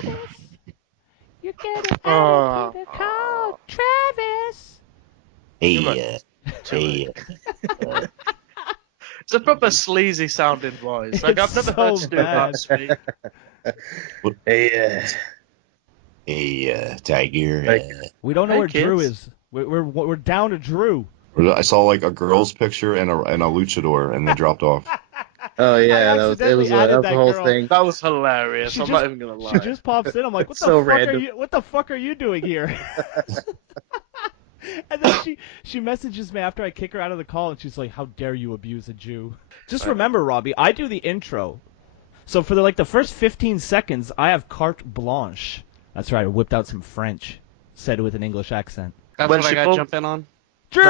Travis. You're getting alligator called Travis. Hey, It's a proper sleazy sounding voice. Like, I've never heard Stu Hart speak. Hey, Tiger. We don't know Hey, where Drew kids. is. We're down to Drew. I saw like a girl's picture and a luchador, and they dropped off. Oh yeah, that was accidentally the added that whole girl. thing. That was hilarious. I'm not even gonna lie. She just pops in. I'm like, what the So fuck random. are you? What the fuck are you doing here? And then she messages me after I kick her out of the call, and she's like, "How dare you abuse a Jew?" Just remember, Robbie, I do the intro, so for the first 15 seconds, I have carte blanche. That's right. I whipped out some French, said it with an English accent. That's When what I she gotta pulled- jump in on. Drew!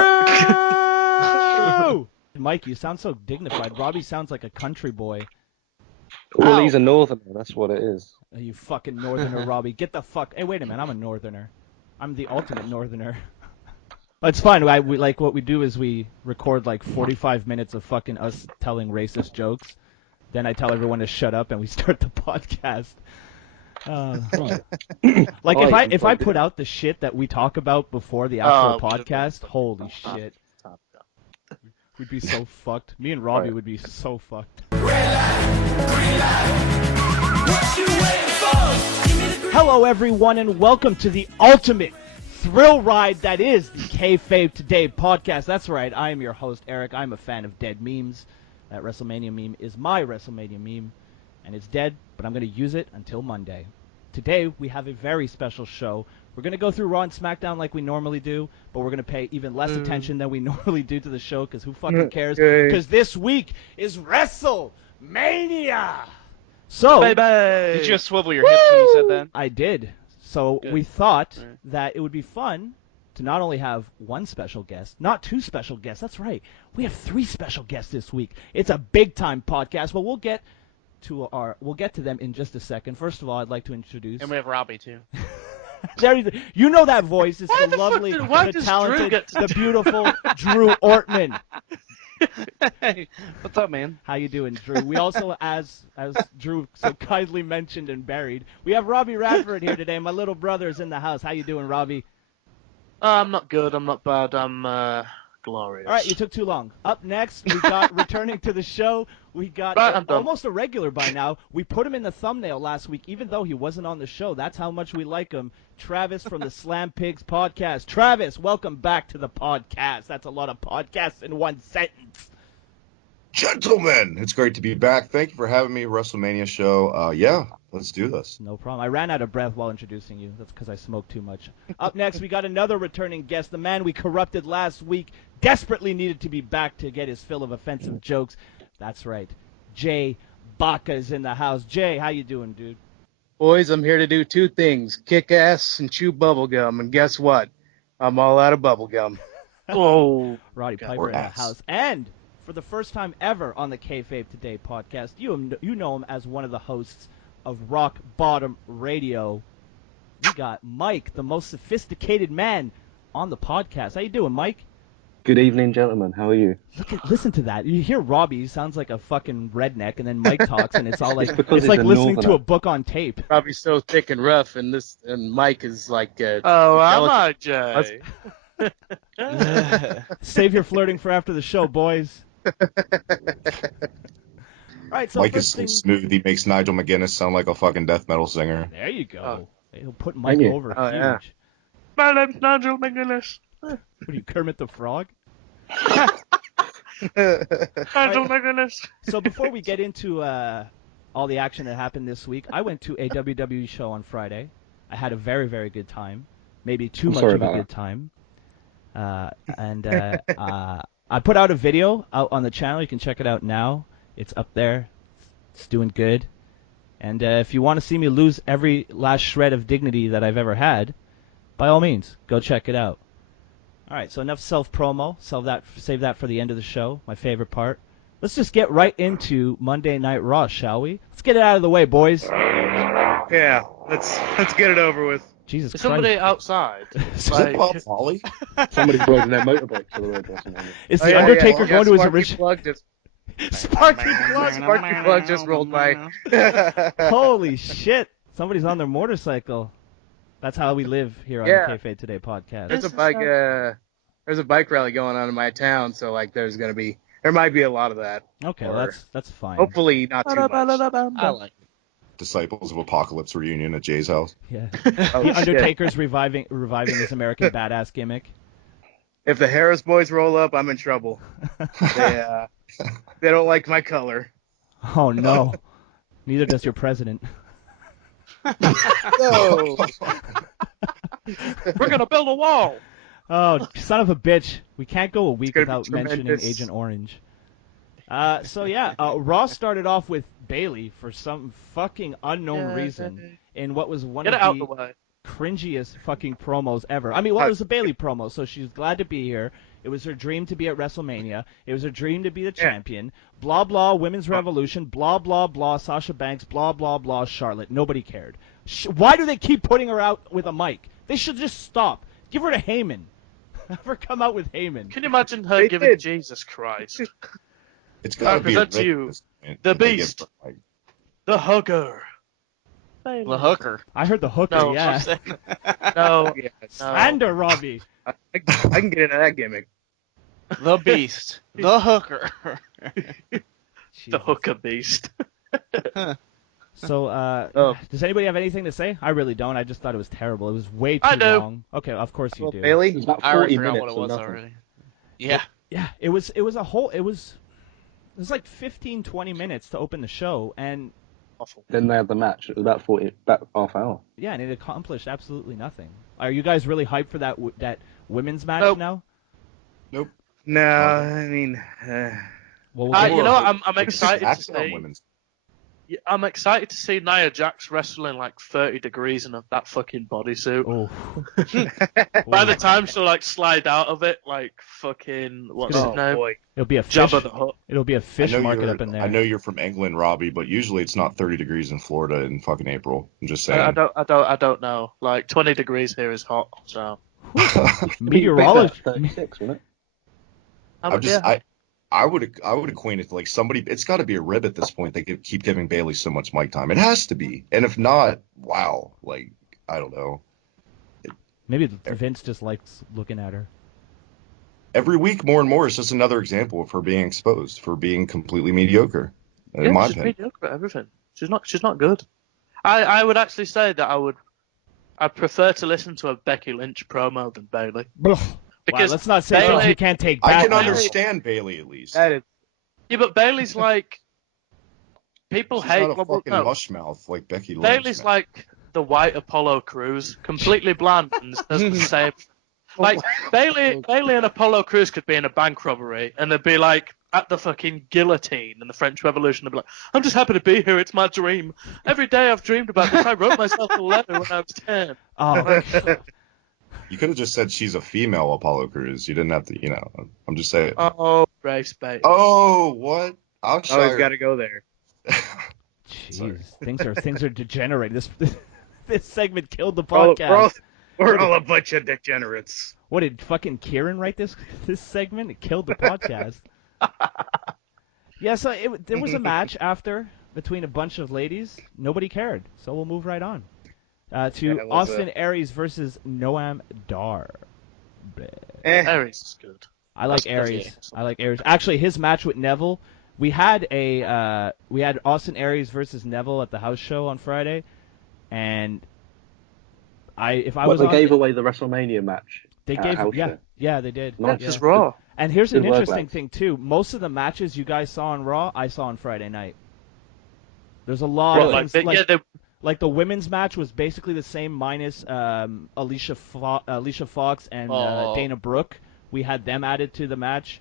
Mike, you sound so dignified. Robbie sounds like a country boy. Well, Ow. he's a northerner, that's what it is. Oh, you fucking northerner, Robbie. Get the fuck... Hey, wait a minute. I'm a northerner. I'm the ultimate northerner. It's fine. What we do is we record 45 minutes of fucking us telling racist jokes. Then I tell everyone to shut up and we start the podcast. If I put out the shit that we talk about before the actual podcast, holy shit. We'd be so fucked. Me and Robbie would be so fucked. Hello, everyone, and welcome to the ultimate thrill ride that is the Kayfabe Today podcast. That's right, I am your host, Eric. I'm a fan of dead memes. That WrestleMania meme is my WrestleMania meme, and it's dead, but I'm going to use it until Monday. Today, we have a very special show. We're going to go through Raw and SmackDown like we normally do, but we're going to pay even less attention than we normally do to the show, because who fucking cares? Because this week is WrestleMania! So, Baby! Did you swivel your hips when you said that? I did. So Good. we thought that it would be fun to not only have one special guest, not two special guests. That's right. We have three special guests this week. It's a big time podcast, but we'll get to them in just a second. First of all, I'd like to introduce. And we have Robbie, too. You know that voice. It's the lovely, why the does talented, Drew get to the do- beautiful Drew Ortman. Hey, what's up, man? How you doing, Drew? We also, as Drew so kindly mentioned and buried, we have Robbie Radford here today. My little brother is in the house. How you doing, Robbie? I'm not good. I'm not bad. I'm glorious. All right, you took too long. Up next, we got returning to the show. We got Right, I'm done. almost a regular by now. We put him in the thumbnail last week, even though he wasn't on the show. That's how much we like him. Travis from the Slam Pigs podcast. Travis, welcome back to the podcast. That's a lot of podcasts in one sentence. Gentlemen, it's great to be back. Thank you for having me, WrestleMania show. Yeah, let's do this. No problem. I ran out of breath while introducing you. That's because I smoked too much. Up next, we got another returning guest. The man we corrupted last week desperately needed to be back to get his fill of offensive jokes. That's right. Jay Baca is in the house. Jay, how you doing, dude? Boys, I'm here to do two things: kick ass and chew bubblegum. And guess what? I'm all out of bubblegum. Oh. Roddy God. Piper Or in the ass. house. And for the first time ever on the Kayfabe Today podcast, you know him as one of the hosts of Rock Bottom Radio. We got Mike, the most sophisticated man on the podcast. How you doing, Mike? Good evening, gentlemen. How are you? Listen to that. You hear Robbie, he sounds like a fucking redneck, and then Mike talks, and it's all like because it's he's like a listening to northerner. a book on tape. Probably so thick and rough, and Mike is like. Oh, am delicate. I, Jay? Save your flirting for after the show, boys. All right, so Mike is first so thing, smooth, he makes Nigel McGuinness sound like a fucking death metal singer. there you go. Oh. He'll put Mike you. over Oh, huge. yeah. My name's Nigel McGuinness. What are you, Kermit the Frog? Nigel McGuinness. So before we get into all the action that happened this week, I went to a WWE show on Friday. I had a very, very good time. Maybe too I'm much sorry of a about good time. I put out a video out on the channel. You can check it out now. It's up there. It's doing good. And if you want to see me lose every last shred of dignity that I've ever had, by all means, go check it out. All right, so enough self-promo. Save that for the end of the show, my favorite part. Let's just get right into Monday Night Raw, shall we? Let's get it out of the way, boys. Yeah, let's get it over with. Jesus Is Christ. somebody outside? Is that Bob Holly? Somebody's riding their motorbike to the road WrestleMania. Is the Undertaker going to his Sparky original... Plug just Sparky Plug! Sparky Plug just rolled by. Holy shit. Somebody's on their motorcycle. That's how we live here on Yeah. the Kayfabe Today podcast. There's a bike rally going on in my town, so like there might be a lot of that. Okay, Or- well, that's fine. Hopefully not too much. I like it. Disciples of Apocalypse reunion at Jay's house. Yeah. Oh, The shit. Undertaker's reviving his American badass gimmick. If the Harris boys roll up, I'm in trouble. They don't like my color. Oh no. Neither does your president. No. We're gonna build a wall. Oh, son of a bitch. We can't go a week gonna be without mentioning tremendous. Agent Orange. Raw started off with Bailey for some fucking unknown reason in what was one Get it of out the the way. cringiest fucking promos ever. I mean, well, it was a Bailey promo, so she's glad to be here. It was her dream to be at WrestleMania. It was her dream to be the champion. Blah, blah, Women's Revolution. Blah, blah, blah, Sasha Banks. Blah, blah, blah, Charlotte. Nobody cared. Why do they keep putting her out with a mic? They should just stop. Give her to Heyman. Have her come out with Heyman. Can you imagine her They giving did. Jesus Christ? It's gotta be present to you the Beast. The hooker. The hooker. I heard the hooker, No, yeah. I'm saying- no, Yes. no. Slander, Robbie. I can get into that gimmick. The beast. The hooker. The Jesus. hooker beast. So, Oh. does anybody have anything to say? I really don't. I just thought it was terrible. It was way too I do. long. Okay, of course you Well, do. It Bailey, was about I already 40 forgot minutes what it was or nothing. already. Yeah. Yeah, it was a whole. It was like 15, 20 minutes to open the show, and Awful. Then they had the match. It was about half hour. yeah, and it accomplished absolutely nothing. Are you guys really hyped for that women's match Nope. now? Nope. no, I mean, Well, we'll get You to know it. what? I'm excited to Acting on see. women's. Yeah, I'm excited to see Nia Jax wrestling like 30 degrees in that fucking bodysuit. Oh. By the time she'll like slide out of it, like fucking what's oh his name? boy, It'll be a fish. Jabba the Hutt. It'll be a fish market up in there. I know you're from England, Robbie, but usually it's not 30 degrees in Florida in fucking April. I'm just saying. I don't know. Like 20 degrees here is hot, so. Meteorology. 36, wasn't it? I'm just, yeah. I would acquaint it to like somebody. It's got to be a rib at this point. They keep giving Bailey so much mic time. It has to be. And if not, wow. Like I don't know. Maybe Vince just likes looking at her. Every week, more and more, it's just another example of her being exposed for being completely mediocre. In my she's opinion, mediocre at everything. She's not good. I would actually say that I'd prefer to listen to a Becky Lynch promo than Bailey. Wow, let's not say Bailey- things you can't take I back. can now. understand Bailey at least. that is Yeah, but Bailey's like people She's hate. not a well, fucking no. mush mouth like Becky Lynch. Bailey's man. like the white Apollo Crews, completely bland and does the same. Like Bailey and Apollo Crews could be in a bank robbery and they'd be like at the fucking guillotine in the French Revolution. They'd be like, "I'm just happy to be here. It's my dream. Every day I've dreamed about this. I wrote myself a letter when I was 10." Oh, You could have just said she's a female Apollo Crews. You didn't have to, I'm just saying. Oh, race bait. Oh, what? I'll show always her. got to go there. jeez, things are degenerating. This segment killed the We're podcast. all a bunch of degenerates. What did fucking Kieran write this segment? It killed the podcast. Yeah, so there was a match after between a bunch of ladies. Nobody cared, so we'll move right on to Yeah, it was Austin Aries versus Noam Dar. Bleh. Aries is good. I like That's Aries. pretty I like Aries. Actually, his match with Neville. We had Austin Aries versus Neville at the house show on Friday, and They on, gave away the WrestleMania match. they at gave house show. yeah they did. Nice. Yeah. Just Raw. And here's an Good work, interesting lads. thing too. Most of the matches you guys saw on Raw, I saw on Friday night. There's a lot Well, of like, things they, like the women's match was basically the same minus Alicia Fox and Oh. Dana Brooke. We had them added to the match.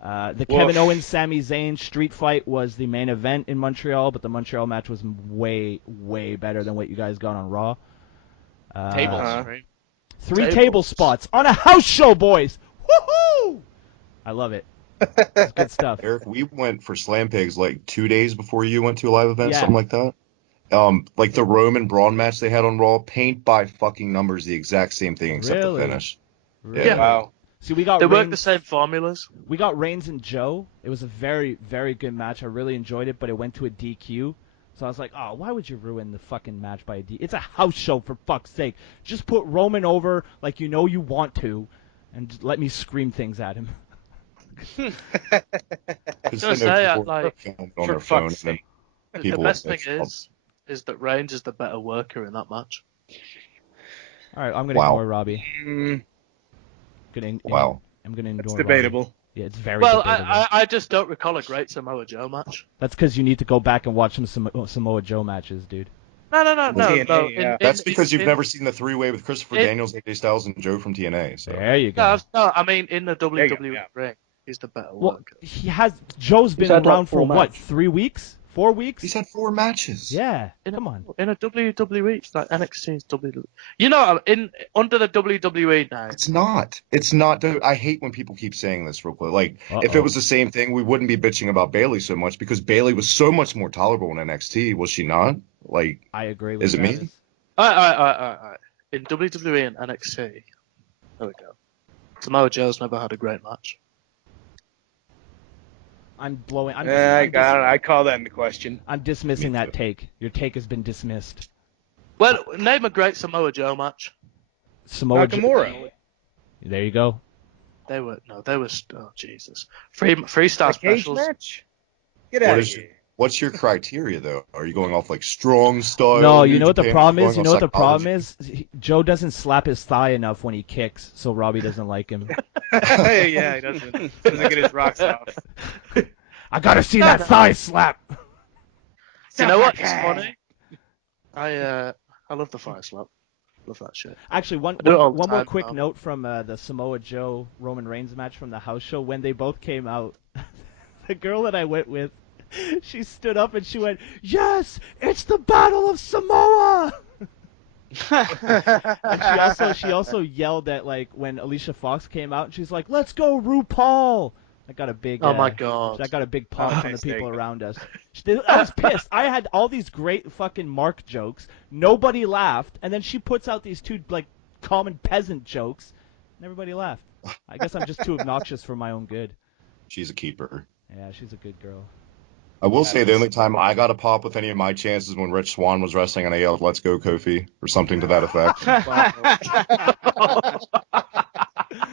The Woof. Kevin Owens Sami Zayn street fight was the main event in Montreal, but the Montreal match was way better than what you guys got on Raw. Tables, Uh-huh. right? 3 Tables. table spots on a house show, boys. Woohoo! I love it. It's good stuff. Eric, we went for Slam Pigs like 2 days before you went to a live event, Yeah. something like that. Like the Roman Braun match they had on Raw, paint by fucking numbers, the exact same thing except Really? the finish. Really? Wow. See, we got they work Reigns- the same formulas. We got Reigns and Joe. It was a very good match. I really enjoyed it, but it went to a DQ. So I was like, oh, why would you ruin the fucking match by a D? It's a house show, for fuck's sake. Just put Roman over like you know you want to, and just let me scream things at him. Because say, people like, filmed on for their phone, fuck's and then The people best thing is that Reigns is the better worker in that match. All right, I'm gonna Wow. ignore Robbie. Wow. I'm gonna ignore It's Robbie. debatable. Yeah, it's very Well, debatable. I just don't recall a great Samoa Joe match. That's because you need to go back and watch some Samoa Joe matches, dude. No. TNA, yeah. That's because you've never seen the three-way with Christopher Daniels, AJ Styles, and Joe from TNA. So There you go. No, I mean in the There you go, WWE yeah. ring, he's the better Well, worker. Joe's been had, like, around for 4 what? matches. 3 weeks? 4 weeks? he's had 4 matches. Yeah. In Come on. In a WWE, it's like NXT's WWE. You know, under the WWE now. It's not. Dude, I hate when people keep saying this real quick. Like, if it was the same thing, we wouldn't be bitching about Bayley so much because Bayley was so much more tolerable in NXT, was she not? Like, I agree with is it me? Travis. Alright. In WWE and NXT, there we go. Samoa Joe's never had a great match. I'm blowing. I call that into question. I'm dismissing that take. Your take has been dismissed. Well, name a great Samoa Joe match. Samoa Nakamura. There you go. They were oh Jesus. Freestyle A cage specials. match? Get out of here. What's your criteria, though? Are you going off, like, strong style? No, New you know what the Japan, problem is? going You off know what the problem psychology? is? Joe doesn't slap his thigh enough when he kicks, so Robbie doesn't like him. Yeah, he doesn't get his rocks off. I gotta see that thigh slap. You know what? It's funny. I love the fire slap. Love that shit. Actually, one I do it all the more time quick now. note from the Samoa Joe Roman Reigns match from the house show. When they both came out, the girl that I went with, she stood up and she went, "Yes, it's the Battle of Samoa." And she also yelled at, like, when Alicia Fox came out, and she's like, "Let's go, RuPaul." I got a big. Oh my god. I got a big pop from the nice people take. around us. I was pissed. I had all these great fucking Mark jokes. Nobody laughed, and then she puts out these two, like, common peasant jokes, and everybody laughed. I guess I'm just too obnoxious for my own good. She's a keeper. Yeah, she's a good girl. I will say the only time I got a pop with any of my chances when Rich Swann was wrestling and I yelled, "Let's go, Kofi," or something to that effect.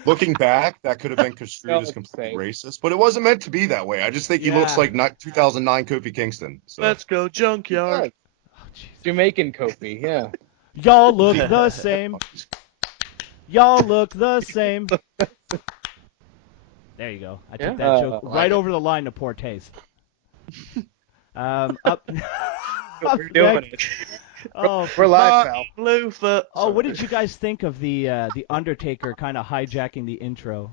Looking back, that could have been construed as completely racist, but it wasn't meant to be that way. I just think he looks like 2009 Kofi Kingston. So. Let's go, junkyard. Oh, jeez. Jamaican Kofi, yeah. Y'all look the same. Y'all look the same. There you go. I took that joke right over the line to poor taste. Up We're doing it. Oh, We're live, pal. Bluefoot. oh, what did you guys think of the Undertaker kind of hijacking the intro?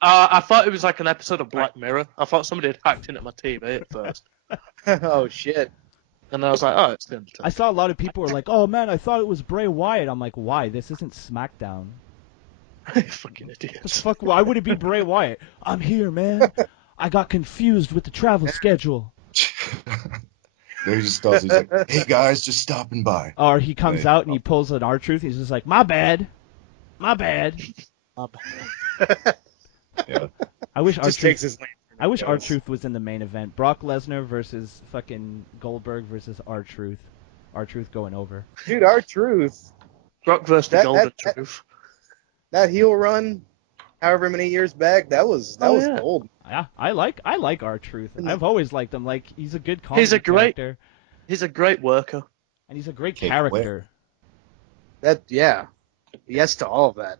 I thought it was like an episode of Black Mirror. I thought somebody had hacked into my TV at first. Oh, shit. And I was like, oh, it's the Undertaker. I saw a lot of people were like, "Oh man, I thought it was Bray Wyatt." I'm like, "Why? This isn't SmackDown." Fucking The idiots. fuck? Why would it be Bray Wyatt? I'm here, man. I got confused with the travel schedule. Then he just does. He's like, "Hey guys, just stopping by." Or he comes out and he pulls an R-Truth. He's just like, "My bad, my bad." Yeah. I wish Just takes R-Truth. his lantern. I wish and goes. R-Truth was in the main event. Brock Lesnar versus fucking Goldberg versus R-Truth. R-Truth going over. Dude, R-Truth. Brock versus the That- Golden that- Truth. That heel run, however many years back, that was yeah. gold. Yeah, I like R-Truth. I've always liked him. Like, he's a good comedy He's a great- character, He's a great worker. and he's a great Can't character. Yeah. Yes to all of that.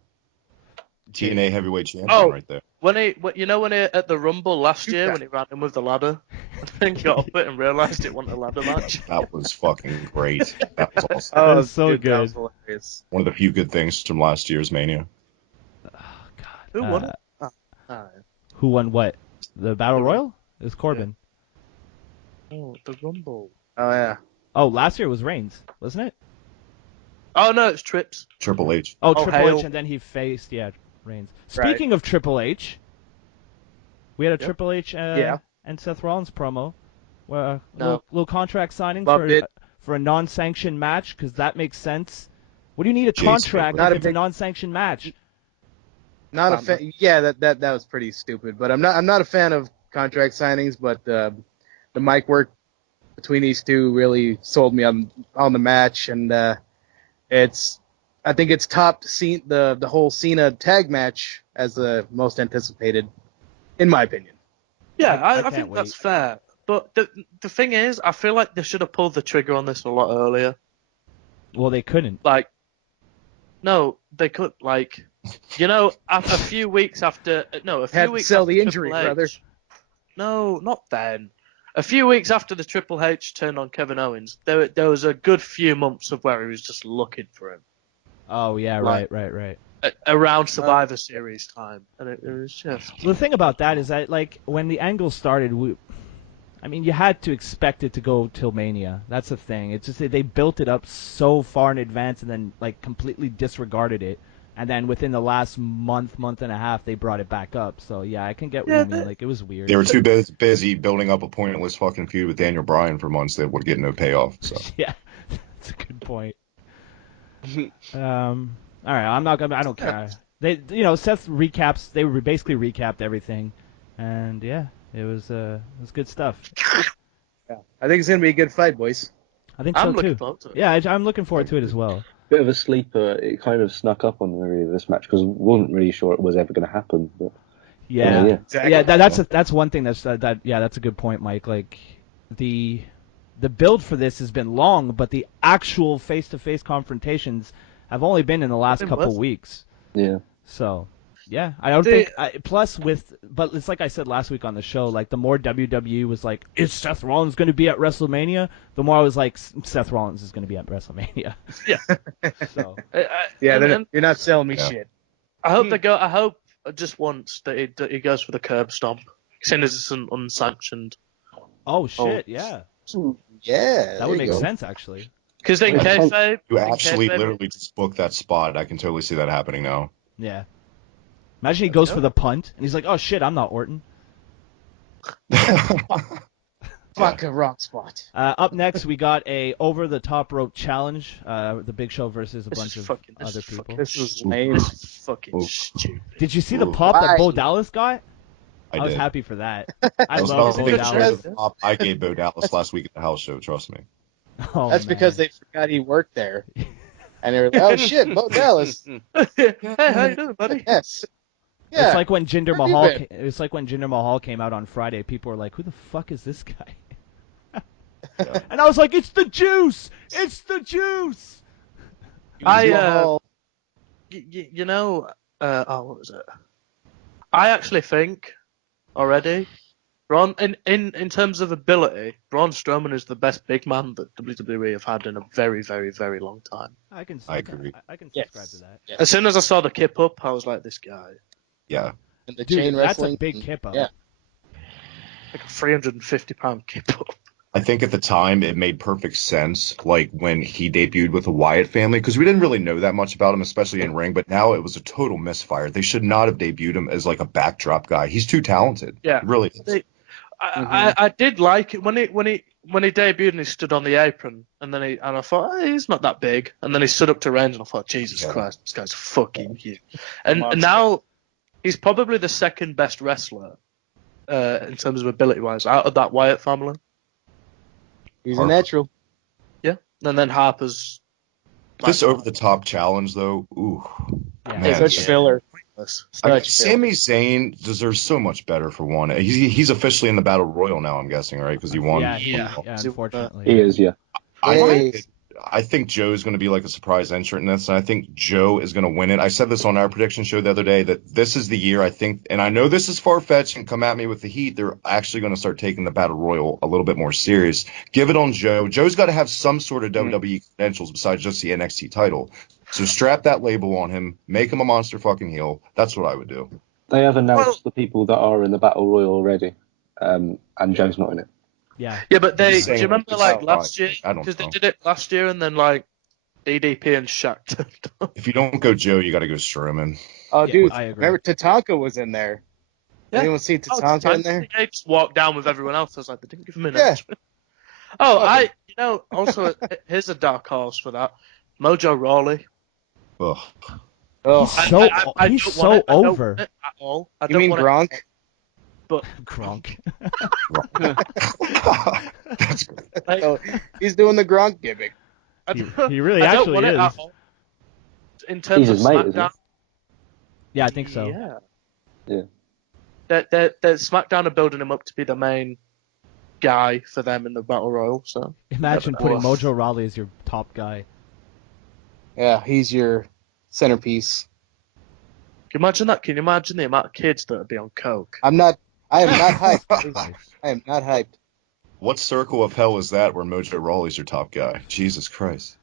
TNA heavyweight champion Oh. right there. When he at the Rumble last year when he ran him with the ladder, I think he got up it and realised it wasn't a ladder match. That was fucking great. That was awesome. That was so dude, that was good. hilarious. One of the few good things from last year's Mania. Oh God. Who won it? Oh, Who won what? The Battle Royal? It was Corbin. oh, the Rumble. Oh, yeah. Oh, last year was Reigns, wasn't it? Oh no, it's Trips. Triple H. Oh, Oh, Triple Hale. H, and then he faced Reigns. Right. Speaking of Triple H, we had a Yep. Triple H Yeah. and Seth Rollins promo. Where, No. little contract signing Loved it. for a non-sanctioned match, because that makes sense. What do you need a Jason, contract not if a it's a big- non-sanctioned match? Not a fan. Yeah, that was pretty stupid. But I'm not a fan of contract signings. But the mic work between these two really sold me on the match, and I think it's topped the whole Cena tag match as the most anticipated, in my opinion. Yeah, I I can't think wait. that's fair. But the thing is, I feel like they should have pulled the trigger on this a lot earlier. Well, they couldn't. Like, no, they could, like, a few weeks after, no, a few Had to weeks sell after the injury, Triple H, brother. No, not then. A few weeks after the Triple H turned on Kevin Owens, there was a good few months of where he was just looking for him. Oh yeah, Like- right. Around Survivor Series time, and it was just. The thing about that is that, like, when the angle started, you had to expect it to go till Mania. That's the thing. It's just that they built it up so far in advance and then, like, completely disregarded it. And then within the last month and a half, they brought it back up. So, yeah, I can get what you mean. Like, it was weird. They were too busy building up a pointless fucking feud with Daniel Bryan for months that would get no payoff. So Yeah, that's a good point. All right, I don't care. Seth recaps. They basically recapped everything, and yeah, it was good stuff. Yeah. I think it's gonna be a good fight, boys. I think I'm so looking too. forward to it. Yeah, I'm looking forward to it as well. Bit of a sleeper. It kind of snuck up on me this match because I wasn't really sure it was ever going to happen. But Yeah, yeah. Exactly. yeah. That's one thing that's a good point, Mike. Like the build for this has been long, but the actual face-to-face confrontations have only been in the last couple weeks. Yeah. So, yeah, I don't but it's like I said last week on the show, like, the more WWE was like, is Seth Rollins going to be at WrestleMania? The more I was like, Seth Rollins is going to be at WrestleMania. Yeah. So, Yeah, you're not selling me shit. I hope just once that he goes for the curb stomp, seeing as it's an unsanctioned. oh shit, yeah, Yeah, that would make sense actually. Because in kayfabe, you actually kayfabe- literally just booked that spot. I can totally see that happening now. Yeah. Imagine he goes for the punt and he's like, oh shit, I'm not Orton. Fuck a rock spot. Up next, we got a over-the-top rope challenge. The Big Show versus a bunch of other people. This is lame. This is fucking Oof. stupid. Did you see the Ooh. pop that Bo Why? Dallas got? I was did. happy for that. I That was love about Bo the Dallas. biggest pop I gave Bo Dallas last week at the house show. Trust me. Oh, That's man. because they forgot he worked there. And they were like, oh shit, Bo Dallas. Hey, how you doing, buddy? Yes. Yeah. It's like when Jinder Where you Mahal. been? It's like when Jinder Mahal came out on Friday. People were like, "Who the fuck is this guy?" And I was like, "It's the juice! It's the juice!" Mahal. What was it? I actually think already, in terms of ability, Braun Strowman is the best big man that WWE have had in a very, very, very long time. I agree. I can Yes. subscribe to that. Yes. As soon as I saw the kip up, I was like, this guy, Yeah. And the Dude, chain that's wrestling. a big kip up. Yeah. like a 350-pound kip up. I think at the time it made perfect sense, like when he debuted with the Wyatt family, because we didn't really know that much about him, especially in ring. But now it was a total misfire. They should not have debuted him as like a backdrop guy. He's too talented. Yeah. Really. is. I did like it when he debuted and he stood on the apron, and I thought, he's not that big, and then he stood up to Reigns, and I thought, Jesus Christ, this guy's fucking huge. And now he's probably the second best wrestler in terms of ability wise out of that Wyatt family. He's a natural. Yeah, and then Harper's. This over the top challenge though, ooh, Yeah. man. Such filler. I mean, Such filler. Sami Zayn deserves so much better for one. He's officially in the Battle Royal now, I'm guessing, right? Because he won. Yeah, unfortunately. He is, yeah. I think Joe's going to be like a surprise entrant in this, and I think Joe is going to win it. I said this on our prediction show the other day that this is the year, I think, and I know this is far-fetched and come at me with the heat. They're actually going to start taking the Battle Royal a little bit more serious. Give it on Joe. Joe's got to have some sort of WWE credentials besides just the NXT title. So strap that label on him, make him a monster fucking heel. That's what I would do. They have announced the people that are in the Battle Royal already, and Joe's not in it. Yeah. Yeah, but do He's you saying remember it's like not last year? I don't Because they know. did it last year, and then like DDP and Shaq turned up. If you don't go Joe, you got to go Strowman. Oh, Yeah, dude. I agree. Remember Tatanka was in there. Yeah. Anyone see Tatanka in there? They just walked down with everyone else. I was like, they didn't give him an Yeah. entrance. Also, here's a dark horse for that. Mojo Rawley. Ugh. Oh, He's so I he's don't so want it. I don't over. want it at all. I you don't mean want it. Gronk? but Gronk. That's great. like, So he's doing the Gronk gimmick. He really I don't actually want it is. at all. In terms He's of his mate, isn't SmackDown, Yeah, I think so. Yeah. Yeah. That SmackDown are building him up to be the main guy for them in the Battle Royal. So Imagine Never know. putting Mojo Rawley as your top guy. Yeah, he's your centerpiece. Can you imagine that? Can you imagine the amount of kids that would be on coke? I am not hyped. I am not hyped. What circle of hell is that where Mojo Rawley's your top guy? Jesus Christ.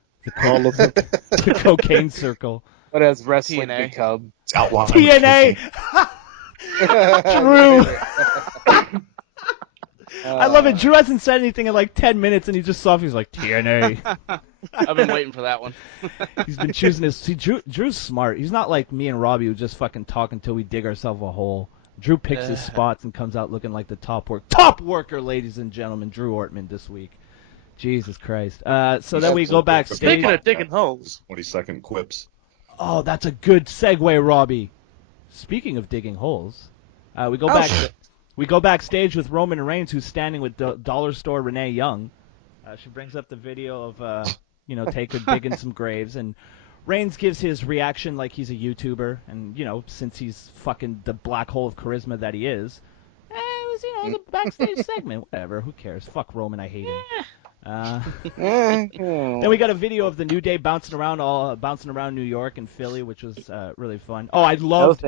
All of them. The cocaine circle. What has wrestling TNA. become? It's outlined. TNA! Drew! I love it. Drew hasn't said anything in like 10 minutes, and he just saw. He's like, TNA. I've been waiting for that one. He's been choosing his. See, Drew's smart. He's not like me and Robbie who just fucking talk until we dig ourselves a hole. Drew picks his spots and comes out looking like the top worker, ladies and gentlemen. Drew Ortman this week. Jesus Christ. So then we go backstage. Speaking of digging holes, 20-second quips. Oh, that's a good segue, Robbie. Speaking of digging holes, we go back. We go backstage with Roman Reigns, who's standing with Dollar Store Renee Young. She brings up the video of Taker digging some graves, and Reigns gives his reaction like he's a YouTuber, and since he's fucking the black hole of charisma that he is, it was the backstage segment. Whatever, who cares? Fuck Roman, I hate him. Then we got a video of the New Day bouncing around New York and Philly, which was really fun. Oh, I love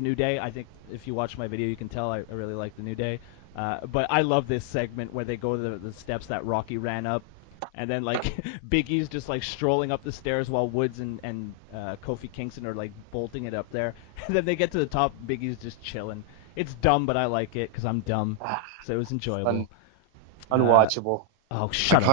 New Day. I think if you watch my video, you can tell I really like the New Day. But I love this segment where they go to the steps that Rocky ran up, and then like Big E's just like strolling up the stairs while Woods and Kofi Kingston are like bolting it up there. And then they get to the top, Big E's just chilling. It's dumb, but I like it because I'm dumb, so it was enjoyable. Unwatchable. Oh, shut I up.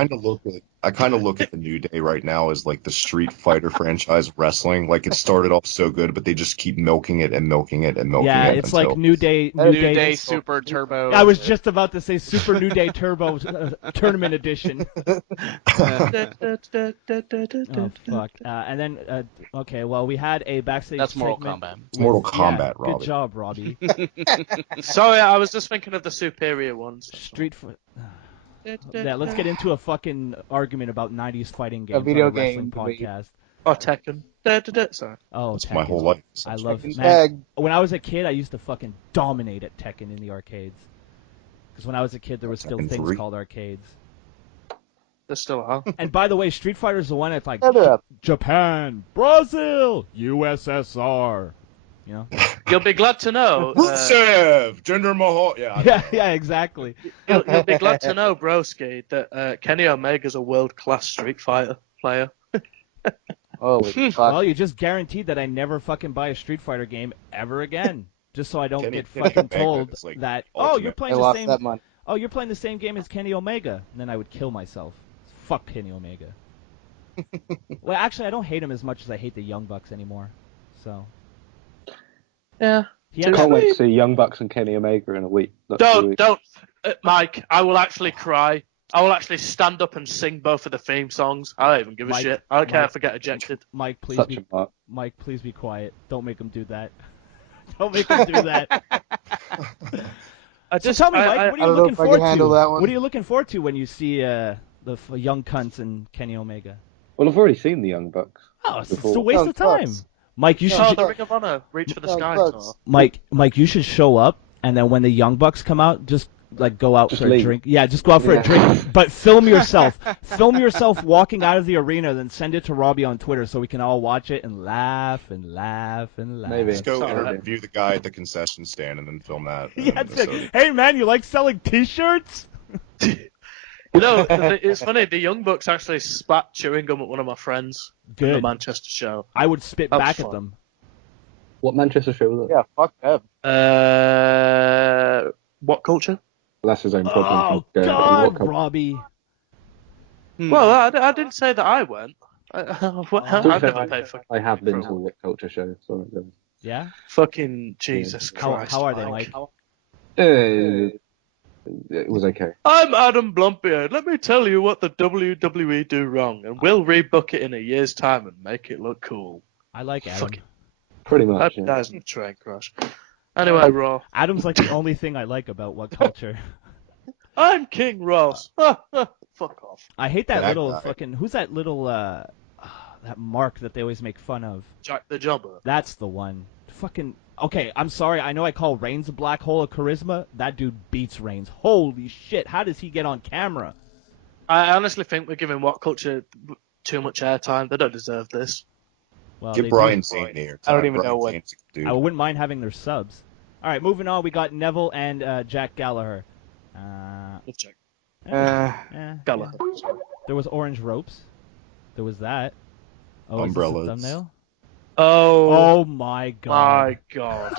kind of look at the New Day right now as like the Street Fighter franchise wrestling. Like it started off so good, but they just keep milking it and milking it and milking Yeah, it. it's until... like New Day Super Turbo. I was just about to say Super New Day Turbo Tournament Edition. Oh fuck! And then okay, well we had a backstage. That's Mortal segment. Kombat. It's Mortal Kombat, Yeah, Robbie. good job, Robbie. sorry, I was just thinking of the superior ones. Street Fighter. Yeah, let's get into a fucking argument about 90s fighting games video on a wrestling game podcast. Oh, Tekken. Sorry. Oh, That's Tekken. my whole life. I love Tekken's man. bag. When I was a kid, I used to fucking dominate at Tekken in the arcades. Because when I was a kid, there was still Tekken things 3. called arcades. There still are. And by the way, Street Fighter is the one that's like Shut up. Japan, Brazil, USSR. You know? You'll be glad to know. Rusev, Jinder Mahal. Yeah. Yeah, exactly. You'll be glad to know, broski, that Kenny Omega's a world-class Street Fighter player. Holy fuck. Well, you just guaranteed that I never fucking buy a Street Fighter game ever again. Just so I don't Kenny get fucking Omega told is, like, that ultimate. you're I playing the lost same that money. you're playing the same game as Kenny Omega. And then I would kill myself. Fuck Kenny Omega. Well, actually, I don't hate him as much as I hate the Young Bucks anymore. So. Yeah. He I had can't that- wait to see Young Bucks and Kenny Omega in a week. Don't, Mike. I will actually cry. I will actually stand up and sing both of the theme songs. I don't even give a Mike, shit. I don't care Mike. if I get ejected. Mike, please Such be a mark. Mike, please be quiet. Don't make him do that. Don't make him do that. I So tell me, Mike, what are I you don't know looking if I forward can handle to? that one. What are you looking forward to when you see the young cunts and Kenny Omega? Well, I've already seen the Young Bucks. Oh, it's a Before. waste Young of time. Bucks. Mike, you should. Oh, the Ring of Honor, Reach for the Young Sky Bucks. tour. Mike, you should show up, and then when the Young Bucks come out, just like go out Just for a leave. drink. Yeah, just go out for a drink. But film yourself. Film yourself walking out of the arena, then send it to Robbie on Twitter so we can all watch it and laugh and laugh and laugh. Maybe. Just go Sorry. interview the guy at the concession stand and then film that. Yeah, And it's like, hey man, you like selling T-shirts? You know, it's funny. The Young Bucks actually spat chewing gum at one of my friends in the Good. Manchester show. I would spit That was back at fun. them. What Manchester show was it? Yeah, fuck them. What culture? Well, that's his own problem. Oh What God, co- Robbie. Well, I didn't say that I went. I've never paid for. I have been to a What Culture show. So Yeah. Fucking Jesus How Christ! are they, Mike? it was okay. I'm Adam Blumbeard. Let me tell you what the WWE do wrong, and we'll rebook it in a year's time and make it look cool. I like Adam. Fucking Pretty that much. Yeah. guy's in a train crash. Anyway, Raw. Adam's like the only thing I like about What Culture. I'm King Ross. Fuck off. I hate that That little guy. fucking. Who's that little that Mark that they always make fun of? Jack the Jobber. That's the one. Fucking. Okay, I'm sorry. I know I call Reigns a black hole of charisma. That dude beats Reigns. Holy shit! How does he get on camera? I honestly think we're giving What Culture too much airtime. They don't deserve this. Well, Give they Brian do. Zane the airtime. I don't even Brian know what- Zane's a dude. I wouldn't mind having their subs. All right, moving on. We got Neville and Jack Gallagher. Let's check. Yeah. There was orange ropes. There was that. Oh, Umbrellas. Is this a thumbnail? Oh, Oh my god. my god.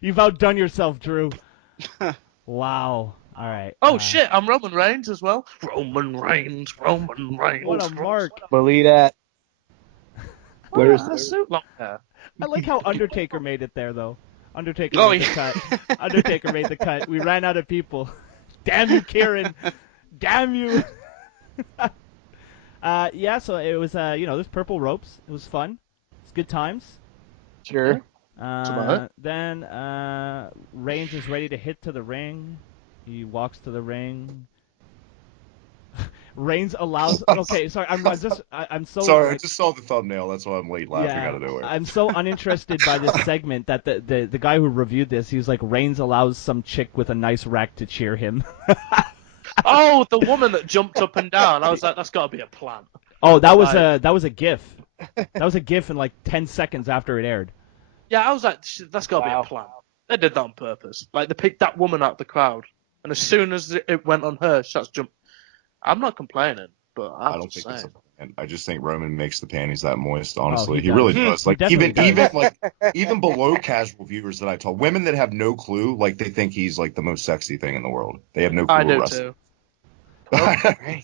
You've outdone yourself, Drew. Wow. All right. Oh shit, I'm Roman Reigns as well. Roman Reigns. What a mark. Believe that. Where is That's this? so long hair. I like how Undertaker made it there, though. Undertaker Oh, made yeah. the cut. Undertaker made the cut. We ran out of people. Damn you, Kieran. Damn you. Yeah, so it was, there's purple ropes. It was fun. It's good times. Sure. Then Reigns is ready to hit to the ring. He walks to the ring. Reigns allows. Okay, sorry. I'm so Sorry, I just saw the thumbnail. That's why I'm late laughing yeah, out of nowhere. I'm so uninterested by this segment that the guy who reviewed this, he was like, Reigns allows some chick with a nice rack to cheer him. Oh, the woman that jumped up and down. I was like, that's got to be a plan. Oh, that was a GIF. That was a GIF in like 10 seconds after it aired. Yeah, I was like, that's got to Wow. be a plan. They did that on purpose. Like, they picked that woman out of the crowd, and as soon as it went on her, shots jumped. I'm not complaining, but I I'm don't just think it's saying. a plan. I just think Roman makes the panties that moist. Honestly, he he really does. does. Like He definitely even even below casual viewers that I talk, women that have no clue, like they think he's like the most sexy thing in the world. They have no clue. I what do wrestling. too.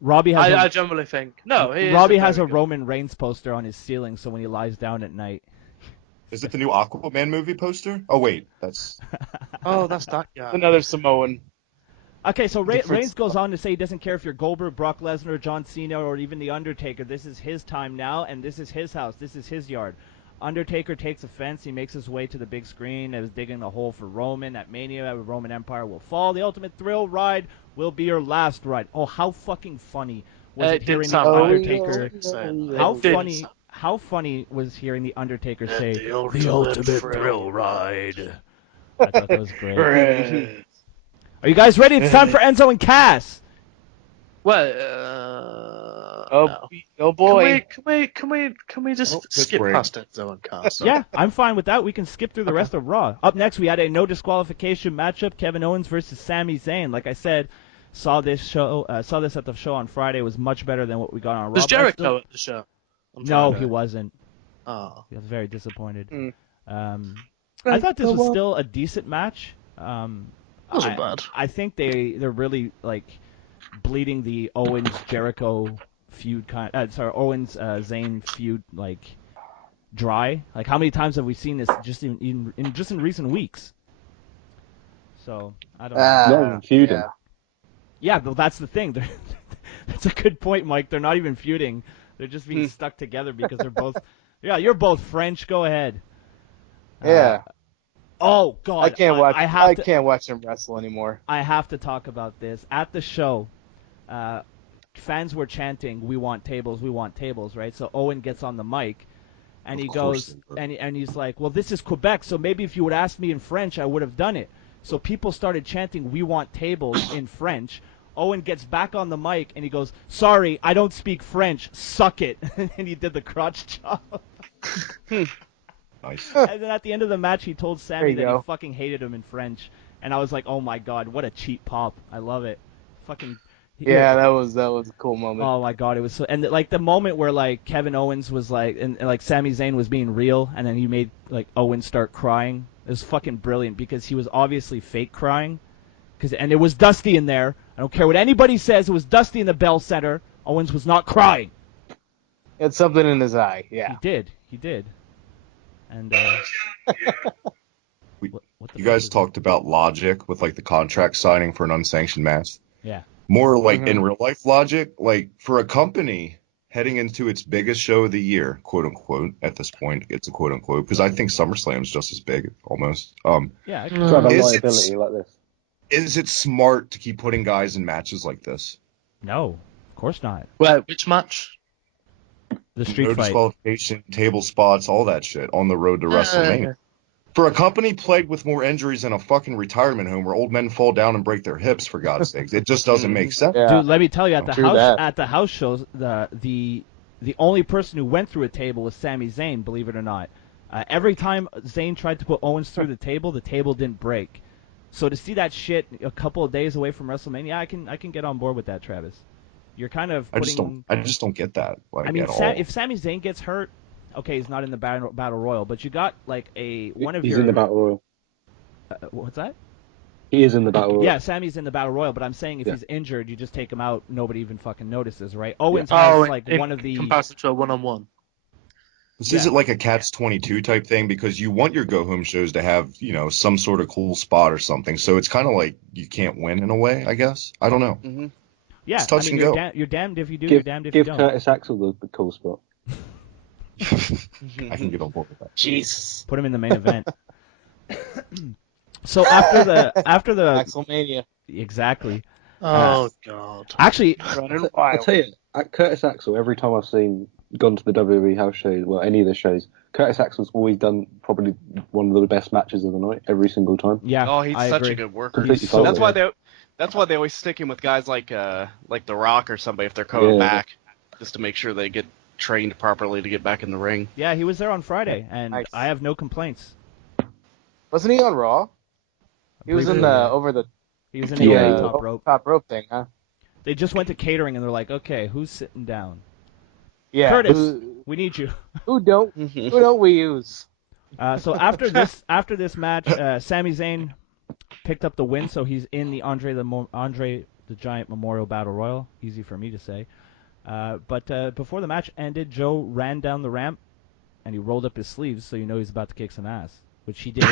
Robbie has I generally think. No, he is Robbie has a very good. Roman Reigns poster on his ceiling, so when he lies down at night. Is it the new Aquaman movie poster? Oh wait, that's Oh, that's that guy. Another Samoan. Okay, so Different Reigns goes on to say he doesn't care if you're Goldberg, Brock Lesnar, John Cena, or even The Undertaker. This is his time now, and this is his house. This is his yard. Undertaker takes offense. He makes his way to the big screen and is digging a hole for Roman. At Mania, Roman Empire will fall. The ultimate thrill ride will be your last ride. Oh, how fucking funny was it did hearing The sound bad. Undertaker... How It did funny... sound- How funny was hearing The Undertaker say, The ultimate thrill ride. I thought that was great. Right. Are you guys ready? It's time for Enzo and Cass. Well, no. Oh boy. Can we just Oh, skip Pittsburgh. past Enzo and Cass? Yeah, I'm fine with that. We can skip through the rest of Raw. Up next, we had a no disqualification matchup: Kevin Owens versus Sami Zayn. Like I said, saw this at the show on Friday. It was much better than what we got on Raw. Was but I Jericho still- at the show? I'm No, trying to- he wasn't. Oh. He was very disappointed. Mm. I thought this was still a decent match. Wasn't bad. I think they're really like bleeding the Owens Jericho feud Owens Zayn feud like dry. Like how many times have we seen this just in recent weeks? So I don't know. Not even feuding. Yeah, but that's the thing. That's a good point, Mike. They're not even feuding. They're just being stuck together because they're both. Yeah, you're both French. Go ahead. Yeah. Oh God, I can't watch. I to, can't watch them wrestle anymore. I have to talk about this. At the show, fans were chanting, "We want tables, we want tables," right? So Owen gets on the mic, and Of he course goes, they were. and he's like, "Well, this is Quebec, so maybe if you would ask me in French, I would have done it." So people started chanting, "We want tables" in French. Owen gets back on the mic and he goes, "Sorry, I don't speak French. Suck it," and he did the crotch chop. nice. And then at the end of the match, he told There Sammy you that go. he fucking hated him in French, and I was like, "Oh my God, what a cheap pop! I love it." Fucking. Yeah, that was a cool moment. Oh my God, it was so. And like the moment where like Kevin Owens was like, and like Sami Zayn was being real, and then he made like Owens start crying. It was fucking brilliant because he was obviously fake crying, and it was dusty in there. I don't care what anybody says. It was dusty in the Bell Center. Owens was not crying. It's something in his eye. Yeah. He did. And We- what the You fuck guys was talked about logic with like the contract signing for an unsanctioned match. that? Yeah. More like Mhm. in real life logic, like for a company heading into its biggest show of the year, quote unquote. At this point, it's a quote unquote because I think SummerSlam's just as big, almost. Yeah. To have a Is it- liability like this. Is it smart to keep putting guys in matches like this? No, of course not. Well, which match? The street No fight. disqualification, table spots, all that shit on the road to WrestleMania. For a company plagued with more injuries than a fucking retirement home where old men fall down and break their hips, for God's sakes, it just doesn't make sense. Yeah. Dude, let me tell you, True that. at the house shows, the only person who went through a table was Sami Zayn, believe it or not. Every time Zayn tried to put Owens through the table didn't break. So to see that shit a couple of days away from WrestleMania, I can get on board with that, Travis. You're kind of putting. I just don't get that. Like, I mean, at all. if Sami Zayn gets hurt, okay, he's not in the battle royal, but you got like one of He's your. in the Battle Royal. What's that? He is in the Battle Royal. Yeah, Sammy's in the battle royal, but I'm saying if Yeah. he's injured, you just take him out. Nobody even fucking notices, right? Owens Oh, has like one of the. comparison to a one-on-one. This Yeah. isn't like a Catch 22 type thing because you want your go home shows to have, some sort of cool spot or something. So it's kind of like you can't win in a way, I guess. I don't know. Mm-hmm. Yeah, It's touch I mean, and go. you're damned if you do, you're damned if you Give don't. Curtis Axel the cool spot. I can get on board with that. Jesus. Put him in the main event. So after the Wrestlemania. exactly. Oh God. Actually, Running I wild. tell you, at Curtis Axel, every time I've gone to the WWE house shows, well, any of the shows, Curtis Axel's always done probably one of the best matches of the night every single time. yeah. Oh, he's I such agree. a good worker. Completely so- That's solid. why they always stick him with guys like The Rock or somebody if they're coming Yeah. back, just to make sure they get trained properly to get back in the ring. Yeah, he was there on Friday, and Nice. I have no complaints. Wasn't he on Raw? He was in the over the He was in Yeah, the top rope. top rope thing, huh? They just went to catering, and they're like, "Okay, who's sitting down? Yeah. Curtis, we need you." Who don't we use? So after this match, Sami Zayn picked up the win, so he's in the Andre the Giant Memorial Battle Royal. Easy for me to say. But before the match ended, Joe ran down the ramp, and he rolled up his sleeves, so you know he's about to kick some ass, which he did.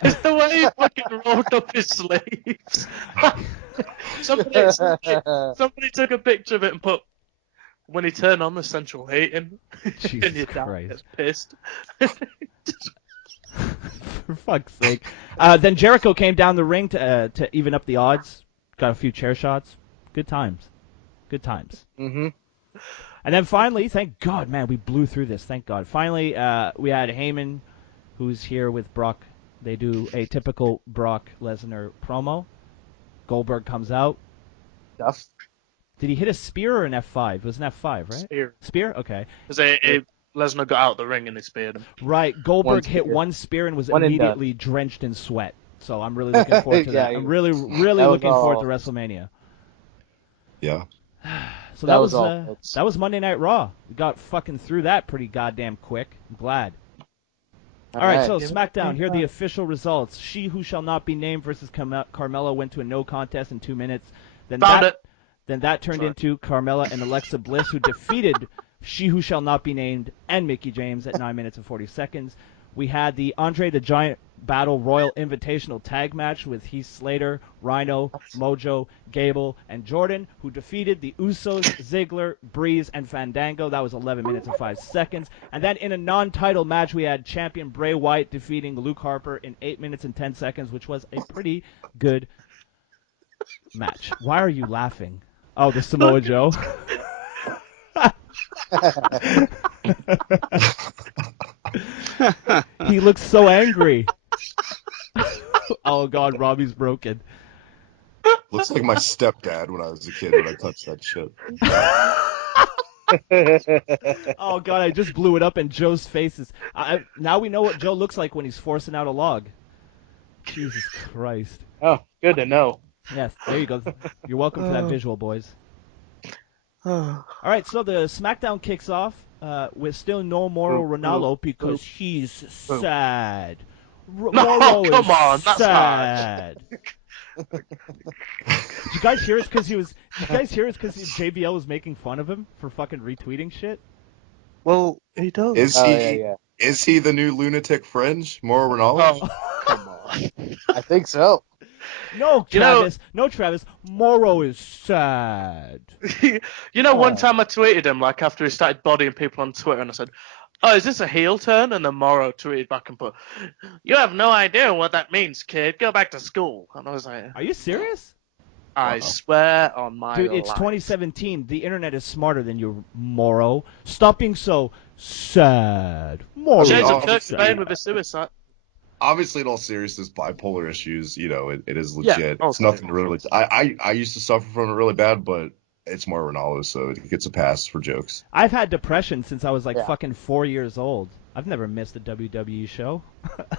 It's the way he fucking rolled up his sleeves. somebody took a picture of it and put when he turned on the central heating. Jesus and your dad Christ. gets pissed. For fuck's sake. Then Jericho came down the ring to even up the odds. Got a few chair shots. Good times. Good times. Mm-hmm. And then finally, thank God, man, we blew through this. Thank God. Finally, we had Heyman, who's here with Brock. They do a typical Brock Lesnar promo. Goldberg comes out. Stuff. Did he hit a spear or an F5? It was an F5, right? Spear. Spear? Okay. Because Lesnar got out of the ring and he speared him. Right. Goldberg hit spear. one spear and was One and immediately drenched in sweat. So I'm really looking forward to that. Yeah, I'm really that was looking forward all- to WrestleMania. Yeah. So That that was was all, folks. that was Monday Night Raw. We got fucking through that pretty goddamn quick. I'm glad. All right, so SmackDown. Here are the official results. She Who Shall Not Be Named versus Carmella went to a no contest in 2 minutes. Then Found it. Then that turned Sorry. into Carmella and Alexa Bliss, who defeated She Who Shall Not Be Named and Mickie James at 9 minutes and 40 seconds. We had the Andre the Giant Battle Royal Invitational Tag Match with Heath Slater, Rhino, Mojo, Gable, and Jordan, who defeated the Usos, Ziggler, Breeze, and Fandango. That was 11 minutes and 5 seconds. And then in a non-title match, we had champion Bray Wyatt defeating Luke Harper in 8 minutes and 10 seconds, which was a pretty good match. Why are you laughing? Oh, the Samoa Joe. He looks so angry. Oh God, Robbie's broken. Looks like my stepdad when I was a kid when I touched that shit. Oh God, I just blew it up and Joe's face is. Now we know what Joe looks like when he's forcing out a log. Jesus Christ. Oh, good to know. Yes, there you go. You're welcome for that visual, boys. All right, so the SmackDown kicks off with still no Mauro Ranallo because he's sad. Mauro is come on, that's sad. Did you guys hear it because JBL was making fun of him for fucking retweeting shit? Well, he does. Is he the new lunatic fringe, Mauro Ronaldo? Oh, come on. I think so. No, You know- Travis. No, Travis. Morrow is sad. One time I tweeted him like after he started bodying people on Twitter, and I said, "Oh, is this a heel turn?" And then Morrow tweeted back and put, "You have no idea what that means, kid. Go back to school." And I was like, Are you serious? I swear on my Dude, it's life. 2017. The internet is smarter than you, Morrow. Stop being so sad. Morrow. Shades of Obviously- Kurt Cobain with his suicide. Obviously, in all seriousness, bipolar issues, it is legit. Yeah, It's nothing really. I used to suffer from it really bad, but it's more Ronaldo, so it gets a pass for jokes. I've had depression since I was like Yeah. fucking 4 years old. I've never missed a WWE show.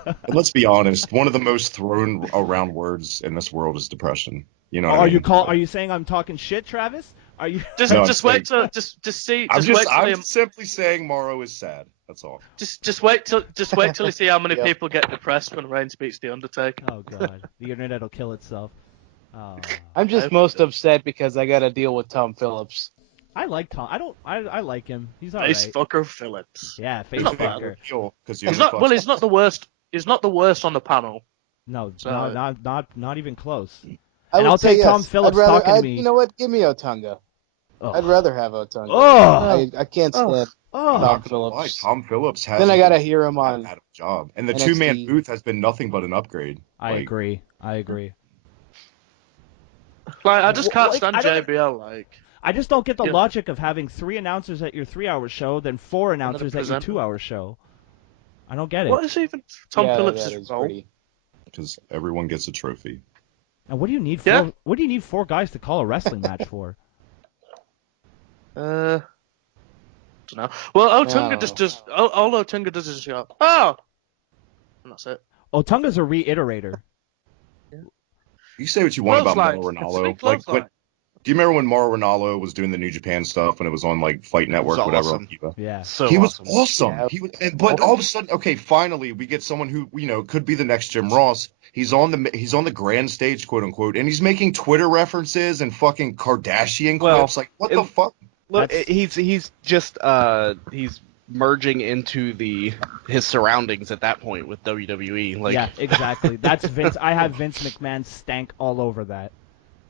And let's be honest, one of the most thrown around words in this world is depression. You know what I mean? Are you saying I'm talking shit, Travis? Are you? Just No, just I'm wait till just see I'm just wait till I'm simply saying Morrow is sad. That's all. just wait till you see how many Yep. people get depressed when Reigns beats the Undertaker. Oh god, the internet will kill itself. Oh. I'm just most upset because I got to deal with Tom Phillips. I like Tom. I like him. He's alright. Face fucker Phillips. Yeah, face not bad. fucker. Because He's not well. He's not the worst. He's not the worst on the panel. No, So- not even close. I And would I'll say take Tom yes. Phillips I'd rather, talking to me. You know what? Give me Otunga. Oh. I'd rather have Otunga. Oh. I can't stand Oh. Tom Why? Phillips. Tom Phillips has. Then I got to hear him on. had a job, and the NXT. two-man booth has been nothing but an upgrade. I Like, agree. Like I just can't Like, stand I don't- JBL. Like I just don't get the Yeah. logic of having 3 announcers at your 3-hour show, then 4 announcers at your presenter. 2-hour show. I don't get it. what is even Tom Yeah, Phillips' that is role? pretty. because everyone gets a trophy. And what do you need? Yeah. What do you need 4 guys to call a wrestling match for? Don't know. Well, Otunga No. just does. All Otunga does is just go, "Oh," and that's it. Otunga's a reiterator. You say what you want about Clothesline. Mauro It's a Ranallo. big Like, clothesline. do you remember when Mauro Ranallo was doing the New Japan stuff when it was on like Fight Network, was whatever? awesome. Yeah. So He was awesome. awesome. Yeah. He was, but all of a sudden, okay, finally we get someone who could be the next Jim Ross. He's on the grand stage, quote unquote, and he's making Twitter references and fucking Kardashian Well, clips. Like, what the it- fuck? Look, That's- he's just he's merging into his surroundings at that point with WWE. Like, Yeah, exactly. That's Vince. I have Vince McMahon stank all over that.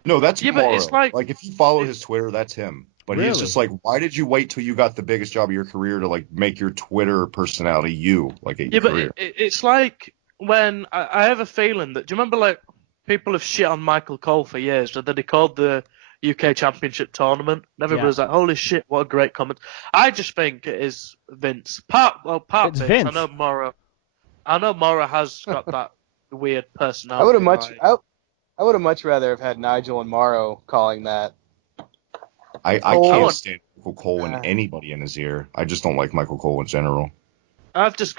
No, that's Yeah, but Mauro. it's like- if you follow his Twitter, that's him. But Really? he's just like, why did you wait till you got the biggest job of your career to like make your Twitter personality you like at Yeah, your but career? it's like when I have a feeling that. Do you remember like people have shit on Michael Cole for years, that he called the UK Championship tournament, and everybody was like, "Holy shit, what a great comment!" I just think it is Vince. Part It's Vince. I know Mora has got that weird personality. I would have much. like- I would have much rather have had Nigel and Morrow calling that. I Cole- can't stand Michael Cole and anybody in his ear. I just don't like Michael Cole in general. I just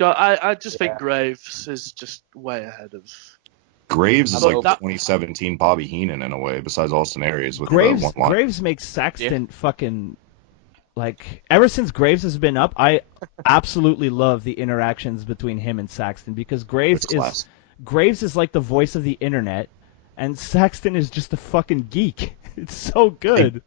think Yeah. Graves is just way ahead of. Graves is But like that- 2017 Bobby Heenan in a way, besides Austin Aries with Graves one line. Graves makes Saxton fucking like ever since Graves has been up, I absolutely love the interactions between him and Saxton because It's class. Graves is like the voice of the internet and Saxton is just a fucking geek. It's so good.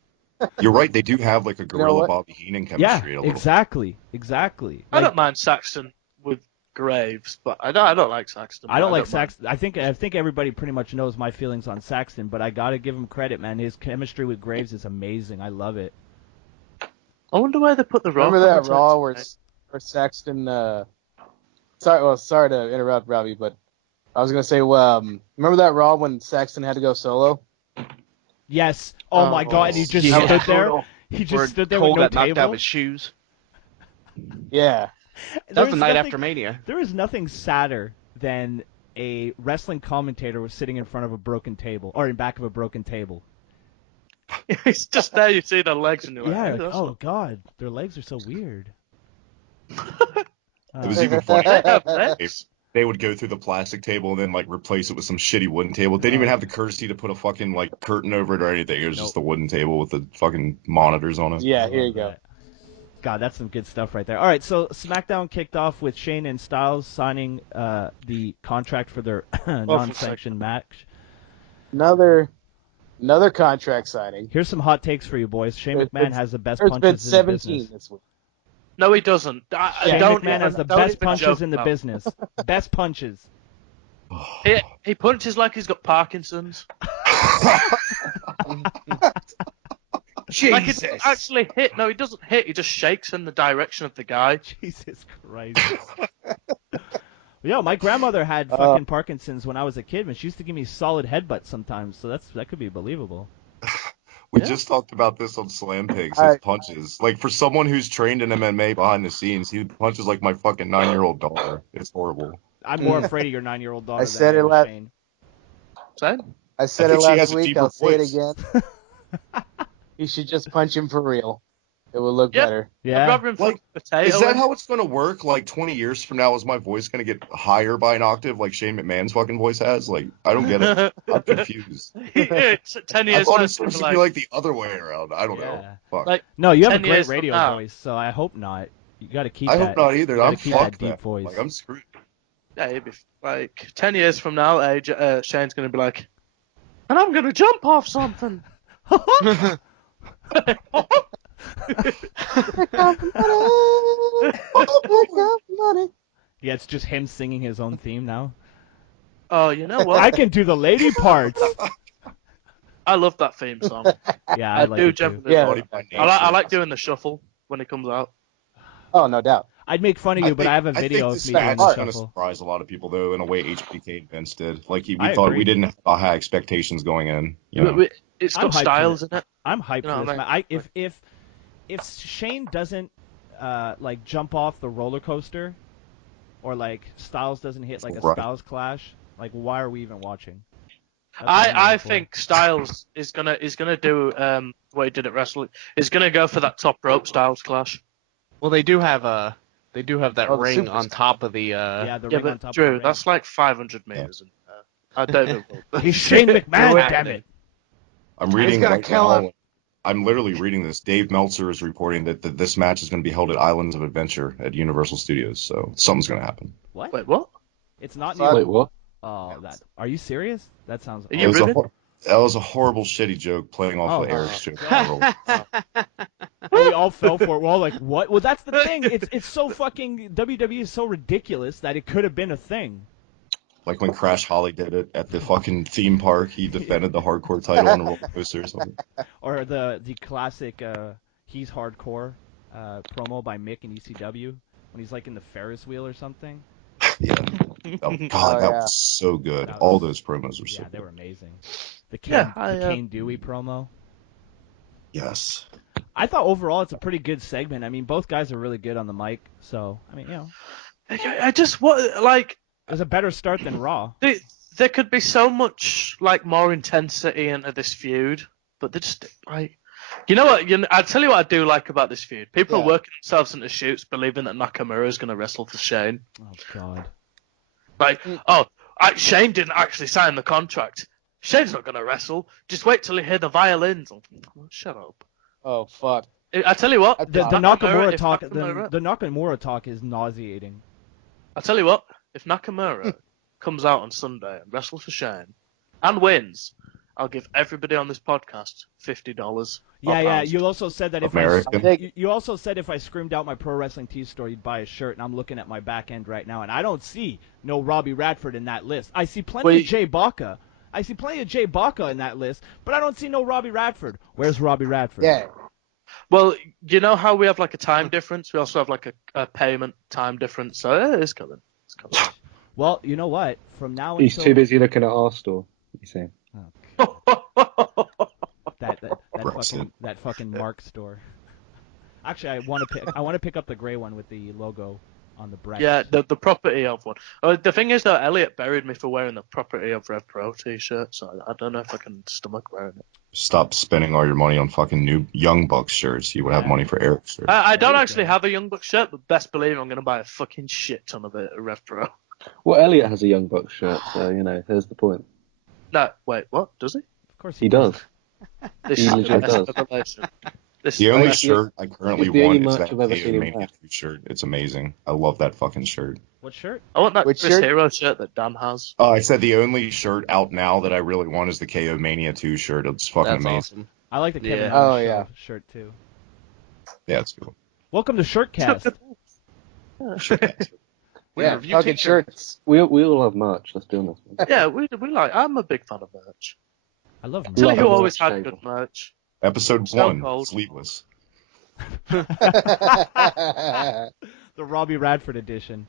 You're right. They do have like a gorilla what? Bobby Heenan Yeah, chemistry. a little. exactly. I don't mind Saxton with Graves, but I don't like Saxton. I don't like mind. Saxton. I think everybody pretty much knows my feelings on Saxton, but I gotta give him credit, man. His chemistry with Graves is amazing. I love it. I wonder where they put the Raw. Remember that commentator Raw where today. Saxton? Sorry to interrupt, Robbie, but I was gonna say, remember that Raw when Saxton had to go solo? Yes. Oh my God! And he just yeah. stood there. Brutal. He just where stood there Cole with no got knocked out table. of his shoes. Yeah. That There was the is night nothing- after Mania. There is nothing sadder than a wrestling commentator was sitting in front of a broken table or in back of a broken table. It's just there. You see the legs, and you're like, Yeah. "Hey, Like, that's oh not-" God, their legs are so weird. It was even funny. They have legs. They would go through the plastic table and then like replace it with some shitty wooden table. They didn't even have the courtesy to put a fucking like curtain over it or anything. It was just the wooden table with the fucking monitors on it. Yeah. I Here you love go. that. God, that's some good stuff right there. All right, so SmackDown kicked off with Shane and Styles signing the contract for their non-sanctioned match. Another contract signing. Here's some hot takes for you boys. Shane It's- McMahon has the best There's been punches in the 17 business. this week. No, he doesn't. Shane Don't McMahon has the don't best even punches joke in the about it. business. Best punches. He punches like he's got Parkinson's. Like it doesn't actually hit. No, he doesn't hit. He just shakes in the direction of the guy. Jesus Christ. Yo, my grandmother had fucking Parkinson's when I was a kid, and she used to give me solid headbutts sometimes, so that could be believable. We just talked about this on Slam Pigs. His punches, like for someone who's trained in MMA behind the scenes, he punches like my fucking 9-year-old daughter. It's horrible. I'm more afraid of your 9-year-old daughter I said than it last. Shane. I said I it think she last has a week. deeper I'll say it voice. again. You should just punch him for real. It will look better. I'd Yeah. rather him Like, potato. Is that how it's going to work? Like 20 years from now, is my voice going to get higher by an octave like Shane McMahon's fucking voice has? Like, I don't get it. I'm confused. 10 I years thought from it's supposed to be like the other way around. I don't know. Yeah. Fuck. Like, No, you have a 10 great years from radio now. voice, so I hope not. You got to keep I that. hope not either. You gotta I'm keep that fucked. deep voice. Like, I'm screwed. Yeah, he'd be like 10 years from now. Shane's gonna be like, and I'm gonna jump off something. Yeah, it's just him singing his own theme now. Oh, you know what? I can do the lady parts. I love that theme song. Yeah, I I like do it too. generally. Yeah. Naughty by nature. I like doing the shuffle when it comes out. Oh, no doubt. I'd make fun of you, but I have a video of this me doing match the is going to shuffle. surprise a lot of people, though, in a way HBK and Vince did. Like, we I thought agree. we didn't have high expectations going in. You know? It's I'm got hyped for styles this. in it. I'm hyped You know for this what I match. If Shane doesn't like jump off the roller coaster, or like Styles doesn't hit like a Right. Styles clash, like why are we even watching? That's what I'm I waiting for. think Styles is gonna do what he did at Wrestling. He's gonna go for that top rope Styles clash. Well, they do have that Oh, the ring Superstar. on top of the. Yeah, the Yeah, ring on but top of Drew, the ring. that's like 500 meters. And, I don't know. He's Shane McMahon, You're damn right. it. I'm reading gonna right kill now. him. I'm literally reading this. Dave Meltzer is reporting that this match is going to be held at Islands of Adventure at Universal Studios. So something's going to happen. What? Wait, what? It's not Fuck. New Wait, what? Oh, that. Are you serious? That sounds. Are you really? That was a horrible, shitty joke playing off Oh, of Eric's joke. And we all fell for it. We're all like, what? Well, that's the thing. It's so fucking WWE is so ridiculous that it could have been a thing. Like when Crash Holly did it at the fucking theme park, he defended the hardcore title on a roller coaster or something. Or the classic he's hardcore promo by Mick in ECW when he's like in the Ferris wheel or something. Yeah. Oh, God, that yeah. was so good. That was- All those promos were so Yeah, they good. were amazing. The Yeah, Kane Dewey promo. Yes. I thought overall it's a pretty good segment. I mean, both guys are really good on the mic, so I mean, you know, I just like it was a better start than Raw. there could be so much like more intensity into this feud, but they just like. You know what? I'll tell you what I do like about this feud. People are working themselves into shoots, believing that Nakamura is going to wrestle for Shane. Oh God. Like, Shane didn't actually sign the contract. Shane's not going to wrestle. Just wait till you hear the violins. Shut up. Oh, fuck. I tell you what. The Nakamura if talk. Nakamura- The Nakamura talk is nauseating. I tell you what. If Nakamura comes out on Sunday and wrestles for Shane and wins, I'll give everybody on this podcast $50. Yeah. You also said that if American. you also said if I screamed out my pro wrestling tee store, you'd buy a shirt. And I'm looking at my back end right now, and I don't see no Robbie Radford in that list. I see plenty of Jay Baca. I see plenty of Jay Baca in that list, but I don't see no Robbie Radford. Where's Robbie Radford? Yeah. Well, you know how we have like a time difference? We also have like a payment time difference. So it's coming. It's coming. Well, you know what? From now He's until too busy looking at our store. You see? that fucking Mark store. Actually, I want to pick up the gray one with the logo on the breast. Yeah, the property of one. The thing is though, Elliot buried me for wearing the property of Rev Pro t-shirt, so I don't know if I can stomach wearing it. Stop spending all your money on fucking new Young Bucks shirts. You would have money for Eric's shirt. I don't There you actually go. have a Young Bucks shirt, but best believe I'm going to buy a fucking shit ton of it at Rev Pro. Well, Elliot has a Young Bucks shirt, so, you know, there's the point. No, wait, what? Does he? Of course He does. This He is legit the does. best revelation. This The is only best- shirt I currently It's the only want is merch that I've ever KO seen him Mania wear. 2 shirt. It's amazing. I love that fucking shirt. What shirt? I want that Which Chris shirt? Hero shirt that Dan has. I said the only shirt out now that I really want is the KO Mania 2 shirt. It's fucking That's amazing. awesome. I like the Kevin Yeah. Owens Oh, yeah. shirt too. Yeah, it's cool. Welcome to Shirtcast. Shirt. Yeah, Review talking t-shirts. shirts. We all have merch. Let's be honest. Yeah, we like. I'm a big fan of merch. I love Tilly, Love who a always merch had table. good merch. Episode Stone 1, Cold. sleeveless. The Robbie Radford edition.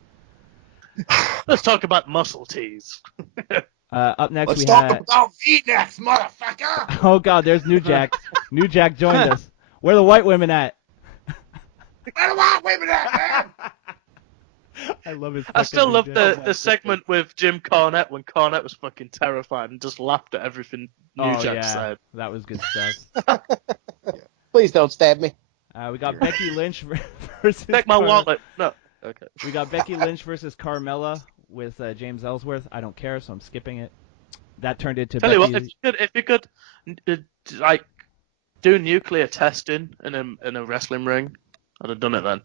Let's talk about muscle tees. Up next Let's we talk had. about V-necks, motherfucker! Oh God, there's New Jack. New Jack joined us. Where are the white women at? Where the white women at, man? I love his. I still fucking love New the Jack. segment with Jim Cornette when Cornette was fucking terrified and just laughed at everything New Oh Jack yeah, said. that was good stuff. Please don't stab me. We got Becky Lynch versus. Take my wallet. No. Okay. We got Becky Lynch versus Carmella with James Ellsworth. I don't care, so I'm skipping it. That turned into Tell you Becky. what, if you could, like, do nuclear testing in a wrestling ring, I'd have done it then.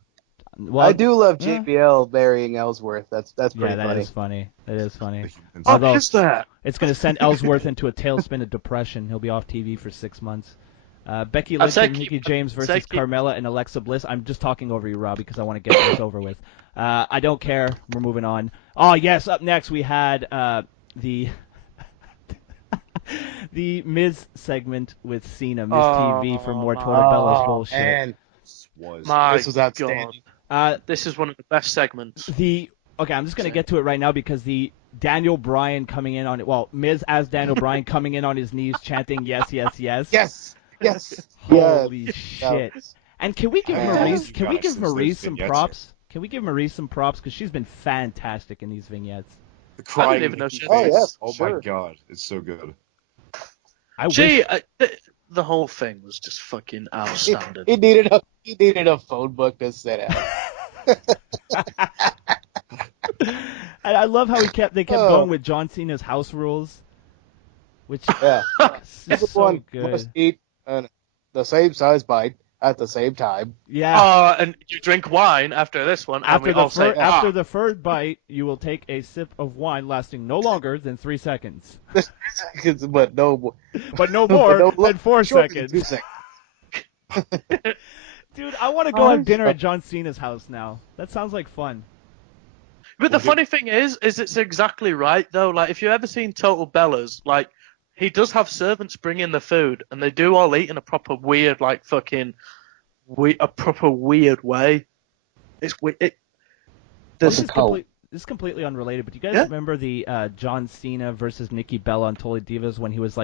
Well, I do love yeah. JBL marrying Ellsworth. That's pretty Yeah, that funny. is funny. That is funny. What Although- is that? It's going to send Ellsworth into a tailspin of depression. He'll be off TV for 6 months. Becky I'd Lynch say and keep- Mickie James versus say keep- Carmella and Alexa Bliss. I'm just talking over you, Robbie, because I want to get this over with. I don't care. We're moving on. Oh, yes, up next we had the the Miz segment with Cena, Miz TV, for more Total Bellas bullshit. And My this was outstanding. This is one of the best segments. Okay, I'm just going to get to it right now because the Daniel Bryan coming in on it. Well, Miz as Daniel Bryan coming in on his knees chanting yes, yes, yes. Yes. Yes. Holy Yes. shit. And can we give Maurice some props? Can we give Maurice some props because she's been fantastic in these vignettes. The crying I didn't even know she had face. this. Oh Sure. my god, it's so good. The whole thing was just fucking outstanding. He needed a phone book to sit out. And I love how they kept going with John Cena's house rules, which Yeah. is so Everyone good. must eat the same size bite at the same time. Yeah. And you drink wine after this one, and After we all say, after the third bite, you will take a sip of wine lasting no longer than 3 seconds, But no more. but no more than 4 shorter than seconds. 2 seconds. Dude, I want to go have dinner at John Cena's house now. That sounds like fun. But the funny thing is it's exactly right though. Like, if you've ever seen Total Bellas, like, he does have servants bring in the food, and they do all eat in a proper weird, like, fucking, a proper weird way. It's weird. This is completely unrelated, but do you guys remember the John Cena versus Nikki Bella on Totally Divas when he was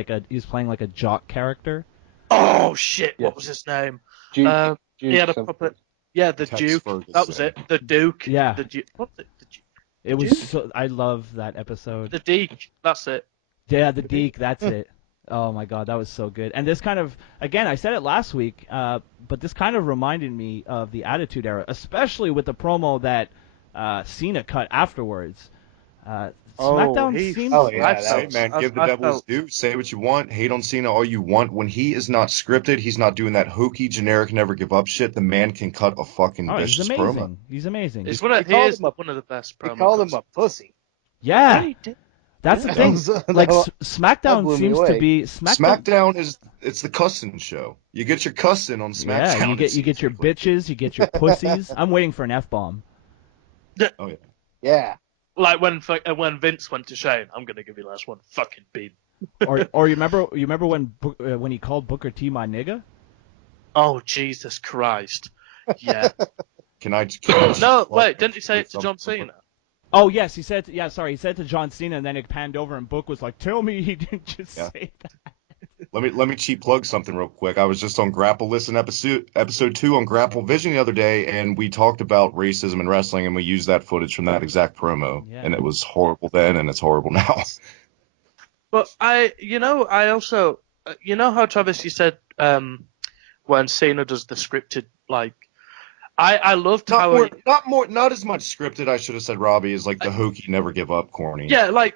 playing like a jock character? Oh shit! Yeah. What was his name? Duke He had a something. proper. Yeah, the Tex Duke. Ferguson. That was it. The Duke. Yeah. The Duke. What was it? The Duke. It was. Duke? So, I love that episode. The Deke. That's it. Yeah, the Deke. That's it. Oh my god, that was so good. And this kind of, again, I said it last week, but this kind of reminded me of the Attitude Era, especially with the promo that Cena cut afterwards. SmackDown seems. Oh, yeah, I've that Hey, was- man, give the I devil his felt- due. Say what you want. Hate on Cena all you want. When he is not scripted, he's not doing that hokey, generic, never give up shit. The man can cut a fucking Oh, he's vicious amazing. promo. He's amazing. It's He he called is him a- one of the best He promos. called him a pussy. Yeah, He did. that's the Yeah. thing. Like That SmackDown blew me seems to away. be SmackDown it's the cussing show. You get your cussing on SmackDown. Yeah, you get your bitches, you get your pussies. I'm waiting for an F-bomb. Oh yeah. Yeah. Like when Vince went to Shane, I'm gonna give you last one fucking beat. Or you remember when he called Booker T my nigga? Oh Jesus Christ! Yeah. Can I No, wait, didn't he say it to John Cena? Oh yes, he said he said to John Cena, and then it panned over, and Book was like, "Tell me he didn't just say that." Let me cheap plug something real quick. I was just on Grapple Listen episode 2 on Grapple Vision the other day, and we talked about racism in wrestling, and we used that footage from that exact promo, Yeah. and it was horrible then, and it's horrible now. But I also, how Travis, you said when Cena does the scripted, like, I loved how Not as much scripted. I should have said Robbie is like the hokey, never give up, corny. yeah, like,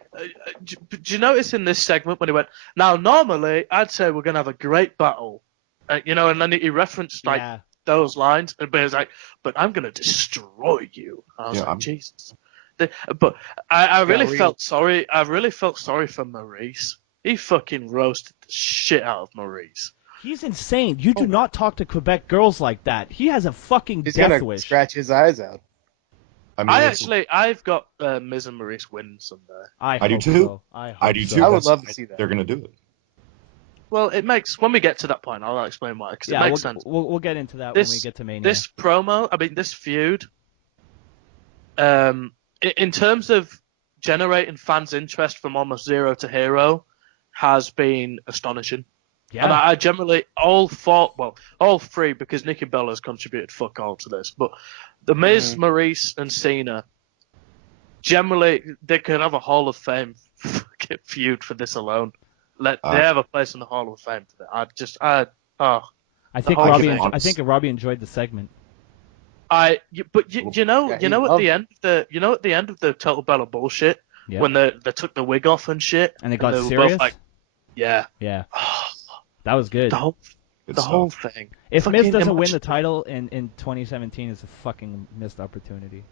do you notice in this segment when he went, now normally I'd say we're gonna have a great battle, and then he referenced like Yeah. those lines, but he was like, but I'm gonna destroy you. And I was Yeah, like, Jesus. But I really real. felt sorry. I really felt sorry for Maurice. He fucking roasted the shit out of Maurice. He's insane. You do not talk to Quebec girls like that. He has a fucking He's death gonna wish. scratch his eyes out. I mean, I've got Miz and Maurice win Sunday. I do hope too. so. I do so. too. I would love to see that. They're gonna do it. Well, it makes when we get to that point, I'll explain why. Because it makes sense. We'll get into that when we get to Mania. This promo, I mean, this feud, in terms of generating fans' interest from almost zero to hero, has been astonishing. Yeah. And I generally all three, because Nikki Bella's contributed fuck all to this, but the Miz, Maurice, and Cena, generally they could have a Hall of Fame feud for this alone. They have a place in the Hall of Fame for that. I think Robbie enjoyed the segment. At the end of the Total Bella bullshit, when they took the wig off and shit, and they got were serious. Both like, yeah, that was good. The whole thing. If Miz doesn't win the title in 2017, it's a fucking missed opportunity.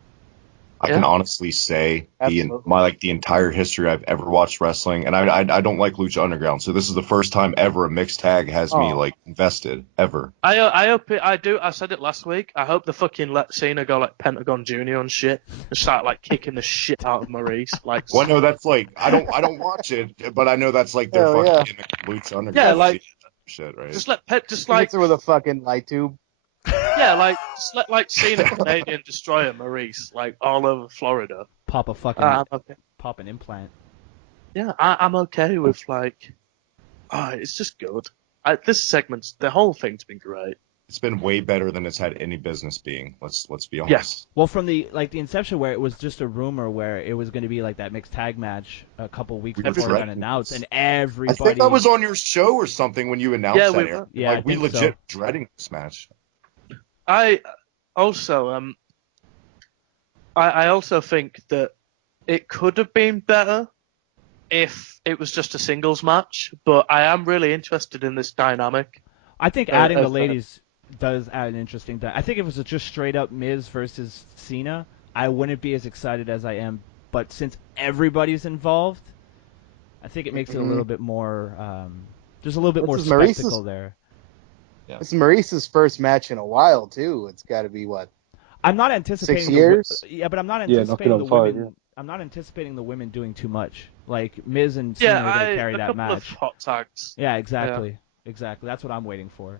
I can honestly say the entire history I've ever watched wrestling, and I don't like Lucha Underground, so this is the first time ever a mixed tag has me like invested ever. I hope it. I do. I said it last week. I hope they fucking let Cena go like Pentagon Junior and shit, and start like kicking the shit out of Maurice. Like, well, no, that's like I don't watch it, but I know that's like their fucking Lucha Underground. Yeah, like shit, right? Just like with a fucking light tube. Yeah, like just let like Cena Canadian Destroyer Maurice like all over Florida. Pop a fucking pop an implant. Yeah, I'm okay with like, it's just good. This segment's the whole thing's been great. It's been way better than it's had any business being. Let's be honest. Yes. Well, from the inception where it was just a rumor where it was going to be like that mixed tag match a couple weeks before it got announced, and everybody. I think I was on your show or something when you announced that. Eric. Yeah, like, we legit dreading this match. I also I also think that it could have been better if it was just a singles match, but I am really interested in this dynamic. I think adding the ladies does add an interesting I think if it was just straight up Miz versus Cena, I wouldn't be as excited as I am. But since everybody's involved, I think it makes it a little bit more. There's a little bit more spectacle there. Yeah. It's Maurice's first match in a while too. It's got to be what? I'm not anticipating 6 years. But I'm not anticipating the women. Yeah. I'm not anticipating the women doing too much. Like Miz and Cena are going to carry that match. Of hot tags. Yeah, exactly. Yeah. Exactly. That's what I'm waiting for.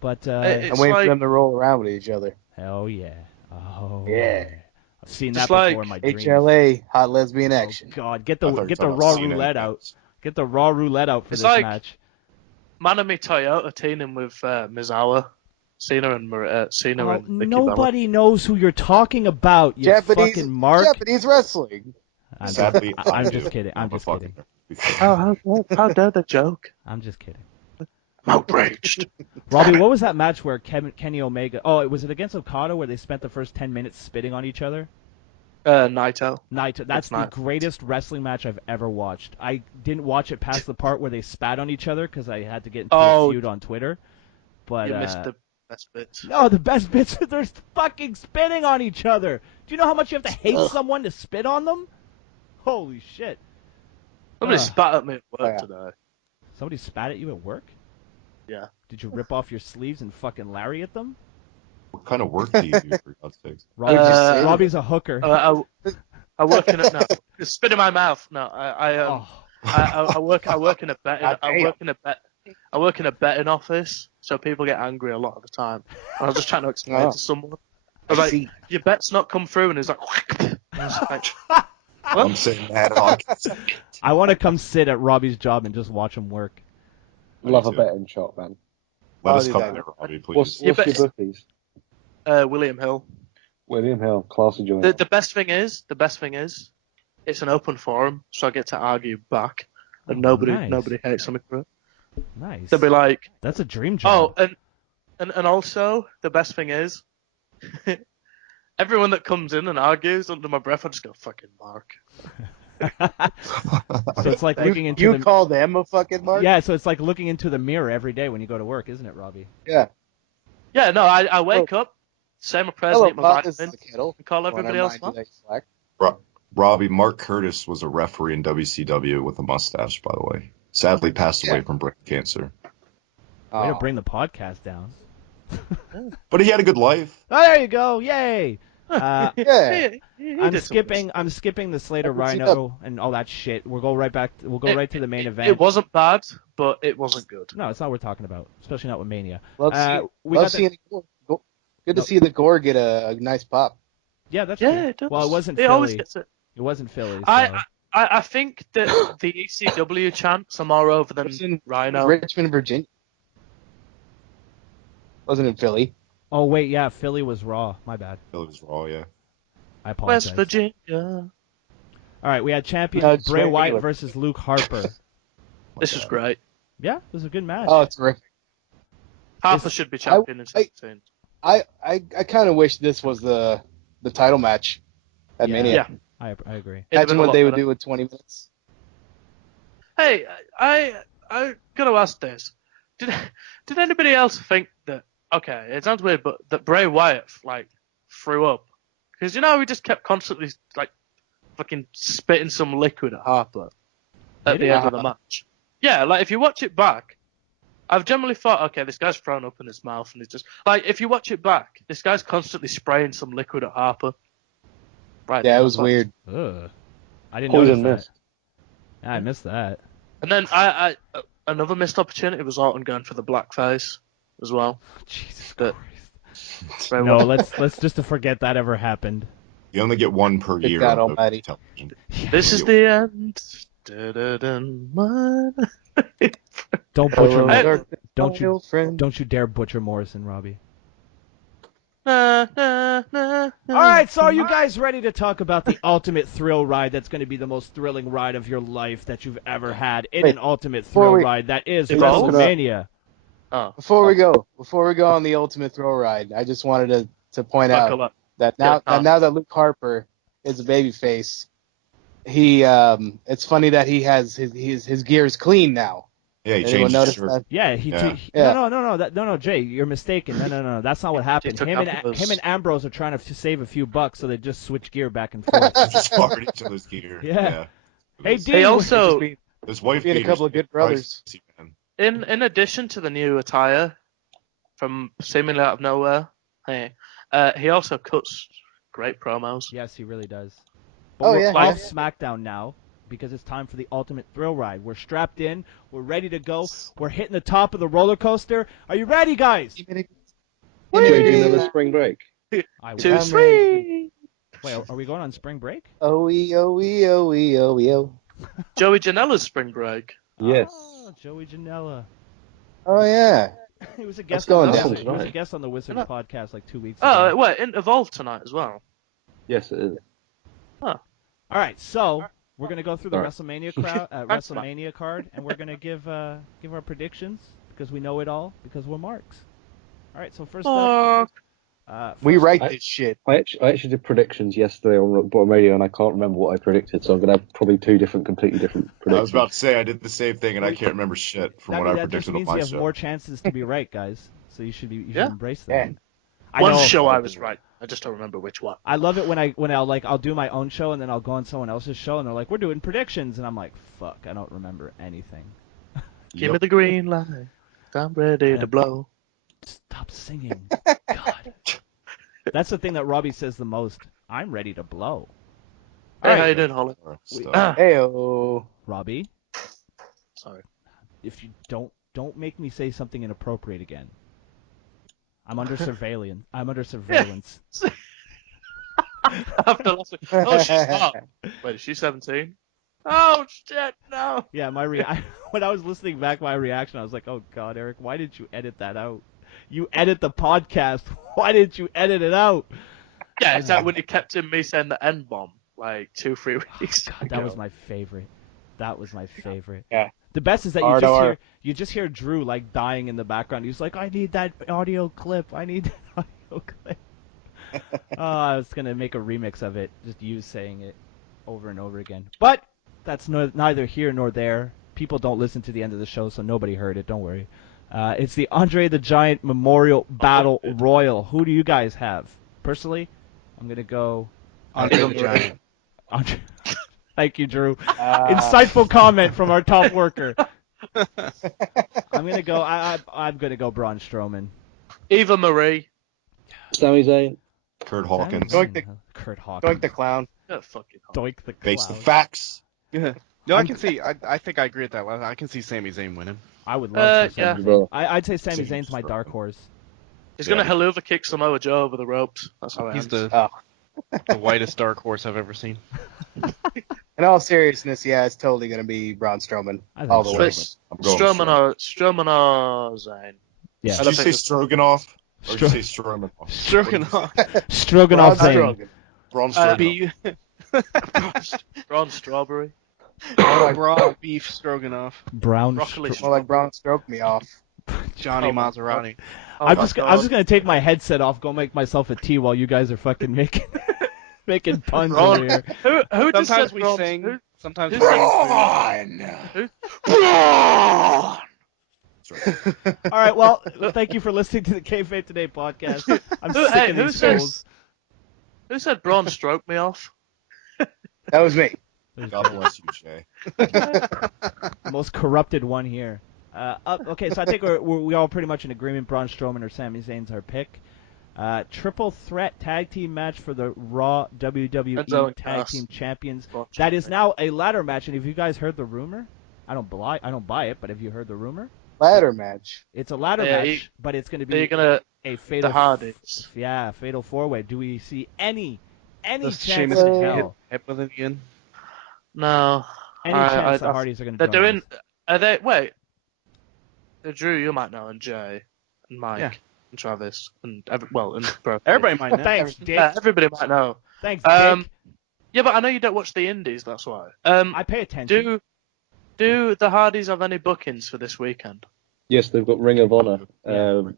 But I'm waiting for them to roll around with each other. Hell yeah. Oh yeah. I've seen that before in my dreams. HLA, hot lesbian action. Oh God, get the raw roulette out. Get the raw roulette out for this match. Manami Toyota teaming with Mizawa, Cena and Nikki nobody knows who you're talking about. You fucking Mark. Japanese wrestling. I'm just kidding. I'm just kidding. How dare the joke? I'm just kidding. I'm outraged. Robbie, what was that match where Kenny Omega? Oh, was it against Okada where they spent the first 10 minutes spitting on each other? Naito. That's the greatest wrestling match I've ever watched. I didn't watch it past the part where they spat on each other because I had to get into a feud on Twitter. But you missed the best bits. No, the best bits are they're fucking spitting on each other. Do you know how much you have to hate someone to spit on them? Holy shit. Somebody spat at me at work today. Somebody spat at you at work? Yeah. Did you rip off your sleeves and fucking lariat them? What kind of work do you do, for God's sakes? Robbie's a hooker. I work in it now. Spit in my mouth. No, I work in a betting office, so people get angry a lot of the time. And I was just trying to explain to someone. I was like, your bet's not come through, and it's like, I'm saying that. I want to come sit at Robbie's job and just watch him work. Love a betting shop, man. Let us come there, Robbie, please. What's your bookies? William Hill. William Hill, classy joint. The best thing is, it's an open forum, so I get to argue back, and nobody hates me for it. Nice. They'll be like, that's a dream job. Oh, and also the best thing is, everyone that comes in and argues under my breath, I just go fucking Mark. So it's like looking into you call them a fucking Mark? Yeah, so it's like looking into the mirror every day when you go to work, isn't it, Robbie? Yeah. Yeah, no, I wake up, say my prayers, eat my vitamin, and call everybody else Mark. Robbie, Mark Curtis was a referee in WCW with a mustache, by the way. Sadly passed away from brain cancer. Way to bring the podcast down. But he had a good life. Oh, there you go. Yay. Uh, Yeah. I'm did something. skipping the Slater Haven't seen Rhino and all that shit. We'll go right back. We'll go right to the main event. It wasn't bad, but it wasn't good. No, it's not what we're talking about, especially not with Mania. Love We got seeing good to see the gore get a nice pop. Yeah, that's Yeah, true. it does. Well, it wasn't It Philly. always gets it. It wasn't Philly. So. I think that the ECW chants are more over than It was in Rhino. Richmond, Virginia. Wasn't in Philly. Oh wait, yeah, Philly was Raw. My bad. It was Raw, yeah. I apologize. West Virginia. All right, we had champion No, it's Bray right Wyatt regular. versus Luke Harper. This was great. Yeah, it was a good match. Oh, it's terrific. Harper should be champion in 17. I kind of wish this was the title match at Yeah. Mania. Yeah. I agree. It'd have been Imagine a what lot they would better. do with 20 minutes. Hey, I gotta ask this. Did anybody else think that? Okay, it sounds weird, but that Bray Wyatt like threw up because he just kept constantly like fucking spitting some liquid at Harper at Did the he? end of the match. Yeah, like if you watch it back, I've generally thought, okay, this guy's thrown up in his mouth and he's just like, if you watch it back, this guy's constantly spraying some liquid at Harper. Right. Yeah, there. it was weird. Ugh. I didn't Poison notice mist. that. Yeah, I missed that. And then I another missed opportunity was Orton going for the blackface as well. Jesus But- Christ. Bray No, Wyatt. let's just to forget that ever happened. You only get one per Good year God on almighty. television. This is the end. Da-da-dun, mine. Don't butcher. Hello, Hey, darkness, don't my you- old friend. Don't you dare butcher Morrison, Robbie. Na, na, na, na. All right, so are you guys ready to talk about the ultimate thrill ride that's going to be the most thrilling ride of your life that you've ever had in Wait, an ultimate before thrill we- ride that is Evolve? WrestleMania? Oh, Before we go on the ultimate throw ride, I just wanted to point out buckle up. that Yeah, now that Luke Harper is a babyface, he it's funny that he has his gears clean now. Yeah, he Anyone changed his notice shirt. that? Yeah, Yeah. no, Jay, you're mistaken. No, that's not what happened. took Him out and those- him and Ambrose are trying to save a few bucks, so they just switch gear back and forth. Just farted each other's gear. Yeah. Hey, His- Dean, He also, His wife being a beaters couple of good brothers. Christ, man. in addition to the new attire from seemingly out of nowhere, he also cuts great promos. Yes, he really does. But Oh, we're yeah, off yeah. SmackDown now because it's time for the ultimate thrill ride. We're strapped in. We're ready to go. We're hitting the top of the roller coaster. Are you ready, guys? Joey, do another spring break? I Two, will. I'm three. Wait, are we going on spring break? Oh, oh. Joey Janela's spring break. Yes. Oh, Joey Janela. Oh yeah. He was a guest. going on the down Wizards, he was a tonight. guest on the Wizards Yeah. podcast like 2 weeks Oh, ago. wait, it evolved tonight as well. Yes, it is. All right, so we're gonna go through the All right. WrestleMania card, and we're gonna give our predictions because we know it all because we're marks. All right, so first up, We first- write I- this shit. I actually did predictions yesterday on Bottom Radio, and I can't remember what I predicted, so I'm going to have probably two completely different I predictions. was about to say I did the same thing and I can't remember shit from what I that just predicted on means my you have show. more chances to be right, guys. So you should Yeah. embrace Yeah. that. I One know. show I was right. I just don't remember which one. I love it when I'll do my own show and then I'll go on someone else's show and they're like, we're doing predictions, and I'm like, fuck, I don't remember anything. Give me the green light. I'm ready to blow. Stop singing. God. That's the thing that Robbie says the most. I'm ready to blow. Hey, All how right, you doing, Holly? Heyo. Robbie, Sorry. if you don't make me say something inappropriate again. I'm under surveillance. After last week. Oh, she's not. Wait, is she 17? Oh, shit, no. Yeah, when I was listening back, my reaction, I was like, oh God, Eric, why did you edit that out? You edit the podcast. Why didn't you edit it out? Yeah, is that when you kept in me saying the N-bomb like 2-3 weeks God, ago? that was my favorite. Yeah. The best is that R. you just hear Drew like dying in the background. He's like, I need that audio clip. I need that audio clip. I was gonna make a remix of it, just you saying it over and over again. But that's neither here nor there. People don't listen to the end of the show, so nobody heard it. Don't worry. It's the Andre the Giant Memorial Battle Royal. Who do you guys have? Personally, I'm gonna go Andre the Giant. Andre. Thank you, Drew. Insightful comment from our top worker. I'm gonna go. I'm gonna go Braun Strowman. Eva Marie. Sami Zayn. Kurt Hawkins. Kurt Hawkins. Doink the clown. Yeah, fuck you. Doink the Face the clown. facts. No, I can see. I think I agree with that. I can see Sami Zayn winning. I would love to see yeah. Sami Zayn. I'd say Sami Zayn Zayn's my dark horse. He's gonna haluva kick Samoa Joe over the ropes. That's how it He's ends. the whitest dark horse I've ever seen. In all seriousness, yeah, it's totally going to be Braun Strowman I think all the way. I'm going Strowman or Zayn. Yeah. Did you say Stroganoff? Or did you say Stroganoff? Stroganoff. Stroganoff Braun Zayn. Strowman. Braun Stroganoff. Braun Strawberry. Raw beef stroganoff. Brown. Broccoli. More like Braun stroked me off. Johnny Maserati. I'm just gonna take my headset off, go make myself a tea while you guys are fucking making making puns over here. Who just Sometimes said we Braun? sing. Sometimes who we said- Braun! All right, well, thank you for listening to the Kayfabe Today podcast. I'm sick of these fools. Who said Braun stroked me off? That was me. God bless you, Shay. Most corrupted one here. Okay, so I think we all pretty much in agreement. Braun Strowman or Sami Zayn's our pick. Triple threat tag team match for the Raw WWE Tag Team Champions. That is now a ladder match. And have you guys heard the rumor? I don't buy it, but have you heard the rumor? Ladder match. It's a ladder match, but it's going to be a fatal. The Hardys. Yeah, fatal four-way. Do we see any Does chance Sheamus in hit hell? with it again? No. Any chance the Hardys are going to They're join doing. us? Are they? Wait. Drew, you might know, and Jay, and Mike, Yeah. and Travis, and bro. Everybody might know. Thanks, Dick. Everybody might know. Thanks, Dick. Yeah, but I know you don't watch the indies. That's why. I pay attention. Do the Hardys have any bookings for this weekend? Yes, they've got Ring of Honor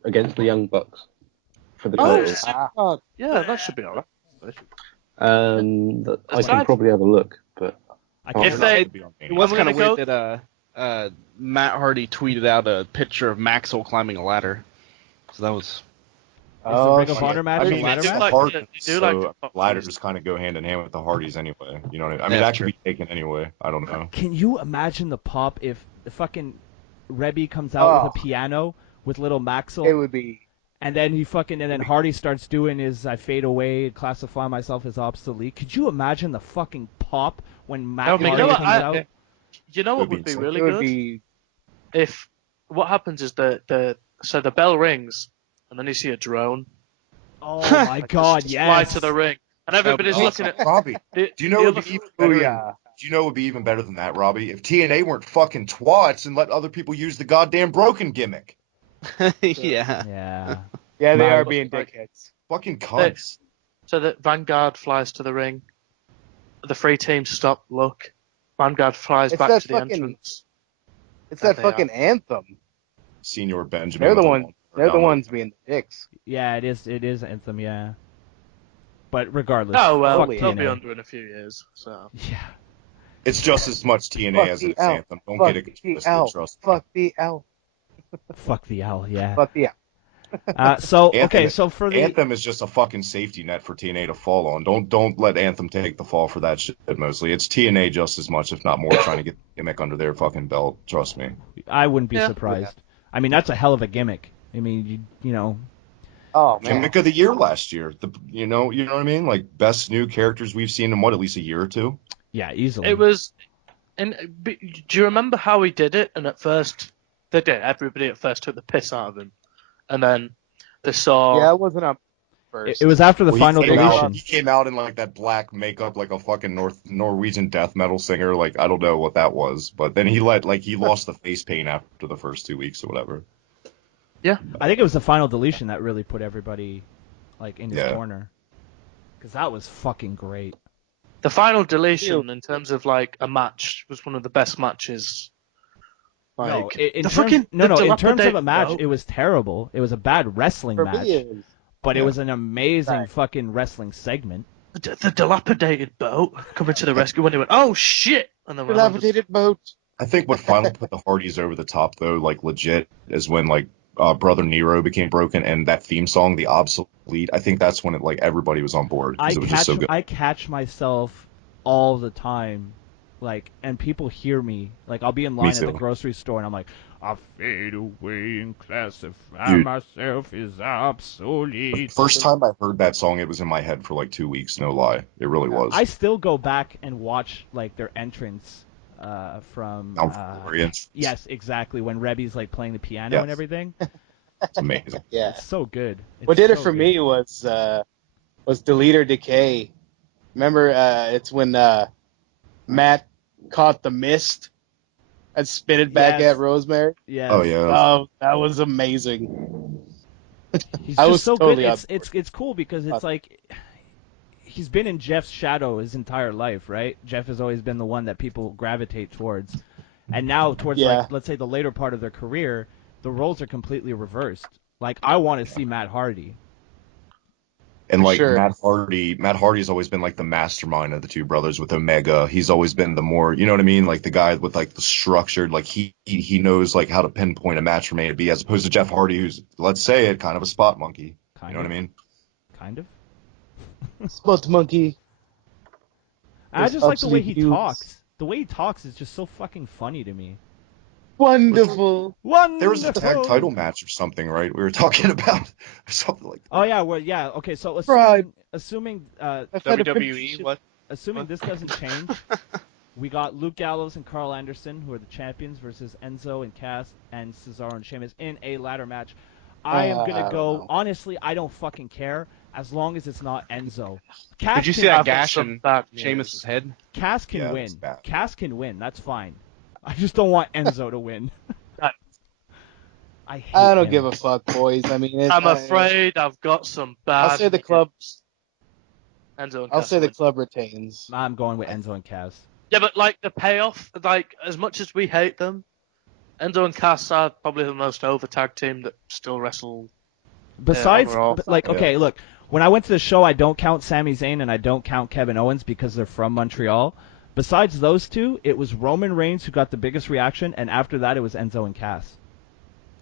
against the Young Bucks for the title. Yeah, that should be alright. I can probably have a look, but If they, It was I'm kind of gonna weird that Matt Hardy tweeted out a picture of Maxwell climbing a ladder. So that was. Is the Ring of shit. Honor match I a mean, ladder it's match? the Hardys, you do like so to- ladders kind of go hand in hand with the Hardys anyway. You know what I mean? I mean, Yeah, that could be taken anyway. I don't know. Can you imagine the pop if the fucking Rebby comes out with a piano with little Maxwell? It would be. And then Hardy starts doing his I fade away, classify myself as obsolete. Could you imagine the fucking pop when Matt Hardy you know what, comes out? You know what It would would be be really It would good? be. If what happens is the bell rings and then you see a drone Oh my God, just fly yes! to the ring and everybody's looking at Robbie, the, do you know the what would other- be even Oh better? yeah. Do you know what would be even better than that, Robbie? If TNA weren't fucking twats and let other people use the goddamn broken gimmick. Yeah. Yeah. Yeah, they Wow. are being dickheads. Fucking cunts. so that Vanguard flies to the ring, the three teams stop, look, Vanguard flies It's back that to the fucking- entrance. It's That that they fucking anthem. Senior Benjamin. They're the with a ones. long- They're the ones being the dicks. Yeah, it is Anthem, yeah. But regardless. Oh well, fuck they'll be TNA. under in a few years. So Yeah. It's just as much TNA Fuck as the it's L. Anthem. Don't Fuck get it the twisted, L. trust me. Fuck the L. Fuck the L, yeah. Fuck the L. So for the Anthem is just a fucking safety net for TNA to fall on. Don't let Anthem take the fall for that shit mostly. It's TNA just as much, if not more, trying to get the gimmick under their fucking belt. Trust me. I wouldn't be Yeah. surprised. I mean, that's a hell of a gimmick. I mean, you know, Oh man. Gimmick of the year last year. You know what I mean? Like best new characters we've seen in at least a year or two. yeah, easily. it was. Do you remember how he did it? And at first, everybody at first took the piss out of him, and then they saw. Yeah, it wasn't up first. It was after the Well, final he came out- deletion. he came out in like that black makeup, like a fucking Norwegian death metal singer. Like I don't know what that was, but then he lost the face paint after the first 2 weeks or whatever. I think it was the final deletion that really put everybody like in his Yeah. corner. Because that was fucking great. The final deletion, in terms of like a match, was one of the best matches. Like, No, in the terms, fucking no, the in terms of a dilapidated match, boat. it was terrible. It was a bad wrestling For match, me, it was. but it Yeah. was an amazing Right. fucking wrestling segment. The dilapidated boat coming to the rescue when he went, "Oh shit!" And then Dilapidated boat. I think what finally put the Hardys over the top, though, like legit, is when like Brother Nero became broken and that theme song, the obsolete. I think that's when it like everybody was on board because it was just so good. I catch myself all the time like, and people hear me. Like, I'll be in line at the too. grocery store, and I'm like, I fade away and classify Dude. myself as The obsolete. first time I heard that song, it was in my head for like 2 weeks. No lie, it really was. I still go back and watch like their entrance from. Yes, exactly. When Rebby's like playing the piano and everything. It's amazing. Yeah. It's so good. What did it for me was Delete or Decay. Remember, it's when Matt caught the mist and spit it back Yes. at Rosemary. Yes. Oh yeah. Oh, that was amazing. He's I just was so totally good. on It's cool because it's like he's been in Jeff's shadow his entire life, right? Jeff has always been the one that people gravitate towards, and now towards like let's say the later part of their career, the roles are completely reversed. Like I want to see Matt Hardy. And like sure. Matt Hardy's always been like the mastermind of the two brothers with Omega. He's always been the more, you know what I mean? Like the guy with like the structured, like he knows like how to pinpoint a match from A to B, as opposed to Jeff Hardy, who's, let's say it, kind of a spot monkey. You know what I mean? Kind of. Spot monkey. I just like the way he talks. The way he talks is just so fucking funny to me. Wonderful. There was a tag title match or something, right? We were talking about something like that. Oh yeah, well yeah, okay. So assuming WWE, what? Assuming this doesn't change, we got Luke Gallows and Carl Anderson, who are the champions, versus Enzo and Cass and Cesaro and Sheamus in a ladder match. I am gonna go. Honestly, I don't fucking care as long as it's not Enzo. Cass Did you see that gash in Sheamus' head? Cass can win. Cass can win. That's fine. I just don't want Enzo to win. I don't give a fuck, boys. I mean, I'm afraid I've got some bad. I'll say the club. Enzo and I'll Cass say the win. club retains. I'm going with Enzo and Cass. Yeah, but like the payoff, like as much as we hate them, Enzo and Cass are probably the most over tag team that still wrestle. Besides, look, when I went to the show, I don't count Sami Zayn and I don't count Kevin Owens because they're from Montreal. Besides those two, it was Roman Reigns who got the biggest reaction, and after that, it was Enzo and Cass.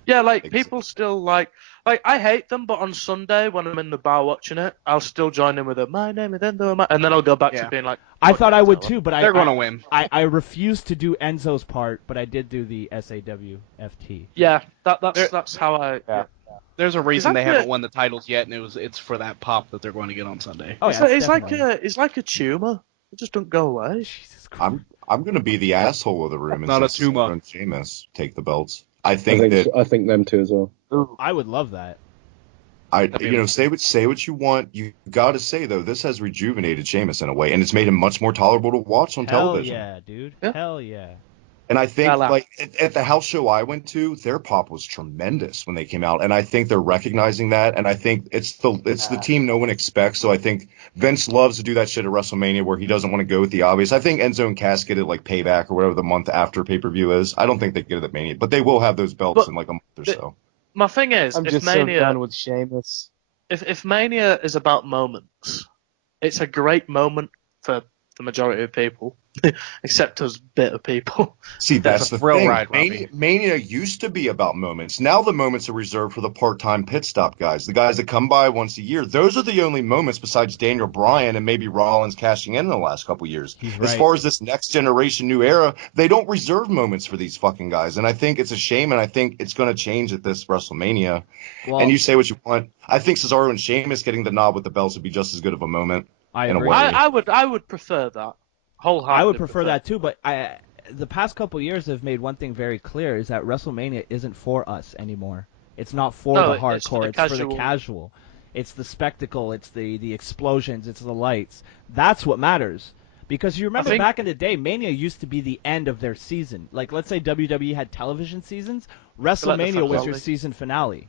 Yeah, like people still like I hate them, but on Sunday when I'm in the bar watching it, I'll still join in with a "My name is Enzo," and then I'll go back to being like. I thought I would too, but they're gonna win. I refused to do Enzo's part, but I did do the SAWFT. Yeah, that's how I. Yeah. There's a reason they haven't won the titles yet, and it's for that pop that they're going to get on Sunday. Oh, yeah, it's like a tumor. It just don't go away. Jesus Christ. I'm gonna be the asshole of the room and not a say tumor. Cesaro and Sheamus take the belts. I think them too as well. I would love that. Say what you want. You got to say though, this has rejuvenated Sheamus in a way, and it's made him much more tolerable to watch on television. Hell yeah, dude. Yeah. Hell yeah. And I think like at the house show I went to, their pop was tremendous when they came out, and I think they're recognizing that. And I think it's the team no one expects. So I think Vince loves to do that shit at WrestleMania where he doesn't want to go with the obvious. I think Enzo and Cass get it like Payback or whatever the month after pay-per-view is. I don't think they get it at Mania, but they will have those belts in like a month or so. My thing is, I'm if just Mania, so done with Sheamus. If Mania is about moments, it's a great moment for the majority of people, except us bitter people. See, that's the thrill thing. ride, Robbie. Mania used to be about moments. Now the moments are reserved for the part-time pit stop guys, the guys that come by once a year. Those are the only moments besides Daniel Bryan and maybe Rollins cashing in the last couple years. He's As right. far as this next generation, new era, they don't reserve moments for these fucking guys. And I think it's a shame, and I think it's going to change at this WrestleMania. Well, And you say what you want. I think Cesaro and Sheamus getting the nod with the belts would be just as good of a moment. I in a agree. way. I would prefer that. I would prefer that too, but the past couple years have made one thing very clear, is that WrestleMania isn't for us anymore. It's not for the hardcore, it's for the casual. It's the spectacle, it's the explosions, it's the lights. That's what matters. Because you remember back in the day, Mania used to be the end of their season. Like, let's say WWE had television seasons, WrestleMania was your season finale.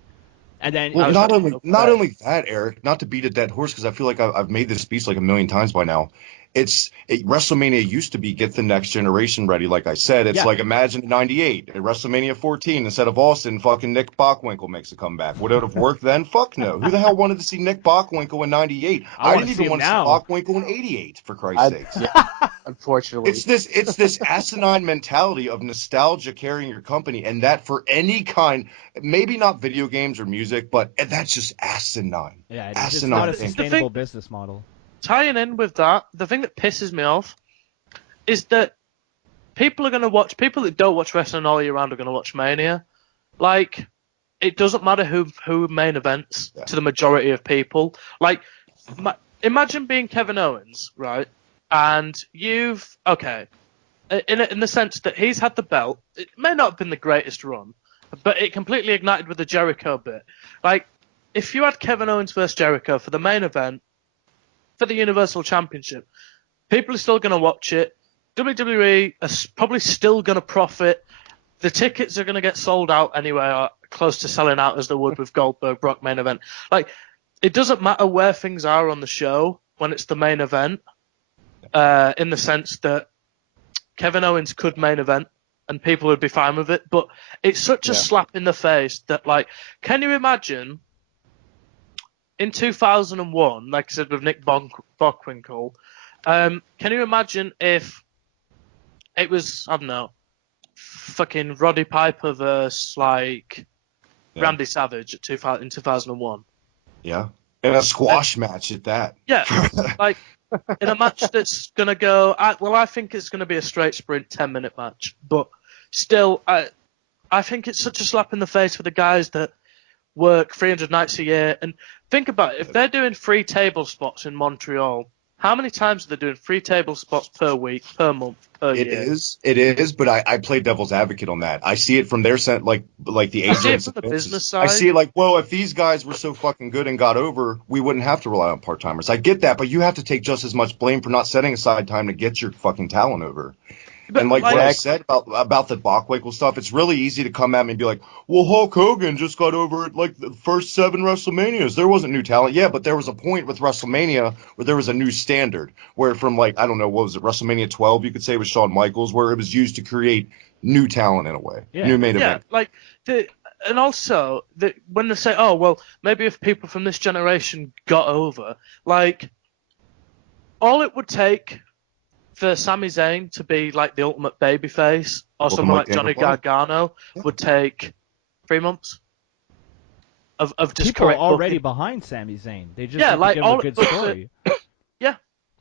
And then not only that, Eric, not to beat a dead horse, because I feel like I've made this speech like a million times by now. WrestleMania used to be get the next generation ready, like I said. It's like imagine 98 at WrestleMania 14 instead of Austin, fucking Nick Bockwinkel makes a comeback. Would it have worked then? Fuck no. Who the hell wanted to see Nick Bockwinkel in 98? I didn't even want to see Bockwinkel in 88, for Christ's sakes. Yeah, unfortunately. It's this asinine mentality of nostalgia carrying your company, and that for any kind, maybe not video games or music, but that's just asinine. Yeah, it's not a sustainable business model. Tying in with that, the thing that pisses me off is that people are going to watch. People that don't watch wrestling all year round are going to watch Mania. Like, it doesn't matter who main events to the majority of people. Like, imagine being Kevin Owens, right? And in the sense that he's had the belt. It may not have been the greatest run, but it completely ignited with the Jericho bit. Like, if you had Kevin Owens versus Jericho for the main event, for the Universal Championship, people are still going to watch it. WWE are probably still going to profit. The tickets are going to get sold out anyway, or close to selling out as they would with Goldberg Brock main event. Like, it doesn't matter where things are on the show when it's the main event, in the sense that Kevin Owens could main event and people would be fine with it. But it's such a slap in the face that, like, can you imagine in 2001, like I said with Nick Bockwinkel, can you imagine if it was, I don't know, fucking Roddy Piper versus, like, Randy Savage in 2001? Yeah. And a squash match at that. Yeah. Like, in a match that's going to go, I think it's going to be a straight sprint 10-minute match. But still, I think it's such a slap in the face for the guys that work 300 nights a year. And think about it, if they're doing 3 table spots in Montreal, how many times are they doing 3 table spots per week, per month, per year? It is, but I play devil's advocate on that. I see it from their sense, like the agents. I see it from the business side. I see it like, well, if these guys were so fucking good and got over, we wouldn't have to rely on part-timers. I get that, but you have to take just as much blame for not setting aside time to get your fucking talent over. But and like what I said about the Bockwinkel stuff, it's really easy to come at me and be like, well, Hulk Hogan just got over it like the first 7 WrestleManias. There wasn't new talent. Yeah, but there was a point with WrestleMania where there was a new standard where from like, I don't know, what was it, WrestleMania 12, you could say with Shawn Michaels, where it was used to create new talent in a way, new main event. Like and also when they say, oh, well, maybe if people from this generation got over, like, all it would take for Sami Zayn to be like the ultimate babyface, or someone like Johnny Gargano, would take 3 months of just people correct are already booking. behind Sami Zayn. They just need to give him a good story.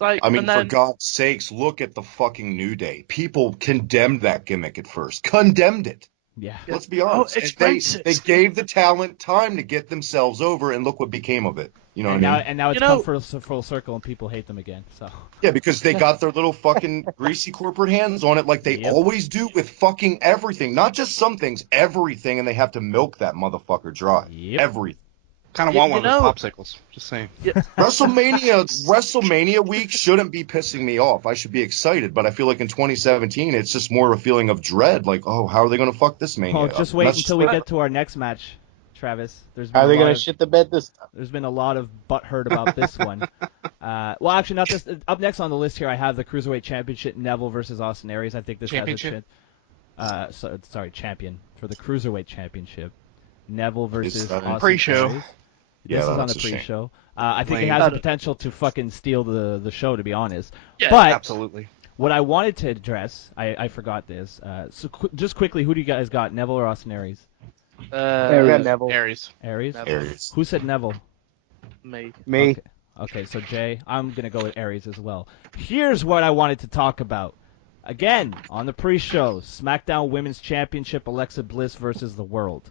Like, I mean, for God's sakes, look at the fucking New Day. People condemned that gimmick at first. Condemned it. Yeah. Let's be honest. They gave the talent time to get themselves over, and look what became of it. You know what I mean? And now it's come full circle, and people hate them again. So yeah, because they got their little fucking greasy corporate hands on it, like they always do with fucking everything. Not just some things, everything, and they have to milk that motherfucker dry. Everything. Kind of want one of those popsicles. Just saying. Yeah. WrestleMania week shouldn't be pissing me off. I should be excited, but I feel like in 2017, it's just more a feeling of dread. Like, oh, how are they going to fuck this Mania? Oh, just wait until we get to our next match, Travis. Are they going to shit the bed this time? There's been a lot of butthurt about this one. Well, actually, not this. Up next on the list here, I have the Cruiserweight Championship, Neville versus Austin Aries. I think this has a chance. Champion for the Cruiserweight Championship. Neville versus Austin pre-show. Aries. Yeah, this is on the pre-show. I think it has the potential to fucking steal the show, to be honest. Yeah, but absolutely. What I wanted to address, I forgot this. Just quickly, who do you guys got, Neville or Austin Aries? Neville. Aries. Who said Neville? Me. Okay, so Jay, I'm going to go with Aries as well. Here's what I wanted to talk about. Again, on the pre-show, SmackDown Women's Championship, Alexa Bliss versus The World.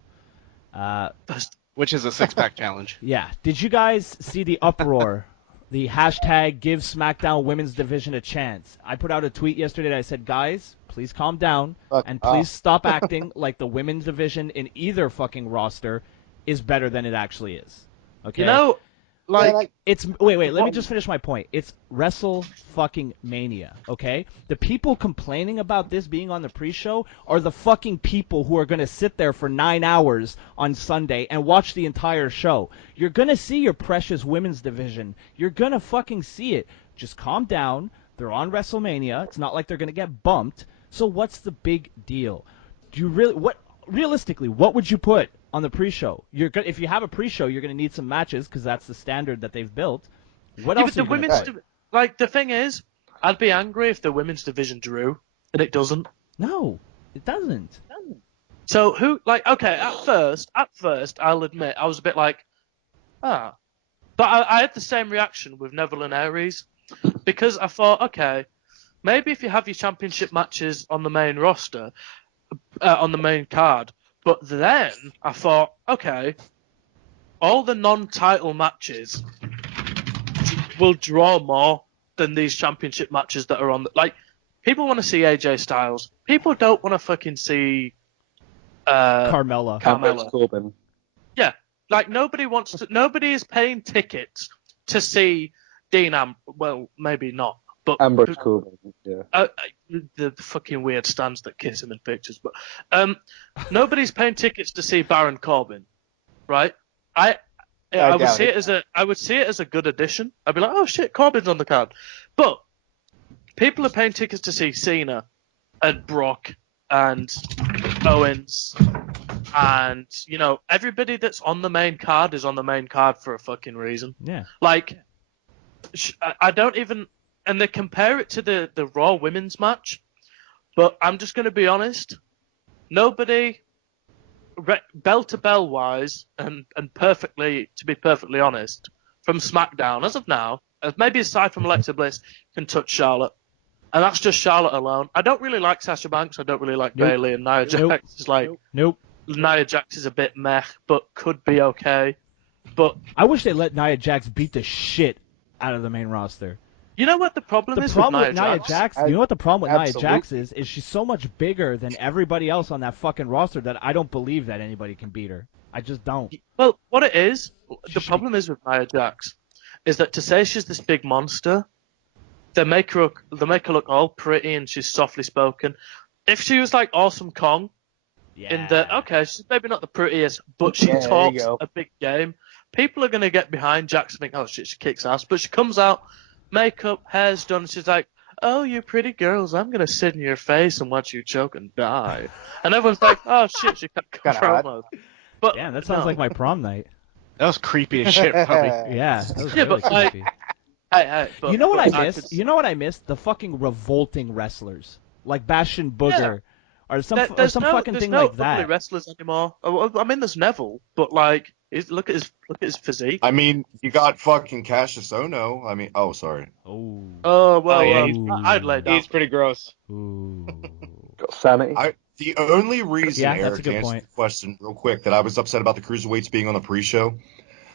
Which is a 6-pack challenge. Yeah. Did you guys see the uproar? The hashtag give SmackDown Women's Division a chance. I put out a tweet yesterday that I said, guys, please calm down and please stop acting like the women's division in either fucking roster is better than it actually is. Okay? You know, it's wait, let me just finish my point. It's Wrestlemania, okay? The people complaining about this being on the pre-show are the fucking people who are going to sit there for 9 hours on Sunday and watch the entire show. You're going to see your precious women's division. You're going to fucking see it. Just calm down. They're on WrestleMania. It's not like they're going to get bumped. So what's the big deal? Do you really realistically, what would you put on the pre-show? If you have a pre-show, you're going to need some matches because that's the standard that they've built. What else? But the thing is, I'd be angry if the women's division drew, and it doesn't. No, it doesn't. So okay, at first, I'll admit I was a bit like, but I had the same reaction with Neville and Aries because I thought, okay, maybe if you have your championship matches on the main roster, on the main card. But then I thought, okay, all the non-title matches will draw more than these championship matches that are on. Like, people want to see AJ Styles. People don't want to fucking see Carmella. Ambrose Corbin. Yeah, like nobody is paying tickets to see Dean well, maybe not, but Ambrose Corbin, yeah. The fucking weird stands that kiss him in pictures, but nobody's paying tickets to see Baron Corbin, right? I would see it as a good addition. I'd be like, oh shit, Corbin's on the card, but people are paying tickets to see Cena and Brock and Owens, and everybody that's on the main card is on the main card for a fucking reason. Yeah. Like, I don't even, and they compare it to the Raw women's match, but I'm just going to be honest, nobody, bell to bell wise, and to be perfectly honest, from SmackDown as of now, maybe aside from Alexa Bliss, can touch Charlotte. And that's just Charlotte alone. I don't really like Sasha Banks. I don't really like Bayley, and Nia Jax is like, Nia Jax is a bit meh, but could be okay. But I wish they let Nia Jax beat the shit out of the main roster. You know what the problem is with Nia Jax? You know what the problem with Nia Jax is she's so much bigger than everybody else on that fucking roster that I don't believe that anybody can beat her. I just don't. Well, what it is, the problem is with Nia Jax, is that to say she's this big monster, they make her look all pretty and she's softly spoken. If she was like Awesome Kong, she's maybe not the prettiest, but she talks a big game. People are going to get behind Jax and think, oh shit, she kicks ass. But she comes out, makeup, hair's done, and she's like, oh, you pretty girls, I'm going to sit in your face and watch you choke and die. And everyone's like, oh shit, she cut promos. But yeah, that sounds like my prom night. That was creepy as shit, Bobby. Yeah, that was really creepy. But you know what I miss? You know what I miss? The fucking revolting wrestlers, like Bastion Booger, or some fucking thing like that. There's no ugly wrestlers anymore. I mean, there's Neville, but like, look at his physique. I mean, you got fucking Cassius Ohno. I mean, sorry. Oh well, yeah, I'd lay down. He's pretty gross. Got sanity. The only reason, Eric, to answer the question real quick, that I was upset about the Cruiserweights being on the pre-show,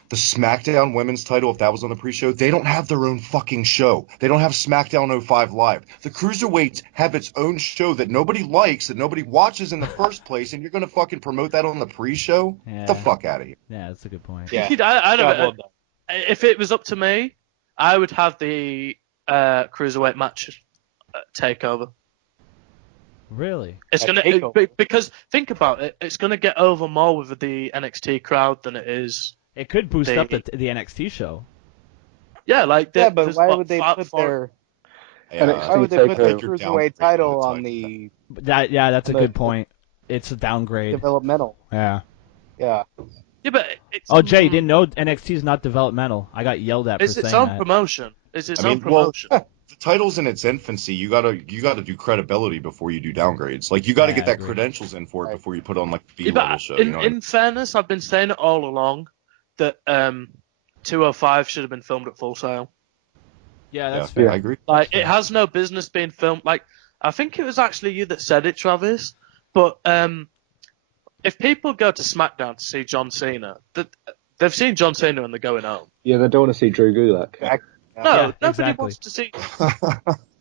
the SmackDown Women's title, if that was on the pre-show, they don't have their own fucking show. They don't have SmackDown 05 Live. The Cruiserweights have its own show that nobody likes, that nobody watches in the first place, and you're going to fucking promote that on the pre-show? Yeah. Get the fuck out of here. Yeah, that's a good point. Yeah. I don't. If it was up to me, I would have the Cruiserweight match takeover. Really? It's gonna because think about it. It's gonna get over more with the NXT crowd than it is. It could boost up the NXT show. Yeah, like but why would they put their Cruiserweight title on the? That's a good point. It's a downgrade. Developmental. Yeah. Yeah. Yeah, but it's, Jay, you didn't know NXT is not developmental. I got yelled at for saying that. It's its own promotion. It's its own promotion. The title's in its infancy. You gotta do credibility before you do downgrades. Like, you gotta get that credentials in for it before you put on like the B-level show. In fairness, I've been saying it all along that 205 should have been filmed at Full Sail. Yeah, that's fair. I agree. Like, it has no business being filmed. Like, I think it was actually you that said it, Travis. But if people go to SmackDown to see John Cena, they've seen John Cena and they're going home. Yeah, they don't want to see Drew Gulak. Nobody wants to see.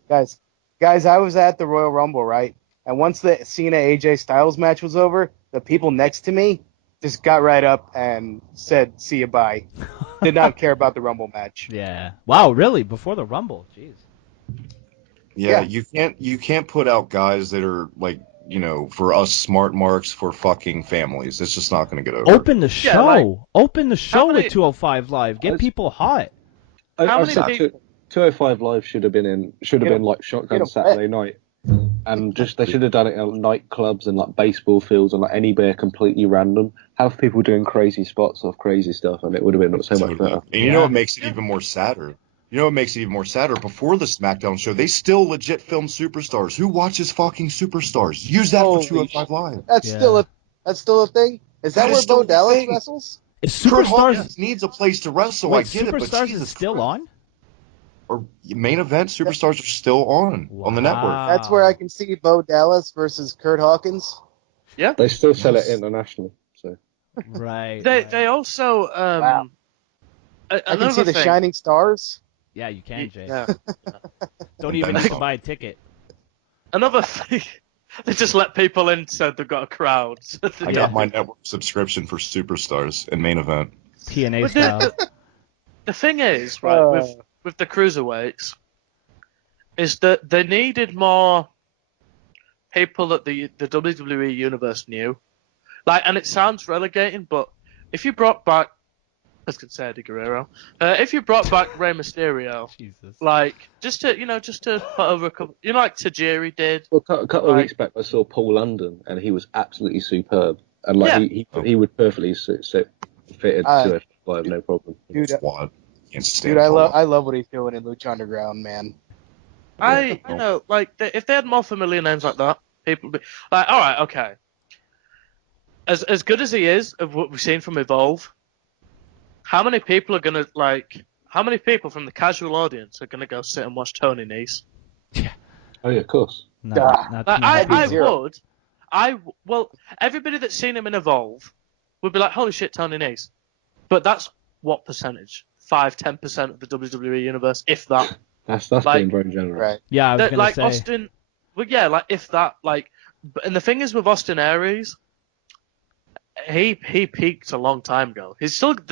Guys, I was at the Royal Rumble, right? And once the Cena AJ Styles match was over, the people next to me just got right up and said, "See you, bye." Did not care about the Rumble match. Yeah. Wow, really? Before the Rumble? Jeez. Yeah, you can't put out guys that are like, for us smart marks for fucking families. It's just not going to get over. Open the show. Open the show with 205 Live. Get people hot. How many people? 205 Live should have been like Shotgun Saturday Night, and they should have done it in nightclubs and like baseball fields and like anywhere completely random. Have people doing crazy spots of crazy stuff, and it would have been so much better. And you know what makes it even more sadder? Before the SmackDown show, they still legit film superstars. Who watches fucking superstars? Use that for 205 Live. That's still a thing. Is that where Bo Dallas wrestles? Is Superstars Kurt needs a place to wrestle. Wait, I get Superstars it, but is still on? or main event superstars are still on the network. That's where I can see Bo Dallas versus Kurt Hawkins. Yeah. They still sell Yes. it internationally. So Right. They also Wow. I can another see the thing. Shining Stars. Yeah, you can, Jay. Yeah. Don't And even then need to some. buy a ticket. Another thing. They just let people in, said they've got a crowd. I got my network subscription for superstars and main event. TNA But style. the thing is, right, with the cruiserweights, is that they needed more people that the WWE universe knew. Like, and it sounds relegating, but if you brought back, I was gonna say Eddie Guerrero, if you brought back Rey Mysterio, Jesus. like just to put over a couple, like Tajiri did. well, a couple of weeks back, I saw Paul London, and he was absolutely superb. And like he would perfectly fit into it. I have no problem. Dude, Squad. Can't stand dude, I Paul. love what he's doing in Lucha Underground, man. If they had more familiar names like that, people would be like, all right, okay. As good as he is, of what we've seen from Evolve, how many people are gonna how many people from the casual audience are gonna go sit and watch Tony Nese? Oh yeah, of course. Not Like, too many I people. would. Everybody that's seen him in Evolve would be like, holy shit, Tony Nese. But that's what percentage? 5-10% of the WWE universe, if that. That's Like- being very generous. Right. Yeah, I was That, gonna like say. Austin, well, yeah, like if that, like, and the thing is with Austin Aries, he peaked a long time ago. They're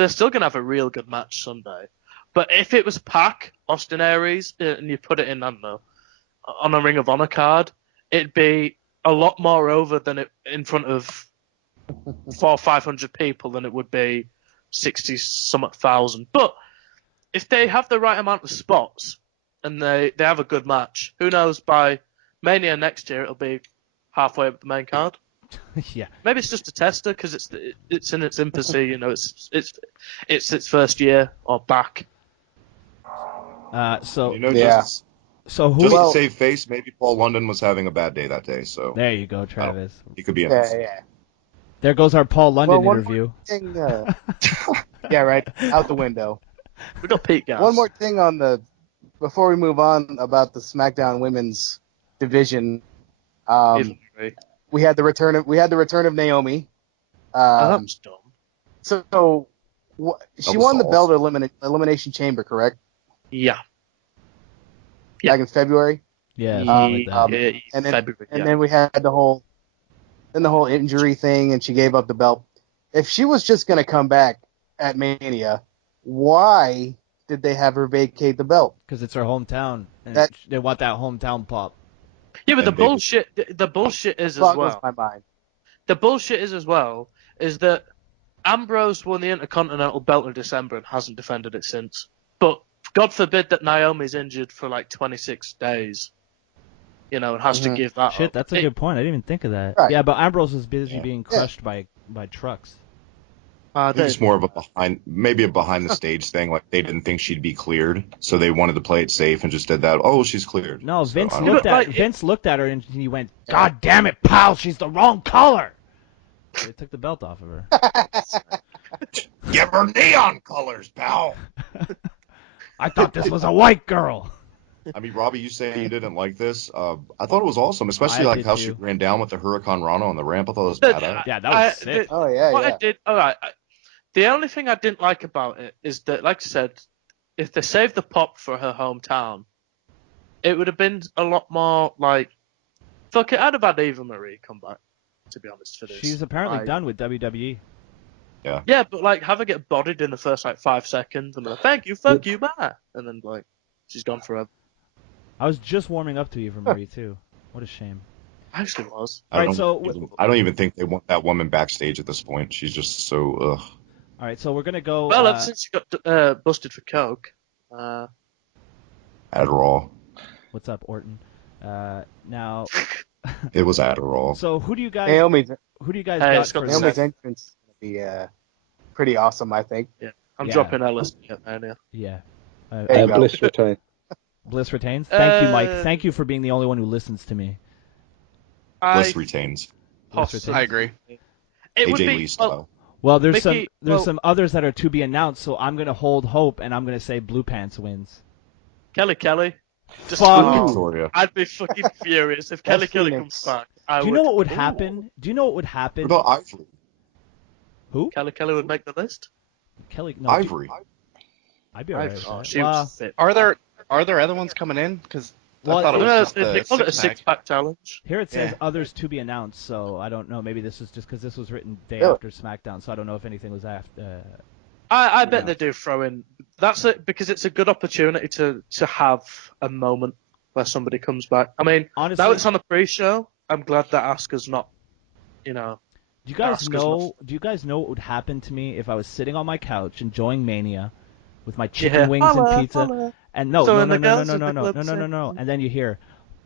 still gonna have a real good match Sunday. But if it was Pac, Austin Aries, and you put it in, I don't know, on a Ring of Honor card, it'd be a lot more over than it in front of 400 or 500 people than it would be 60-something thousand. But if they have the right amount of spots and they have a good match, who knows? By Mania next year, it'll be halfway up the main card. Yeah. Maybe it's just a tester because it's in its infancy. It's its first year or back. So Yeah. so who? Just Well- to save face, maybe Paul London was having a bad day that day, so There you go, Travis. he could be in Yeah, this. yeah. There goes our Paul London Well, one interview. Thing, yeah, right. Out the window. We got Pete Gas. One more thing before we move on about the SmackDown Women's division. We had the return of Naomi. That's dumb. So she was won the false. belt at Elimination Chamber, correct? Yeah. Back in February. Yeah. something like that. And then February, and yeah. then we had the whole injury thing, and she gave up the belt. If she was just going to come back at Mania, why did they have her vacate the belt? Because it's her hometown, and That- they want that hometown pop. Yeah, but And the bullshit is as Boggles well. my mind. The bullshit is as well is that Ambrose won the Intercontinental belt in December and hasn't defended it since. But God forbid that Naomi's injured for like 26 days, and has to give that Shit, up. that's a good point. I didn't even think of that. Right. Yeah, but Ambrose was busy Yeah. being crushed by trucks. I think it's more of a behind the stage thing. Like they didn't think she'd be cleared, so they wanted to play it safe and just did that. Oh, she's cleared. No, So, Vince I don't looked know. at Vince looked at her and he went, "God damn it, pal, she's the wrong color." So they took the belt off of her. Give her neon colors, pal. I thought this was a white girl. I mean, Robbie, you say you didn't like this. I thought it was awesome, especially I like did how too. she ran down with the Hurricane Rana on the ramp. I thought it was badass. Yeah, that was sick. Oh yeah, What yeah. I did, all right. The only thing I didn't like about it is that, like I said, if they saved the pop for her hometown, it would have been a lot more like, fuck it, I'd have had Eva Marie come back, to be honest, for this. She's apparently Like, done with WWE. Yeah, but like, have her get bodied in the first like 5 seconds and be like, thank you, fuck you, bye. And then like, she's gone forever. I was just warming up to Eva Marie too. What a shame. Actually was. I Right, don't even think they want that woman backstage at this point. She's just so ugh. All right, so we're gonna go. Well, ever since she got busted for coke, Adderall. What's up, Orton? Now, It was Adderall. so who do you guys Naomi's got it's got for the the Naomi's entrance is gonna be pretty awesome, I think. I'm Yeah. dropping Ellis at Mania. Yeah. There you go. Bliss retain. Bliss retains. Thank you, Mike. Uh, Thank you for being the only one who listens to me. Bliss retains. Bliss Poss- retains. I agree. It would AJ be Lee style. Well, there's Mickey, some others that are to be announced, so I'm gonna hold hope and I'm gonna say Blue Pants wins. Kelly. Just Fuck. Victoria. I'd be fucking furious if Kelly Phoenix. comes back. I Do you know what would happen? Do you know what would happen? What about Ivory? Who? Kelly would make the list. Kelly. No, Ivory. I'd be alright with Oh, that. she Well, was fit. Are there other ones coming in? Because Well, I thought it was No, just they the call it a six-pack. six-pack challenge. here it says Yeah. others to be announced, so I don't know. Maybe this is just because this was written day Really? after SmackDown, so I don't know if anything was after. I bet they do throw in. That's it, because it's a good opportunity to have a moment where somebody comes back. I mean, Honestly, now it's on a pre-show. I'm glad that Asuka's not, do you guys Asuka's know? Do you guys know what would happen to me if I was sitting on my couch enjoying Mania with my chicken wings and pizza? And no, So no, in no, the no, no, girls no, in no, the no, club no, no, no, no, saying- and then you hear,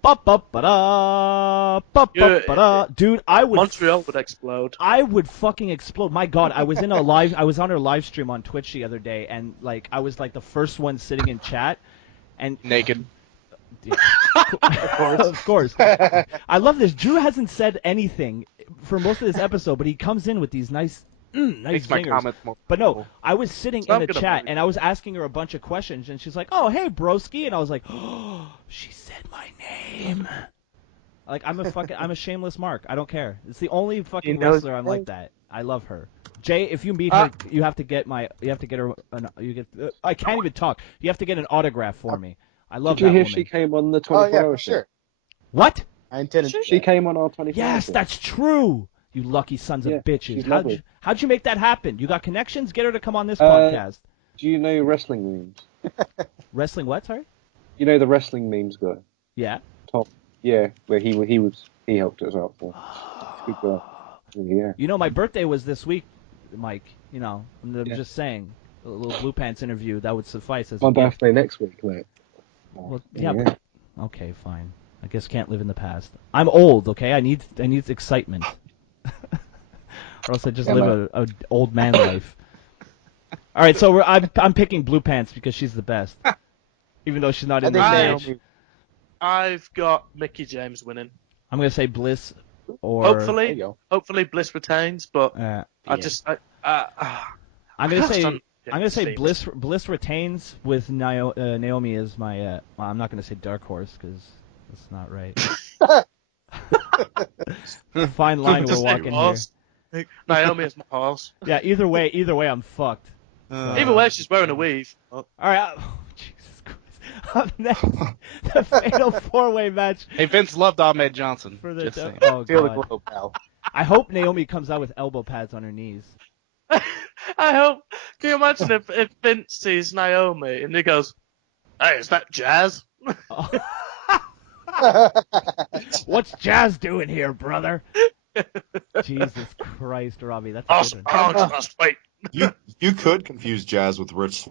ba ba ba da, ba ba ba da. Dude, I would. Montreal would explode. I would fucking explode. My God, I was on her live stream on Twitch the other day, and like I was like the first one sitting in chat, and Naked. of course. I love this. Drew hasn't said anything for most of this episode, but he comes in with these nice Makes my zingers. comments more. But no, I was sitting So in I'm the gonna chat move. and I was asking her a bunch of questions, and she's like, "Oh, hey, broski," and I was like, "Oh, she said my name." Like I'm a shameless mark. I don't care. It's the only fucking He knows wrestler I'm your like that. I love her. Jay, if you meet her, you have to get her. I can't even talk. You have to get an autograph for me. I love Did you that hear woman. she came on the Oh 24 yeah, hour for sure. What? I intended. to. She came on our 24 hour Yes, show. that's true. You lucky sons of Yeah, bitches. she's lovely. How'd you make that happen? You got connections? Get her to come on this Uh, podcast. Do you know wrestling memes? Wrestling what? Sorry. You know the wrestling memes guy? Yeah. Tom. Yeah, where he helped us out. So. Good guy. Yeah. You know, my birthday was this week, Mike. You know, I'm Yeah. just saying. A little Blue Pants interview that would suffice as My a gift. birthday next week, mate. Well, yeah, but okay, fine. I guess can't live in the past. I'm old, okay? I need excitement, or else I just Yeah, live a old man life. All right, so I'm picking Blue Pants because she's the best, even though she's not I in think this Naomi- match. Naomi. I've got Mickey James winning. I'm gonna say Bliss or There Hopefully, you go. Bliss retains, but Uh, I Yeah. just I'm gonna say famous. Bliss retains with Naomi as my. Well, I'm not gonna say dark horse because that's not right. Fine line we're Just say walking here. horse. Naomi is my horse. Yeah, either way, I'm fucked. Either way, she's wearing a weave. Oh. All right, Jesus Christ. Up next, the fatal four-way match Hey, Vince loved Ahmed Johnson. for the. Just saying. Oh Feel the God. glow, pal. I hope Naomi comes out with elbow pads on her knees. I hope. Can you imagine if Vince sees Naomi and he goes, "Hey, is that Jazz?" What's Jazz doing here, brother? Jesus Christ, Robbie, that's a Awesome. good one. Oh, just wait. You could confuse Jazz with Rich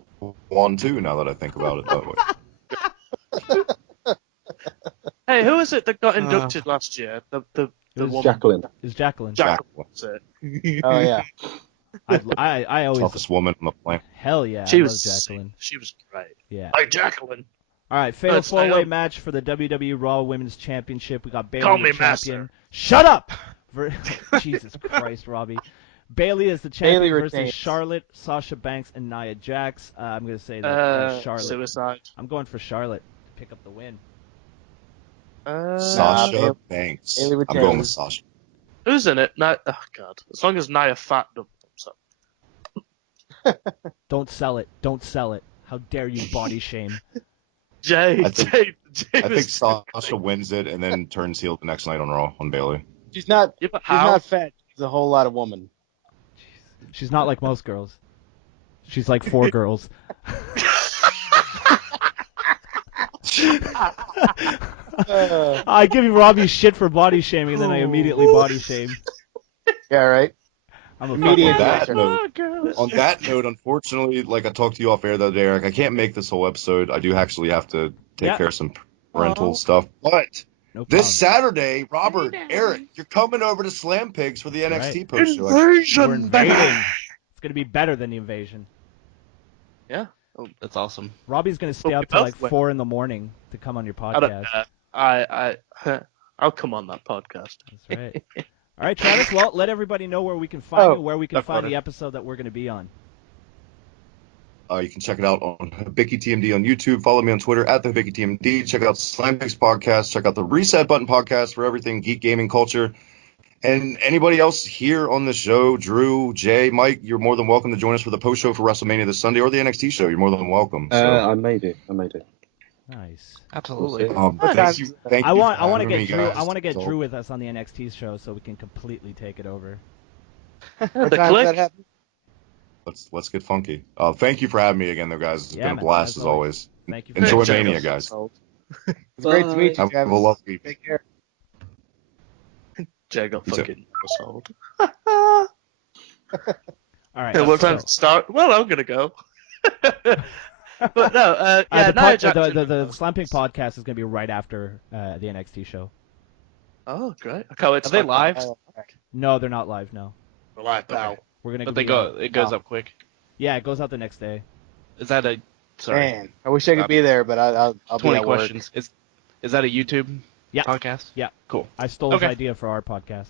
Swann too. Now that I think about it that way. Hey, who is it that got inducted last year? The It was woman. Jacqueline. Is Jacqueline? Jacqueline, That's it. Oh yeah. I always toughest woman on the planet. hell yeah. She I was love Jacqueline. She was great. Yeah. Hey, Jacqueline. All right, fatal That's four-way Naomi. match for the WWE Raw Women's Championship. We got Bayley Call the me champion. master. Shut up. Jesus Christ, Robbie. Bayley is the champion Bayley versus retains. Charlotte, Sasha Banks, and Nia Jax. I'm gonna say that Charlotte. Suicide. I'm going for Charlotte to pick up the win. Sasha Bayley- Banks. Bayley I'm going with retains. Sasha. Who's in it? Oh God! As long as Nia Fat don't thumbs up. Don't sell it. Don't sell it. How dare you body shame? Jay I think was- Sasha wins it and then turns heel the next night on Raw on Bayley. She's not. Yeah, but She's how? not fat. She's a whole lot of woman. She's not like most girls. She's like four girls. I give you Robbie shit for body shaming, and then I immediately body shame. Yeah, right. I'm a Immediate fucking- reaction. On that note, unfortunately, like I talked to you off air the other day, Eric, I can't make this whole episode. I do actually have to take Yeah. care of some parental stuff. But No problem. this Saturday, Robert, Eric, you're coming over to Slam Pigs for the That's NXT right. post show. We're invading. It's gonna be better than the invasion. Yeah. Oh, that's awesome. Robbie's gonna stay Well, up till we like both went. 4 a.m. to come on your I don't podcast. I'll come on that podcast. That's right. All right, Travis. Well, let everybody know where we can find Oh, you, where we can that's find better. the episode that we're gonna be on. You can check it out on TheHibiki TMD on YouTube. Follow me on Twitter at TheHibiki TMD. Check out Slampics Podcast. Check out the Reset Button Podcast for everything geek gaming culture. And anybody else here on the show, Drew, Jay, Mike, you're more than welcome to join us for the post show for WrestleMania this Sunday or the NXT show. You're more than welcome. I made it. Nice. Absolutely. Thank you. I want to for get Drew. having me, I want to guys. get Drew with us on the NXT show so we can completely take it over. What The time click? that happen? Let's get funky. Thank you for having me again, though, guys. It's Yeah, been a man, blast as as always. Thank you. For Enjoy Jacob. Mania, guys. It's great to meet you, Have a Travis. lovely evening. Take care. Jay got You too. fucking sold. All right. Yeah, what so- time to start? Well, I'm gonna go. But no, yeah, the, Nia pod- Jackson. the Slamping podcast is going to be right after the NXT show. Oh, great. I can't wait to Are they talk live? about No, they're not live. No, it. Live now. we're gonna. But they be go. on- It goes up quick. Yeah, it goes out the next day. Is that a? Sorry. Man, I wish I could be there, but I'll be 20 at work. questions. Is that a YouTube Yeah. podcast? Yeah. Cool. I stole his Okay. idea for our podcast.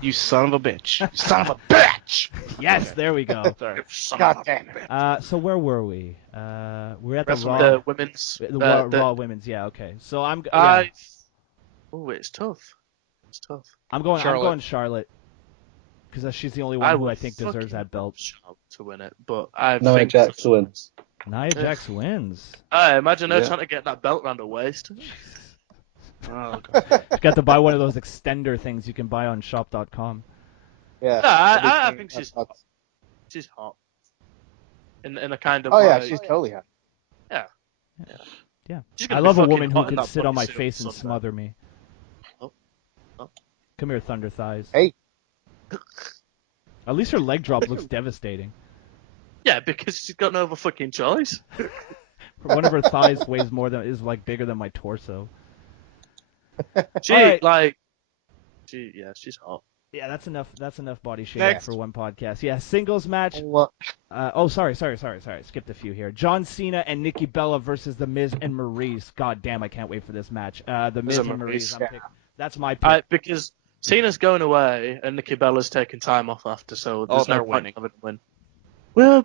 You son of a bitch. You son of a bitch. Yes, there we go. Sorry. God damn it. So where were we? We're at the Wrestle Raw. the women's. The Raw women's. Yeah. Okay. So I'm. Oh, it's tough. It's tough. I'm going. I'm Charlotte. going Charlotte. Because she's the only one who I think deserves fucking that belt. Charlotte to win it, but I Nia think Jax wins. Nia Jax wins. I imagine her Yeah. trying to get that belt around her waist. Oh, God. You got to buy one of those extender things you can buy on shop.com. Yeah. No, I Everything think she's that's- hot. She's hot. In a kind of Oh yeah, way. she's totally hot. Yeah. She's I gonna be love a fucking woman who hot in can that sit on my bodysuit face and Sunday. smother me. Oh. Oh. Come here, Thunder Thighs. Hey. At least her leg drop looks devastating. Yeah, because she's got no other fucking choice. One of her thighs weighs more than is like bigger than my torso. She Alright. she's hot. Yeah, that's enough. That's enough body shaming Next. for one podcast. Yeah, singles match. Well, Sorry. Skipped a few here. John Cena and Nikki Bella versus The Miz and Maurice. God damn, I can't wait for this match. The Miz and Maurice. That's my pick. Because Cena's going away and Nikki Bella's taking time off after, so there's they're no point winning. in having to win. Well,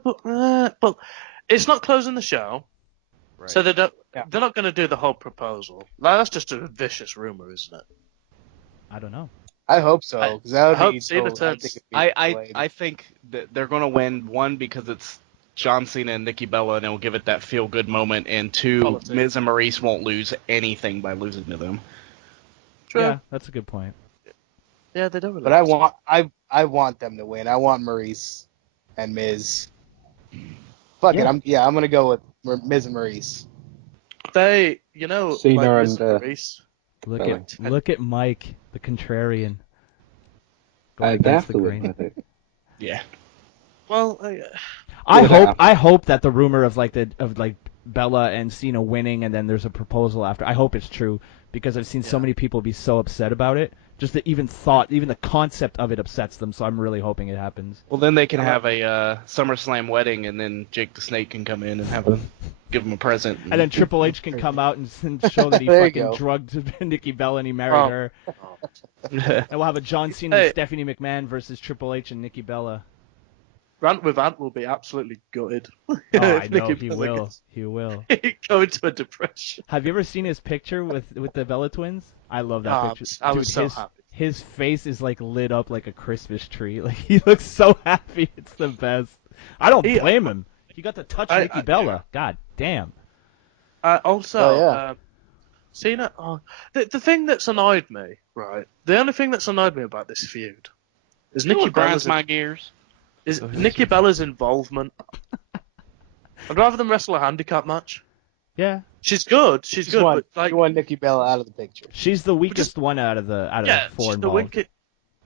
but it's not closing the show, Right. so they're Yeah. not going to do the whole proposal. Like, that's just a vicious rumor, isn't it? I don't know. I hope so, because that would I hope be Cena total- turns- think it'd be I lame. think that they're going to win, one, because it's John Cena and Nikki Bella, and it'll give it that feel-good moment, and two, Politics. Miz and Maurice won't lose anything by losing to them. True. Yeah, that's a good point. Yeah, they don't really. But I want them to win. I want Maurice and Miz. Fuck Yeah. it. I'm gonna go with Miz and Maurice. They, Cena like Miz and, Maurice. Look at Mike, the contrarian. Going They have against to the win, grain. I think. Yeah. Well, I hope that the rumor of Bella and Cena winning and then there's a proposal after. I hope it's true because I've seen so many people be so upset about it. Just the even the concept of it upsets them. So I'm really hoping it happens. Well, then they can have a SummerSlam wedding, and then Jake the Snake can come in and give him a present. And then Triple H can come out and show that he There you fucking go. drugged Nikki Bella and he married her. And we'll have a John Cena and Stephanie McMahon versus Triple H and Nikki Bella. Rant with Ant will be absolutely gutted. Oh, I If know Nikki he Bella will. gets- He will. Go into a depression. Have you ever seen his picture with the Bella twins? I love that picture. I was Dude, so his, happy. His face is like lit up like a Christmas tree. Like he looks so happy. It's the best. I don't blame him. He got to touch Nikki Bella. God damn. Also, Oh, yeah. Cena. The thing that's annoyed me, right? The only thing that's annoyed me about this feud is Nikki grinds Bella's my gears. Nikki Bella's involvement. I'd rather them wrestle a handicap match. Yeah. She's good. She's good, Want, but like, you want Nikki Bella out of the picture. She's the weakest one out of the four she's the involved. wicked.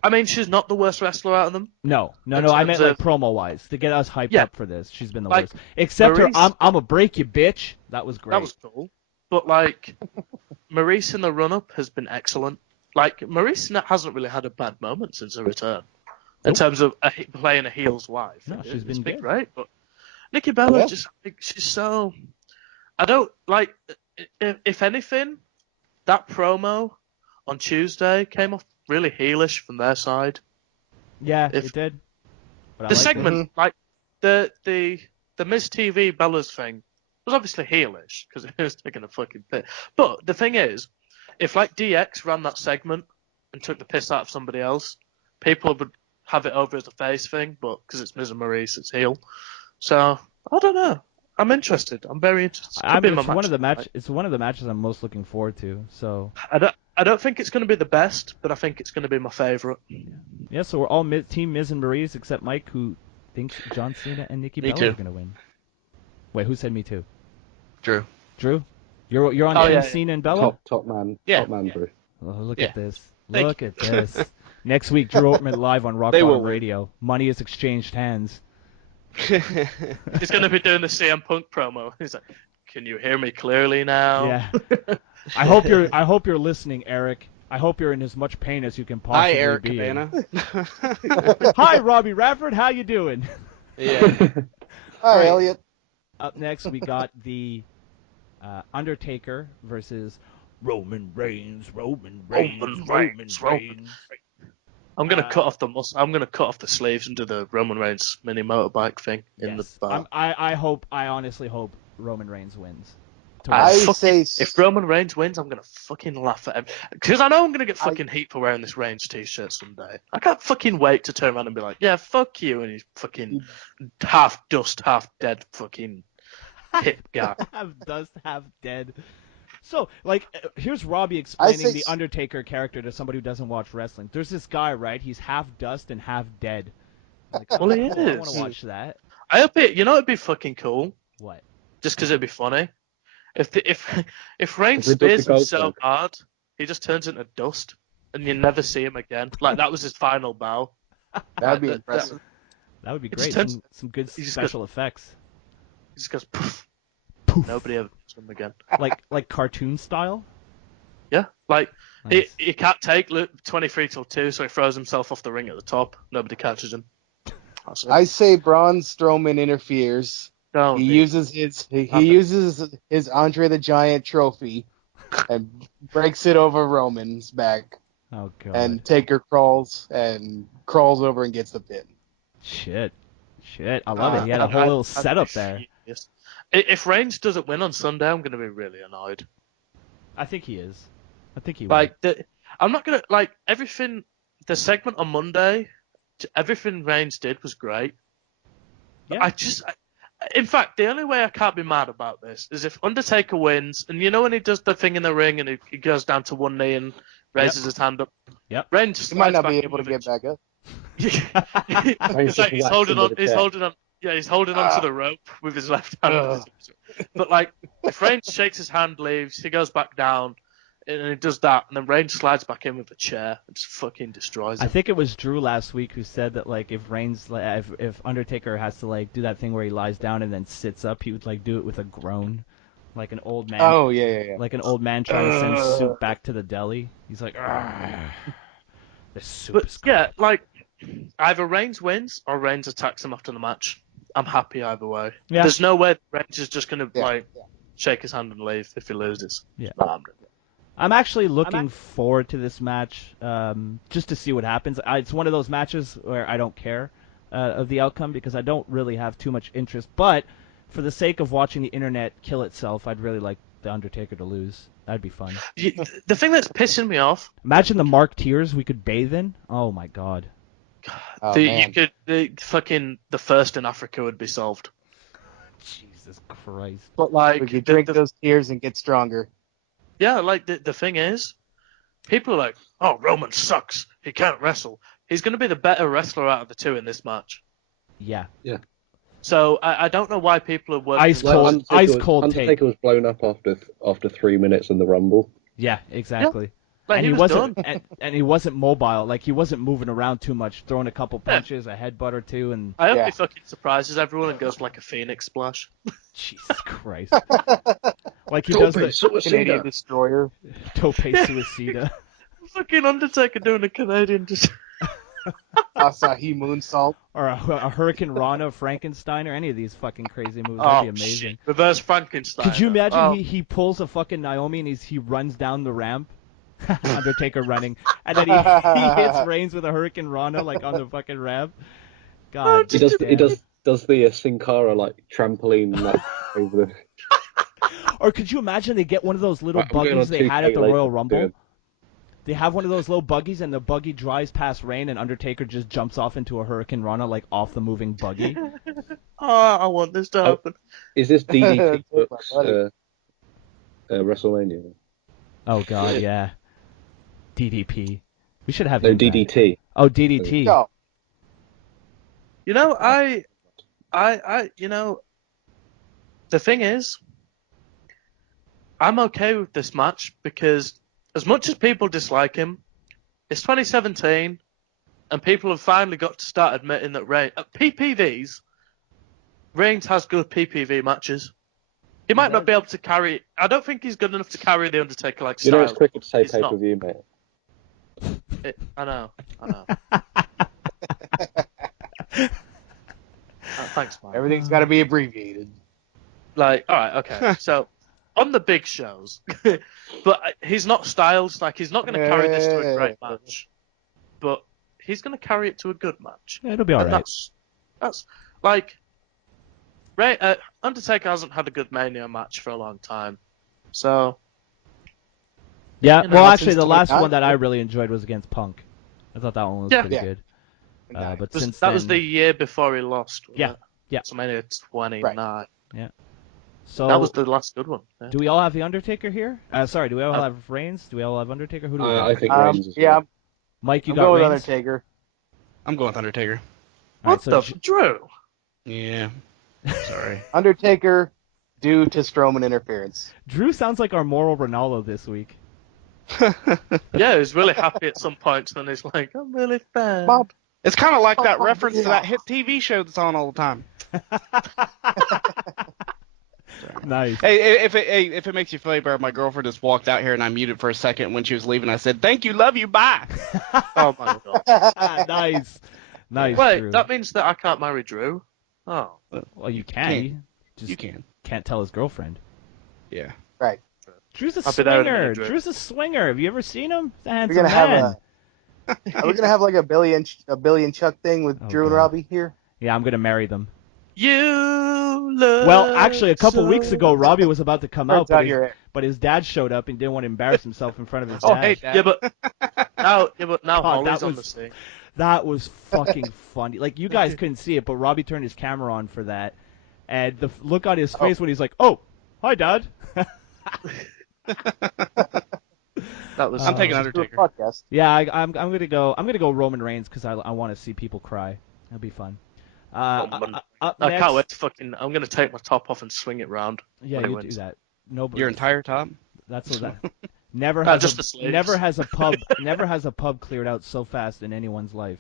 I mean, she's not the worst wrestler out of them. No. in I meant terms like promo wise to get us hyped Yeah. up for this. She's been the Like, worst. Except Maurice- her, I'm a break you bitch. That was great. That was cool. But like, Maurice in the run-up has been excellent. Like, Maurice hasn't really had a bad moment since her return. In terms of playing a heel's wife. No, she's It's been good. great. But Nikki Bella Yeah. just, she's so. I don't like. If anything, that promo on Tuesday came off really heelish from their side. Yeah, If- it did. But I The liked it. segment, like the the Miz TV Bella's thing was obviously heelish because it was taking a fucking piss. But the thing is, if like DX ran that segment and took the piss out of somebody else, people would have it over as a face thing. But because it's Miz and Maurice, it's heel. So I don't know. I'm interested. I'm very interested. It's one of the matches I'm most looking forward to. So I don't think it's going to be the best, but I think it's going to be my favorite. Yeah, so we're all Team Miz and Maurice except Mike, who thinks John Cena and Nikki Bella are going to win. Wait, who said me too? Drew. Drew? You're on Team Cena and Bella? Top man. Yeah. Top man, Drew. Oh, look Yeah. at this. Thank Look at this. Next week, Drew Ortman live on Rock They will Bottom win. Radio. Money is exchanged hands. He's going to be doing the CM Punk promo. He's like, "Can you hear me clearly now?" Yeah. I hope you're listening, Eric. I hope you're in as much pain as you can possibly Hi, Eric be in. Cabana. Hi, Robbie Radford. How you doing? Yeah. Hi, Elliot. Up next, we got the Undertaker versus Roman Reigns. I'm going to cut off the I'm going to cut off the sleeves and do the Roman Reigns mini motorbike thing in the bar. I honestly hope Roman Reigns wins. If Roman Reigns wins, I'm gonna fucking laugh at him because I know I'm gonna get fucking heat for wearing this Reigns t-shirt someday. I can't fucking wait to turn around and be like, "Yeah, fuck you," and he's fucking half dust, half dead, fucking hip guy. Half dust, half dead. So, like, here's Robbie explaining the Undertaker character to somebody who doesn't watch wrestling. There's this guy, right? He's half dust and half dead. Like, Well, he I want is. to watch that. I hope it. You know, it'd be fucking cool. What? Just because it'd be funny. If Reigns They did spears the him Goldberg. so hard, he just turns into dust, and you never see him again. Like that was his final bow. That'd be That- impressive. That would be It great. just turns- Some good he just special effects. He just goes poof. Poof. Nobody ever sees him again. Like cartoon style. Yeah, like Nice. he can't take 23 till 2, so he throws himself off the ring at the top. Nobody catches him. That's it. I say Braun Strowman interferes. Don't He be- uses his Andre the Giant trophy and breaks it over Roman's back, Oh god. and Taker crawls over and gets the pin. Shit. I love it. He had a whole little setup there. Yes. If Reigns doesn't win on Sunday, I'm going to be really annoyed. I think he is. I think he will. Like, I'm not going to, like, everything, the segment on Monday, everything Reigns did was great. Yeah. In fact, the only way I can't be mad about this is if Undertaker wins, and you know when he does the thing in the ring and he goes down to one knee and raises his hand up? Yep. Reigns just He might slides not be back able to in with get back up. It's like he's holding on. He's holding on. Yeah, he's holding on to the rope with his left hand. But like, if Reigns shakes his hand, leaves, he goes back down, and he does that, and then Reigns slides back in with a chair and just fucking destroys him. I think it was Drew last week who said that like if Reigns, if Undertaker has to like do that thing where he lies down and then sits up, he would like do it with a groan, like an old man. Oh yeah. Like an old man trying to send soup back to the deli. He's like, this soup is Yeah, like either Reigns wins or Reigns attacks him after the match. I'm happy either way. Yeah. There's no way Reigns is just gonna Yeah. shake his hand and leave if he loses. Yeah. Nah, I'm actually looking forward to this match, just to see what happens. It's one of those matches where I don't care of the outcome because I don't really have too much interest. But for the sake of watching the internet kill itself, I'd really like the Undertaker to lose. That'd be fun. The thing that's pissing me off, Imagine the Mark Tears we could bathe in. Oh my god. Oh, the man. first in Africa would be solved. Jesus Christ. But like, We could drink those tears and get stronger. yeah, like the thing is, people are like, "Oh, Roman sucks. He can't wrestle. He's going to be the better wrestler out of the two in this match." Yeah. So I don't know why people are working. Ice cold take. Undertaker was blown up after 3 minutes in the Rumble. Yeah, exactly. Like, And he he was wasn't, done. and he wasn't mobile. Like he wasn't moving around too much, throwing a couple punches, a headbutt or two, and I hope Yeah. he fucking surprises everyone and goes like a phoenix splash. Jesus Christ. Like he does the Canadian Destroyer. Tope Suicida. Fucking Undertaker doing a Canadian just. Asahi Moonsault. Or a Hurricane Rana of Frankenstein, or any of these fucking crazy moves. That'd be amazing. Shit. Reverse Frankenstein. Could you imagine Oh. he pulls a fucking Naomi and he runs down the ramp? Undertaker running. And then he hits Reigns with a Hurricane Rana like on the fucking ramp. God He does damn. does the Sin Cara like trampoline like over the? Or could you imagine they get one of those little I'm going buggies on they had at 2K the later, Royal I'm Rumble? doing- They have one of those little buggies, and the buggy drives past Rain, and Undertaker just jumps off into a Hurricane Rana, like off the moving buggy. Oh, I want this to happen. Is this DDT Take my books money. WrestleMania? Oh God, yeah. DDP. We should have No, him back. DDT. Oh, DDT. No. You know, you know, the thing is, I'm okay with this match because as much as people dislike him, it's 2017, and people have finally got to start admitting that PPVs, Reigns has good PPV matches. He might not be able to carry. I don't think he's good enough to carry the Undertaker like You know, it's style. quicker to say He's not. pay-per-view, mate. I know. Thanks, man. Everything's got to be abbreviated. Like, all right, okay. So, on the big shows, but he's not Styles. Like, he's not going to carry this to a great match, but he's going to carry it to a good match. Yeah, it'll be all And right. That's like, Undertaker hasn't had a good Mania match for a long time, so. Yeah, You know, well, since actually, the last 2009. one that I really enjoyed was against Punk. I thought that one was pretty Yeah. good. But since That then, was the year before he lost. wasn't Yeah, it? yeah. So Mania 29. Right. so That was the last good one. Yeah. do we all have the Undertaker here? Sorry, do we all have Reigns? Do we all have Undertaker? Who do we got? I think Reigns as well. Yeah, Mike, you I'm got going with Reigns? Undertaker. I'm going with Undertaker. All right, What so the Drew? Yeah. Sorry. Undertaker due to Strowman interference. Drew sounds like our moral Ronaldo this week. Yeah, he's really happy at some points, and he's like, "I'm really fan." Bob. It's kind of like that Oh, reference to yeah. that hit TV show that's on all the time. Nice. Hey, if it makes you feel better, my girlfriend just walked out here and I muted for a second. When she was leaving, I said, "Thank you, love you, bye." Oh my god! Nice. Nice, Wait, Drew. that means that I can't marry Drew. Oh, Well, you can. Can't. You just You can. can't tell his girlfriend. Yeah. Drew's a I'll be there in a swinger. minute, Drew. Drew's a swinger. Have you ever seen him? He's a We're handsome gonna have man. Are we gonna have like a billion Chuck thing with Oh, Drew and God. Robbie here? Yeah, I'm gonna marry them. you look. Well, actually, a couple so weeks ago, Robbie was about to come out, Turns out you're but his dad showed up and didn't want to embarrass himself in front of his Oh, dad. hey, Dad. Yeah, but now God, Holly's that on the was- scene. That was fucking funny. Like, you guys couldn't see it, but Robbie turned his camera on for that, and the look on his face when he's like, "Oh, hi, Dad." That was. I'm taking Do a Undertaker. podcast. Yeah, I'm gonna go Roman Reigns because I want to see people cry. That'll be fun. Up I next, can't wait to fucking. I'm gonna take my top off and swing it round. Yeah, when he you wins. do that. No, Your entire top? That's what that. Never No, has just a, the sleeves. never has a pub cleared out so fast in anyone's life.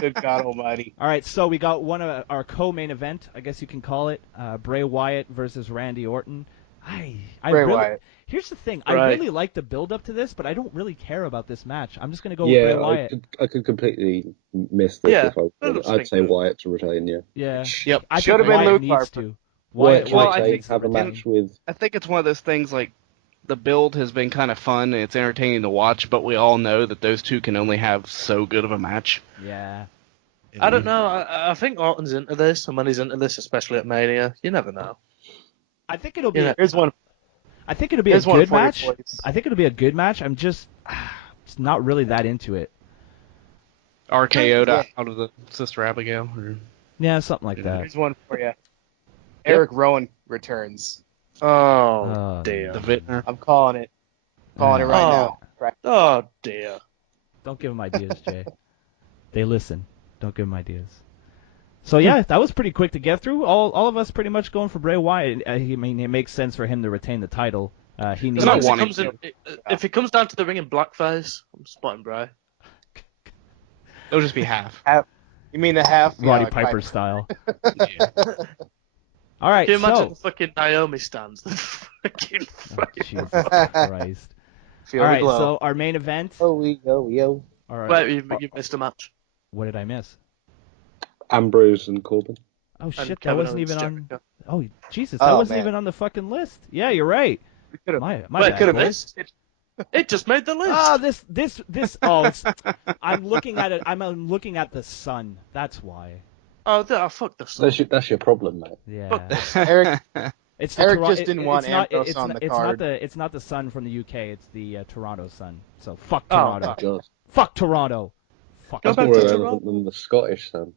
Good God Almighty. All right, so we got one of our co-main event, I guess you can call it, Bray Wyatt versus Randy Orton. I Bray really, Wyatt. Here's the thing, I Right. really like the build up to this, but I don't really care about this match. I'm just gonna go with Yeah, Bray Wyatt. I could completely miss this Yeah, if I that would. looks I'd like say good. Wyatt to retain, yeah. Yeah, Yep. I Should've think been Wyatt Luke needs Harper. to. Wyatt well, can I think have a match with. I think it's one of those things like the build has been kind of fun and it's entertaining to watch, but we all know that those two can only have so good of a match. Yeah. I don't know. I think Orton's into this, and when he's into this, especially at Mania, you never know. I think it'll be. Yeah. Here's one. I think it'll be a Here's one good for you, match. boys. I think it'll be a good match. I'm just not really that into it. RKO'd Yeah. out of the Sister Abigail. Or... Yeah, something like that. Here's one for you. Eric Rowan returns. Oh, Oh, dear. The Vintner. I'm calling it. Calling it right Oh. now. Right. Oh dear. Don't give them ideas, Jay. They listen. Don't give them ideas. So yeah, that was pretty quick to get through. All of us pretty much going for Bray Wyatt. I mean, it makes sense for him to retain the title. He needs. As long as he wanting comes in, if he comes down to the ring in blackface, I'm spotting Bray. It'll just be half. You mean the half? Roddy Yeah, like Piper style. Yeah. All right, Can you imagine the so. fucking Naomi stands? The fucking Oh, Jesus Christ. Feel All the right, glow. so our main event. Oh, we go, yo. All right. Wait, you missed a match. What did I miss? Ambrose and Corbin. Oh And shit, that Kevin wasn't Owens, even on. Jericho. Oh Jesus, that Oh, wasn't man. even on the fucking list. Yeah, you're right. We could have. My Wait, bad, could have boys. missed. It just made the list. Ah, this. Oh, it's. I'm looking at it. I'm looking at the sun. That's why. fuck the Sun. That's your problem, mate. Yeah. Eric, It's Eric Toron- just didn't want it's not, Ambrose it's on not, the it's card. It's not the Sun from the UK. It's the Toronto Sun. So fuck Oh, Toronto. God. Fuck Toronto. Fuck. Go That's back more to relevant Toronto. than the Scottish Sun.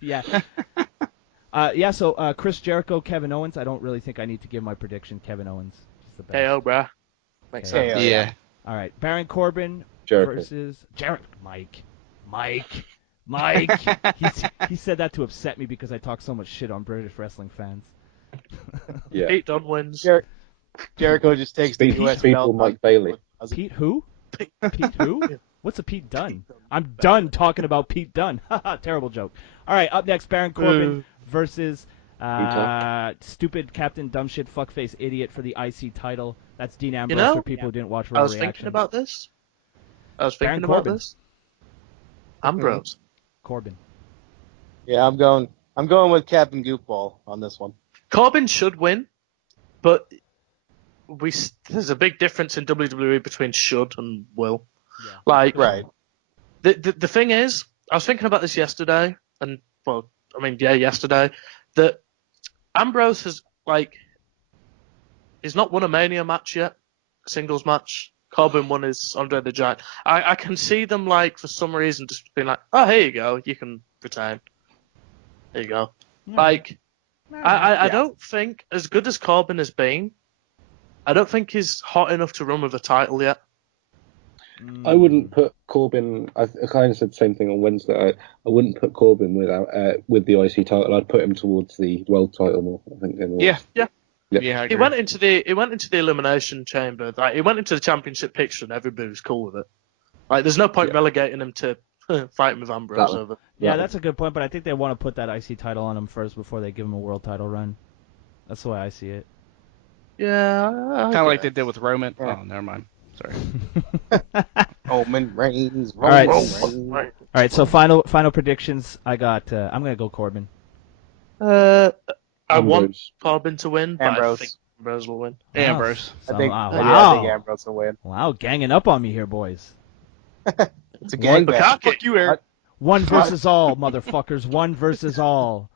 Yeah. So Chris Jericho, Kevin Owens. I don't really think I need to give my prediction. Kevin Owens is the best. KO, bruh. Makes KO. sense. Yeah. All right. Baron Corbin Jericho. versus Mike. He said that to upset me because I talk so much shit on British wrestling fans. Yeah. Pete Dunne wins. Jericho just takes Speak- the US people belt. Mike Bailey. Pete who? Pete who? What's a Pete Dunne? I'm done talking about Pete Dunne. Haha, terrible joke. All right, up next, Baron Corbin versus stupid Captain Dumbshit Fuckface Idiot for the IC title. That's Dean Ambrose for people who didn't watch Raw I was Reaction. thinking about this. Baron Corbin. Ambrose. Corbin. Yeah, I'm going with Captain Goofball on this one. Corbin should win, but there's a big difference in WWE between should and will. Yeah. Like, Right. The thing is, I was thinking about this yesterday, and yesterday, that Ambrose has he's not won a Mania match yet, a singles match. Corbin won his Andre the Giant. I can see them for some reason just being like, oh, here you go, you can retain. There you go. I don't think, as good as Corbin has been, I don't think he's hot enough to run with a title yet. I wouldn't put Corbin. I kind of said the same thing on Wednesday. I wouldn't put Corbin with the IC title. I'd put him towards the world title more. I think. Yeah. Yeah. Yeah, I He agree. went into the elimination chamber. He went into the championship picture, and everybody was cool with it. There's no point relegating him to fighting with Ambrose That- over. Yeah, that's a good point, but I think they want to put that IC title on him first before they give him a world title run. That's the way I see it. Yeah, Kind of like they did with Roman. Yeah. Oh, never mind. Sorry. Roman Reigns. All right. Roman Reigns. All right, so final predictions. I'm gonna go Corbin. I want Ambrose. Corbin to win, but I Ambrose. think Ambrose will win. Ambrose. I think Wow. Ambrose will win. Wow, ganging up on me here, boys. It's a gang Bukaki. Fuck you, Eric. One versus all, motherfuckers. One versus all.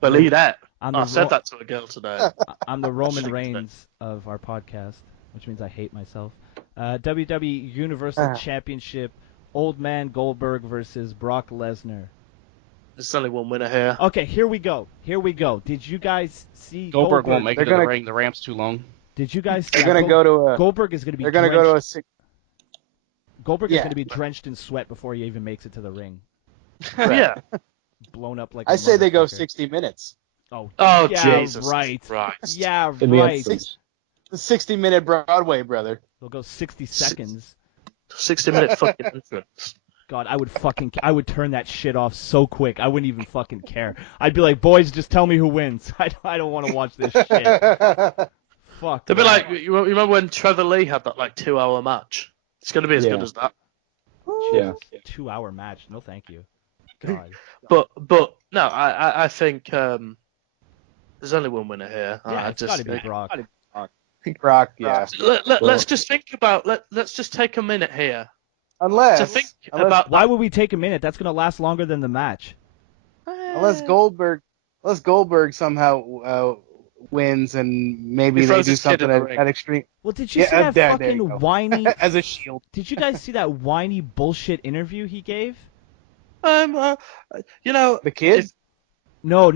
Believe that. I'm I the, said that to a girl today. I'm the Roman Reigns of our podcast, which means I hate myself. WWE Universal Championship, Old Man Goldberg versus Brock Lesnar. There's only one winner here. Okay, here we go. Did you guys see Goldberg won't make it They're to the gonna- ring. The ramp's too long. Did you guys? They're gonna go to a. Goldberg is gonna be. They're gonna go to a drenched- six. Goldberg is Yeah. gonna be drenched in sweat before he even makes it to the ring. Yeah. Blown up like. I a say they go motherfucker. 60 minutes. Oh, Oh, yeah, Jesus right. Christ. Yeah, In the right. entrance. The 60-minute Broadway, brother. They'll go 60 seconds. 60-minute fucking entrance. God, I would turn that shit off so quick. I wouldn't even fucking care. I'd be like, boys, just tell me who wins. I don't want to watch this shit. Fuck. They'd be that. like, you remember when Trevor Lee had that 2-hour match? It's going to be as good as that. Yeah. 2-hour match. No, thank you. God. But no, I think there's only one winner here. Yeah, I it's got to be think- Brock. Brock, yeah. Let's just think about. Let's just take a minute here to Unless think about. Why would we take a minute? That's going to last longer than the match. Goldberg somehow wins and maybe He they throws do his kid something in the at ring. extreme. Well, did you Yeah, see that there you fucking go. whiny... As a shield. Did you guys see that whiny bullshit interview he gave? The kid? No.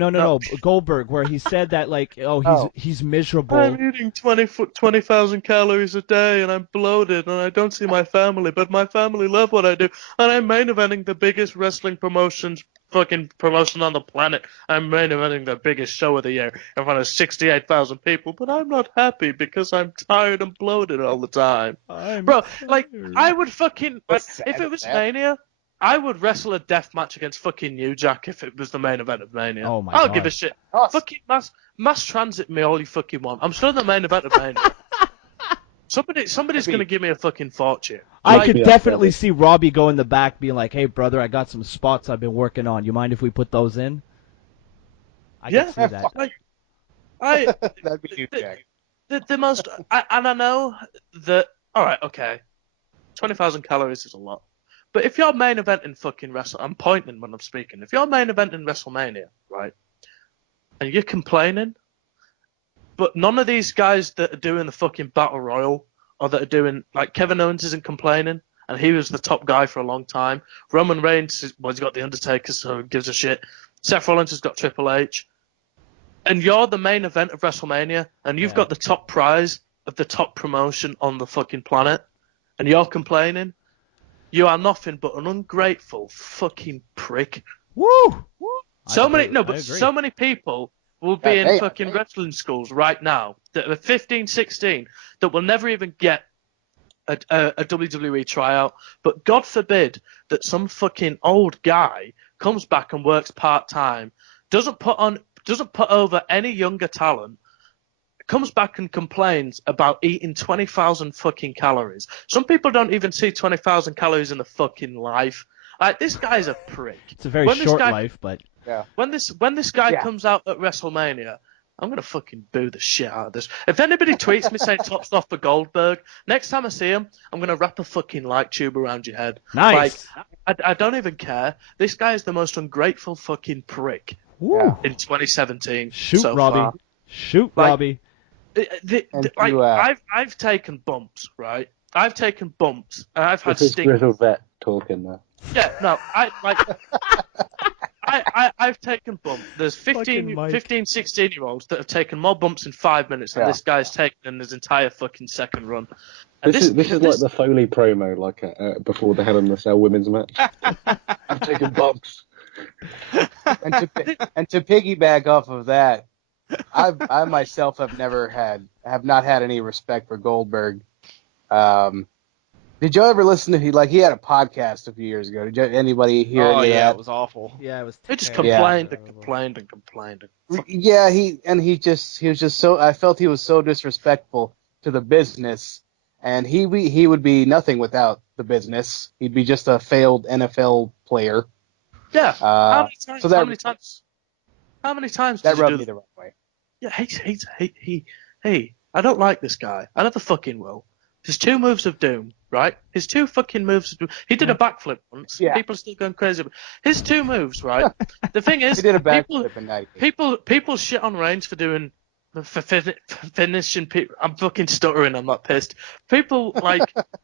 Goldberg, where he said that, he's miserable. I'm eating 20,000 calories a day, and I'm bloated, and I don't see my family, but my family love what I do, and I'm main eventing the biggest wrestling promotion on the planet. I'm main eventing the biggest show of the year in front of 68,000 people, but I'm not happy because I'm tired and bloated all the time. Bro, I would fucking... That's if sad, it was man. Mania... I would wrestle a death match against fucking New Jack if it was the main event of Mania. Oh my I don't God. give a shit. Oh, Fucking mass transit me all you fucking want. I'm still in the main event of Mania. Somebody's gonna give me a fucking fortune. I could Yeah, definitely yeah. see Robbie go in the back being like, hey, brother, I got some spots I've been working on. You mind if we put those in? I Yeah. can see that. That'd be New Jack. The most, and I know that. All right, okay, 20,000 calories is a lot, But if you're main event in fucking I'm pointing when I'm speaking. If you're main event in WrestleMania, right, and you're complaining, but none of these guys that are doing the fucking Battle Royal or that are doing, like, Kevin Owens isn't complaining, and he was the top guy for a long time. Roman Reigns, well, he's got The Undertaker, so who gives a shit. Seth Rollins has got Triple H. And you're the main event of WrestleMania, and you've got the top prize of the top promotion on the fucking planet, and you're complaining. You are nothing but an ungrateful fucking prick. Woo! So many people will be in fucking wrestling schools right now that are 15, 16 that will never even get a WWE tryout. But God forbid that some fucking old guy comes back and works part-time, doesn't put over any younger talent, comes back and complains about eating 20,000 fucking calories. Some people don't even see 20,000 calories in their fucking life. Like, this guy's a prick. It's a very short life, but when this guy comes out at WrestleMania, I'm gonna fucking boo the shit out of this. If anybody tweets me saying tops off for Goldberg, next time I see him, I'm gonna wrap a fucking light tube around your head. Nice. Like, I don't even care. This guy is the most ungrateful fucking prick in 2017. Shoot, so Robbie. far. Shoot, Robbie. I've taken bumps, right? I've taken bumps, and I've had This is stings. grizzled vet talking there. Yeah, no, I've taken bumps. There's 15, 16-year-olds that have taken more bumps in 5 minutes than this guy's taken in his entire fucking second run. And This is like the Foley promo, like before the Hell in the Cell women's match. I'm taking bumps. And to piggyback off of that, I myself have not had any respect for Goldberg. Did you ever listen to he had a podcast a few years ago? Did anybody hear any of that? Yeah, it was awful. Yeah, it was. He just complained and complained and complained. Yeah, he was just so, I felt he was so disrespectful to the business, and he would be nothing without the business. He'd be just a failed NFL player. Yeah. How many times? So that, how many times that did rubbed you do me that? the wrong way. Yeah, hey, I don't like this guy. I never fucking will. His 2 moves of doom, right? His 2 fucking moves of doom. He did a backflip once. Yeah. People are still going crazy. His 2 moves, right? The thing is, he did a backflip in that game. People shit on Reigns for doing finishing people. I'm fucking stuttering. I'm not pissed. People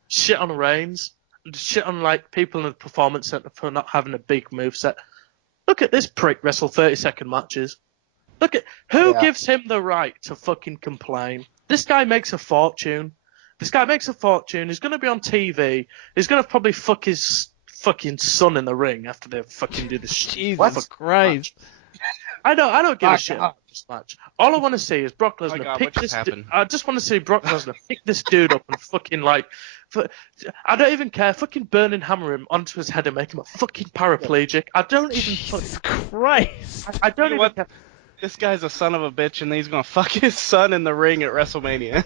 shit on Reigns and shit on people in the performance center for not having a big move set. Look at this prick wrestle 30-second matches. Look at who gives him the right to fucking complain. This guy makes a fortune. He's going to be on TV. He's going to probably fuck his fucking son in the ring after they fucking do this shit. Jesus Christ. I don't give a shit about this match. All I want to see is Brock Lesnar pick this. I just want to see Brock Lesnar pick this dude up and fucking I don't even care. Fucking burn and hammer him onto his head and make him a fucking paraplegic. I don't even. Jesus Christ. I don't even care. This guy's a son of a bitch, and he's gonna fuck his son in the ring at WrestleMania.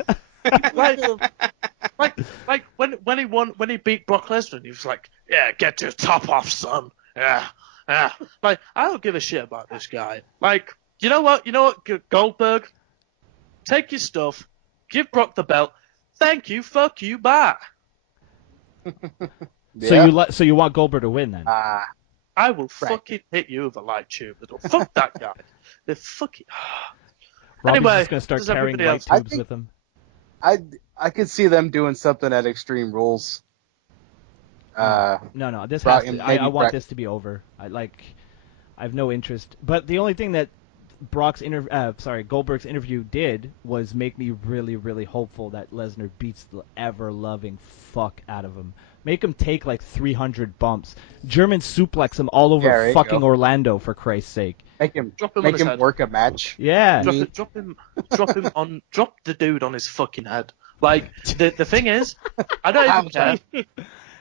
like when he beat Brock Lesnar, he was like, "Yeah, get your top off, son." Yeah. Like, I don't give a shit about this guy. Like, you know what, Goldberg, take your stuff, give Brock the belt. Thank you, fuck you, bye. So you want Goldberg to win then? I will fucking hit you with a light tube. Fuck that guy. The fucking. Robbie's Anyway, just gonna start carrying light tubes with him. I could see them doing something at Extreme Rules. No, this has to, I want this to be over. I have no interest. But the only thing that Goldberg's interview did was make me really, really hopeful that Lesnar beats the ever-loving fuck out of him. Make him take 300 bumps. German suplex him all over fucking Orlando, for Christ's sake. Make him work a match. Yeah. Drop the dude on his fucking head. Like, the thing is, I don't even care.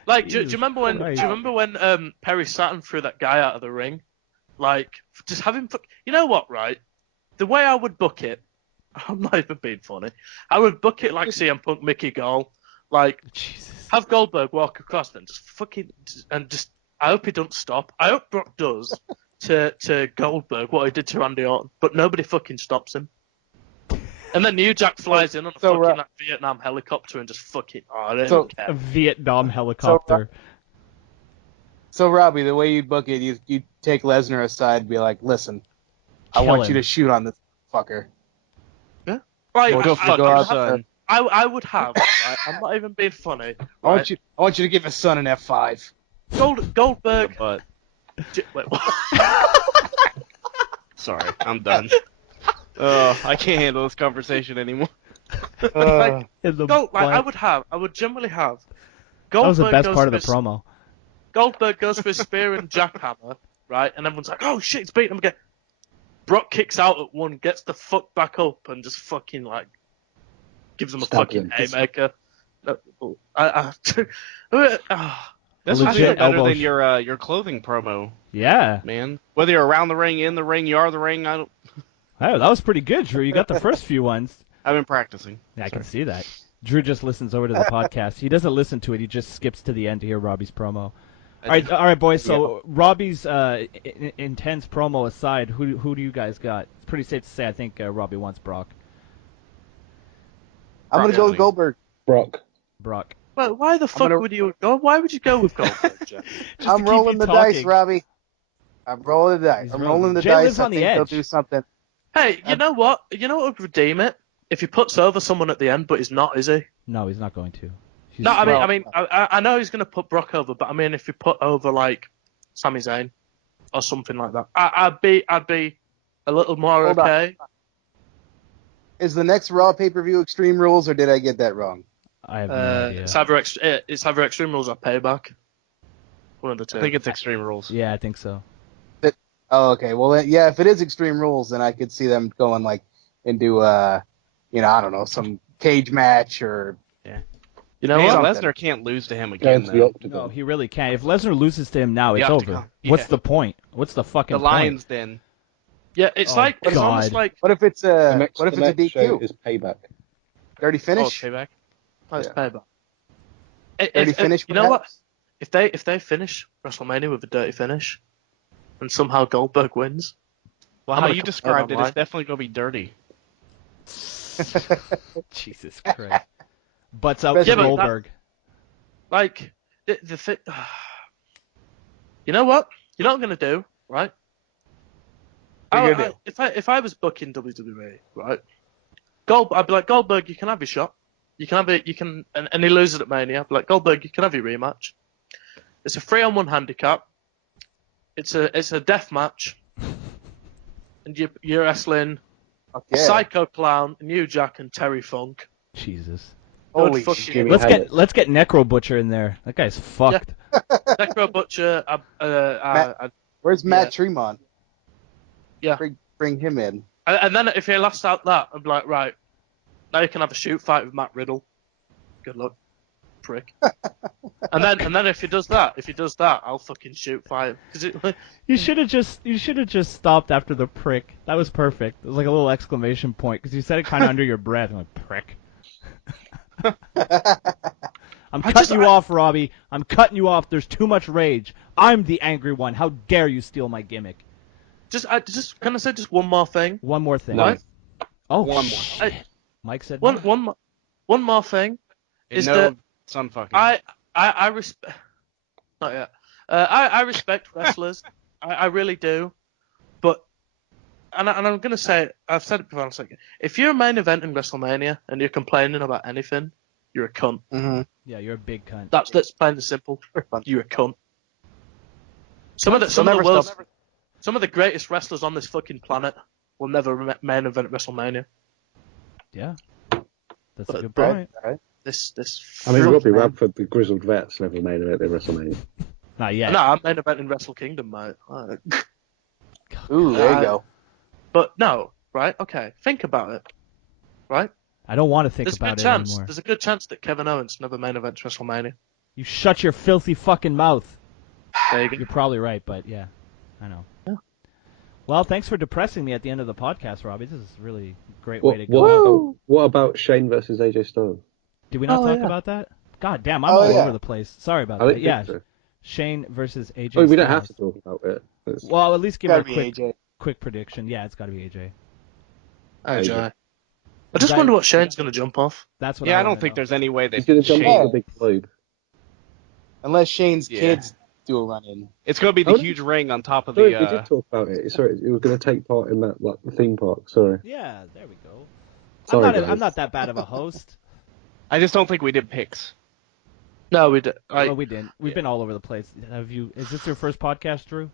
Like, do you remember when Perry Saturn threw that guy out of the ring? Like, just have him. You know what, right? The way I would book it, I'm not even being funny. I would book it like CM Punk, Mickey Gall. Like, have Goldberg walk across and just I hope he doesn't stop. I hope Brock does to Goldberg what he did to Randy Orton, but nobody fucking stops him. And then New Jack flies in on a Vietnam helicopter and just fucking. I don't care. A Vietnam helicopter. So Robbie, the way you'd book it, you'd take Lesnar aside and be like, "Listen, I Kill want him. you to shoot on this fucker." Like, Go fuck I, your I, son. I would have. Right? I'm not even being funny. I Right? want you to give his son an F5. Goldberg. But Wait, what? sorry, I'm done. I can't handle this conversation anymore. Like, In the I would generally have. that was the Goldberg best goes part of for the promo. Goldberg goes for a spear and jackhammer, right? And everyone's like, "Oh shit, he's beating him again." Brock kicks out at one, gets the fuck back up, and just fucking like gives him a Stab fucking him. haymaker. This A was legit better elbow than your clothing promo, Yeah. man. Whether you're around the ring, in the ring, you are the ring. I don't. Oh, that was pretty good, Drew. You got the first few ones. I've been practicing. Yeah, I can see that. Drew just listens over to the podcast. He doesn't listen to it. He just skips to the end to hear Robbie's promo. All right, boys. So Robbie's intense promo aside, who do you guys got? It's pretty safe to say I think Robbie wants Brock. I'm gonna go with Goldberg. Brock. Well, why the fuck would you go? Why would you go with Goldberg, Jeff? I'm rolling the dice, Robbie. I'm rolling the dice. He's I'm rolling. rolling the Jay dice. lives I on the think they'll edge. do something. Hey, you know what? You know what would redeem it? If he puts over someone at the end, but he's not, is he? No, he's not going to. He's No, I know he's gonna put Brock over, but I mean, if he put over like Sami Zayn or something like that, I'd be a little more Hold on. okay. Is the next Raw pay-per-view Extreme Rules, or did I get that wrong? I have no idea. It's either Extreme Rules or Payback. One of the two. I think it's Extreme Rules. Yeah, I think so. Oh, okay. Well, then, yeah, if it is Extreme Rules, then I could see them going like into I don't know, some cage match or. You know Man, what? Lesnar can't lose to him again, Going to the though. Octagon. No, he really can't. If Lesnar loses to him now, it's The over. Octagon. What's Yeah. the point? What's the fucking The point? Lions Den. Yeah, it's Oh, like it's God. almost like What if it's The a next, what if the it's a next show DQ? is Payback. Dirty finish. Payback. it's Yeah. Payback. Dirty finish. You know what? perhaps? If they finish WrestleMania with a dirty finish, and somehow Goldberg wins, Well, I'm how gonna you complain described it, online. it's definitely going to be dirty. Jesus Christ. Butts out Yeah, to but that- Goldberg. like you know what? You know what I'm gonna do, right? What are you gonna do? If I was booking WWE, right? I'd be like, Goldberg, you can have your shot. You can have it. You can, and he loses at Mania. I'd be like, Goldberg, you can have your rematch. It's a 3-on-1 handicap. It's a death match, and you're wrestling Yeah. Psycho Clown, New Jack, and Terry Funk. Jesus. Holy fucking- shit. Jimmy Let's Havoc. get Necro Butcher in there. That guy's fucked. Necro Butcher. Where's Matt Tremont? Yeah. Bring him in. And then if he lasts out that, I'm like, right, now you can have a shoot fight with Matt Riddle. Good luck, prick. and then if he does that, I'll fucking shoot fight him. 'Cause You should have just stopped after the prick. That was perfect. It was like a little exclamation point because you said it kind of under your breath. I'm like, prick. I'm cutting you off, Robbie. I'm cutting you off. There's too much rage. I'm the angry one. How dare you steal my gimmick? just can I say just one more thing? One more thing. What? Oh, One more. shit. Mike said One more thing is no that sun fucking. I respect. Not yet. I respect wrestlers. I really do. But and I'm gonna say it, I've said it before. I'm saying, if you're a main event in WrestleMania and you're complaining about anything, you're a cunt. Mm-hmm. Yeah, you're a big cunt. That's plain and simple. You're a cunt. Some of the greatest wrestlers on this fucking planet will never main event WrestleMania. Yeah, that's a But- good but- point. This. I mean, Robbie man. Radford, the grizzled vets, never made it at WrestleMania. Not yet. No, I'm main event in Wrestle Kingdom, mate. Ooh, there you go. But no, right? Okay, think about it. Right? I don't want to think There's a about good it chance. anymore. There's a good chance that Kevin Owens never main events WrestleMania. You shut your filthy fucking mouth. There you go. You're probably right, but yeah, I know. Yeah. Well, thanks for depressing me at the end of the podcast, Robbie. This is really a great way to go. What about Shane versus AJ Styles? Did we not Oh, talk yeah. about that? God damn, I'm Oh, all yeah. over the place. Sorry about I that. don't Yeah, think so. Shane versus AJ. Oh, we don't Styles. have to talk about it. It's- Well, at least give Gotta it a be quick, AJ. quick prediction. Yeah, it's got to be AJ. Oh, AJ. Jai. I just wonder what Shane's going to jump off. That's what. yeah, I wanna don't think know. there's any way that He's going to jump Shane- off the big globe. Unless Shane's Yeah. kids do a run-in. It's going to be the huge ring on top of the. Sorry, we did talk about it. Sorry, you were going to take part in that like theme park. Sorry. Yeah, there we go. Sorry, I'm guys. not that bad of a host. I just don't think we did picks. No, we did. Well, we didn't. We've been all over the place. Have you? Is this your first podcast, Drew?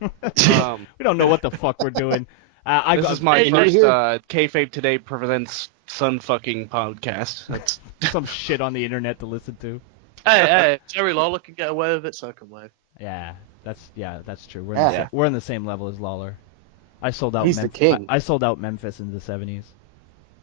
We don't know what the fuck we're doing. This is my Hey, first Kayfabe Today Presents Sun fucking podcast. That's some shit on the internet to listen to. Hey, Jerry Lawler can get away with it, so can we. Yeah, that's true. Yeah. We're in the same level as Lawler. I sold out. He's the king. I sold out Memphis in the '70s.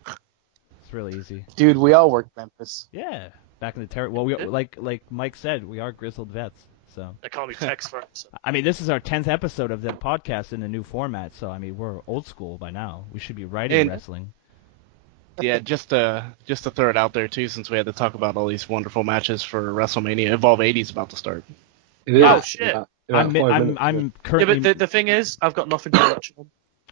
It's really easy. Dude, we all worked Memphis. Yeah, back in the terror. Well, we like Mike said, we are grizzled vets. So They call me Tex for it. I mean, this is our 10th episode of the podcast in a new format. So I mean, we're old school by now. We should be writing wrestling. yeah. Just to throw it out there too, since we had to talk about all these wonderful matches for WrestleMania. Evolve 80 is about to start. It is. Oh, shit. About 5 minutes, I'm Yeah, currently but the thing is, I've got nothing to watch on.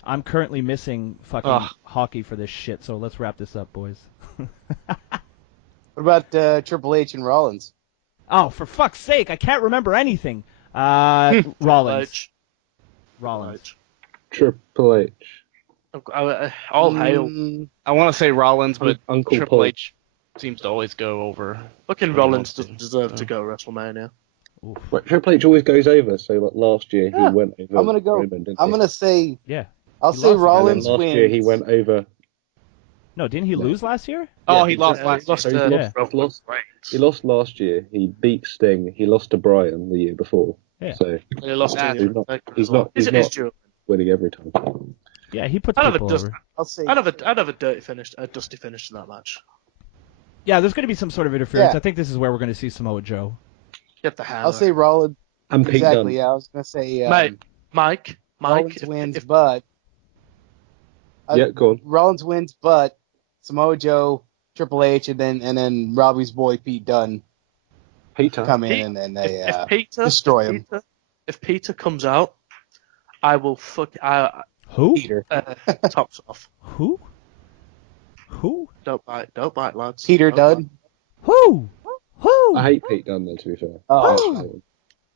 I'm currently missing fucking hockey for this shit. So let's wrap this up, boys. What about Triple H and Rollins? Oh, for fuck's sake, I can't remember anything. Rollins. Triple H. All hail. I want to say Rollins, but Uncle Triple Paul. H seems to always go over. Fucking Rollins doesn't deserve to go WrestleMania. Oof. Right, Triple H always goes over. So like last year Yeah. he went over. I'm gonna go. Roman, didn't I'm he? gonna say. Yeah. I'll He say lost. And then Rollins last wins. year he went over. No, didn't he lose last year? Oh, Yeah, he lost last year. So he lost last year. He beat Sting. He lost to Bryan the year before. Yeah. So He lost Nah, to he's not winning every time. Yeah, he puts I'd have, people over. I'll say. I'd have a dusty finish to that match. Yeah, there's going to be some sort of interference. Yeah. I think this is where we're going to see Samoa Joe. Get the hammer. I'll say Rollins. And Pete Exactly. Dunne. Yeah, I was gonna say. Mike. Rollins wins, but. Yeah, go on. Rollins wins, but Samoa Joe, Triple H, and then Robbie's boy Pete Dunne Peter. come in and they if Peter destroy him. If Peter comes out, I will Who? Peter. tops off. Who? Who? Don't bite, lads. Peter Don't Dunne. Who? Who? I hate Pete Dunne though, to be fair. Oh. bite.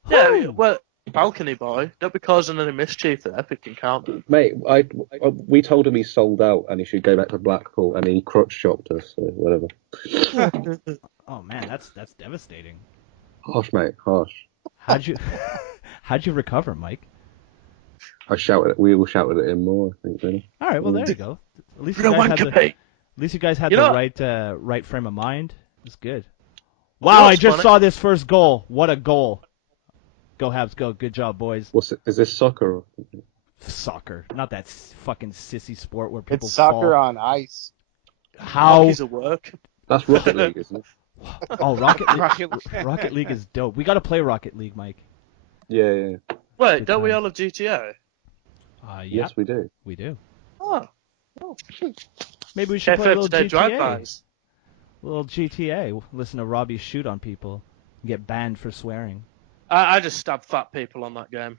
Yeah, well, balcony boy. Don't be causing any mischief there. Epic can count. Mate, we told him he sold out and he should go back to Blackpool, and he crotch chopped us, so whatever. Oh man, that's devastating. Harsh, mate, harsh. How'd you recover, Mike? We all shouted at him more, I think, really. All right, well there you go. At least You don't want to pay. At least you guys had You the know- right frame of mind. It's good. You Wow, know I what's just funny? saw this first goal. What a goal! Go Habs, go! Good job, boys. Is this soccer? Soccer, not that fucking sissy sport where people It's soccer fall. on ice. How? Hockey's at work. That's Rocket League, isn't it? Oh, Rocket League. Rocket League. Rocket League is dope. We got to play Rocket League, Mike. Yeah. Wait, Good don't we times. all have GTA? Yeah, Yes, we do. we do. Oh. Maybe we should play a Kayfabe little Today GTA. drive-bys. A little GTA. Listen to Robbie shoot on people. And get banned for swearing. I just stab fat people on that game.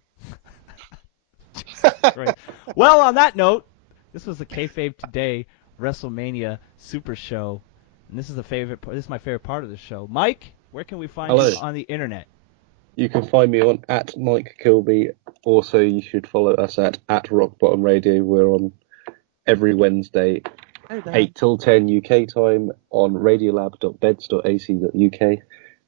Right. Well, on that note, this was the Kayfabe Today WrestleMania Super Show, and this is This is my favorite part of the show. Mike, where can we find Hello. you on the internet? You can find me on @Mike Kilby. Also, you should follow us at Rock Bottom Radio. We're on every Wednesday, Hey, Dan. 8 till 10 UK time on radiolab.beds.ac.uk.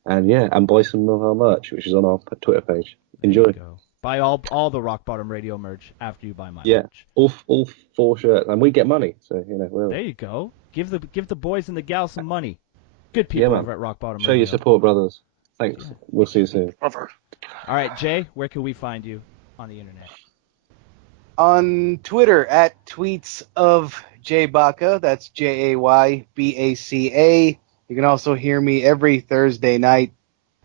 And buy some of our merch, which is on our Twitter page. Enjoy. Go. Buy all the Rock Bottom Radio merch after you buy my Yeah. merch. All 4 shirts, and we get money. So we'll There you go. Give the boys and the gals some money. Good people man. over at Rock Bottom show Radio. your support, brothers. Thanks. We'll see you soon. Brother. All right, Jay, where can we find you on the internet? On Twitter at tweets of Jay Baca. That's JayBaca. You can also hear me every Thursday night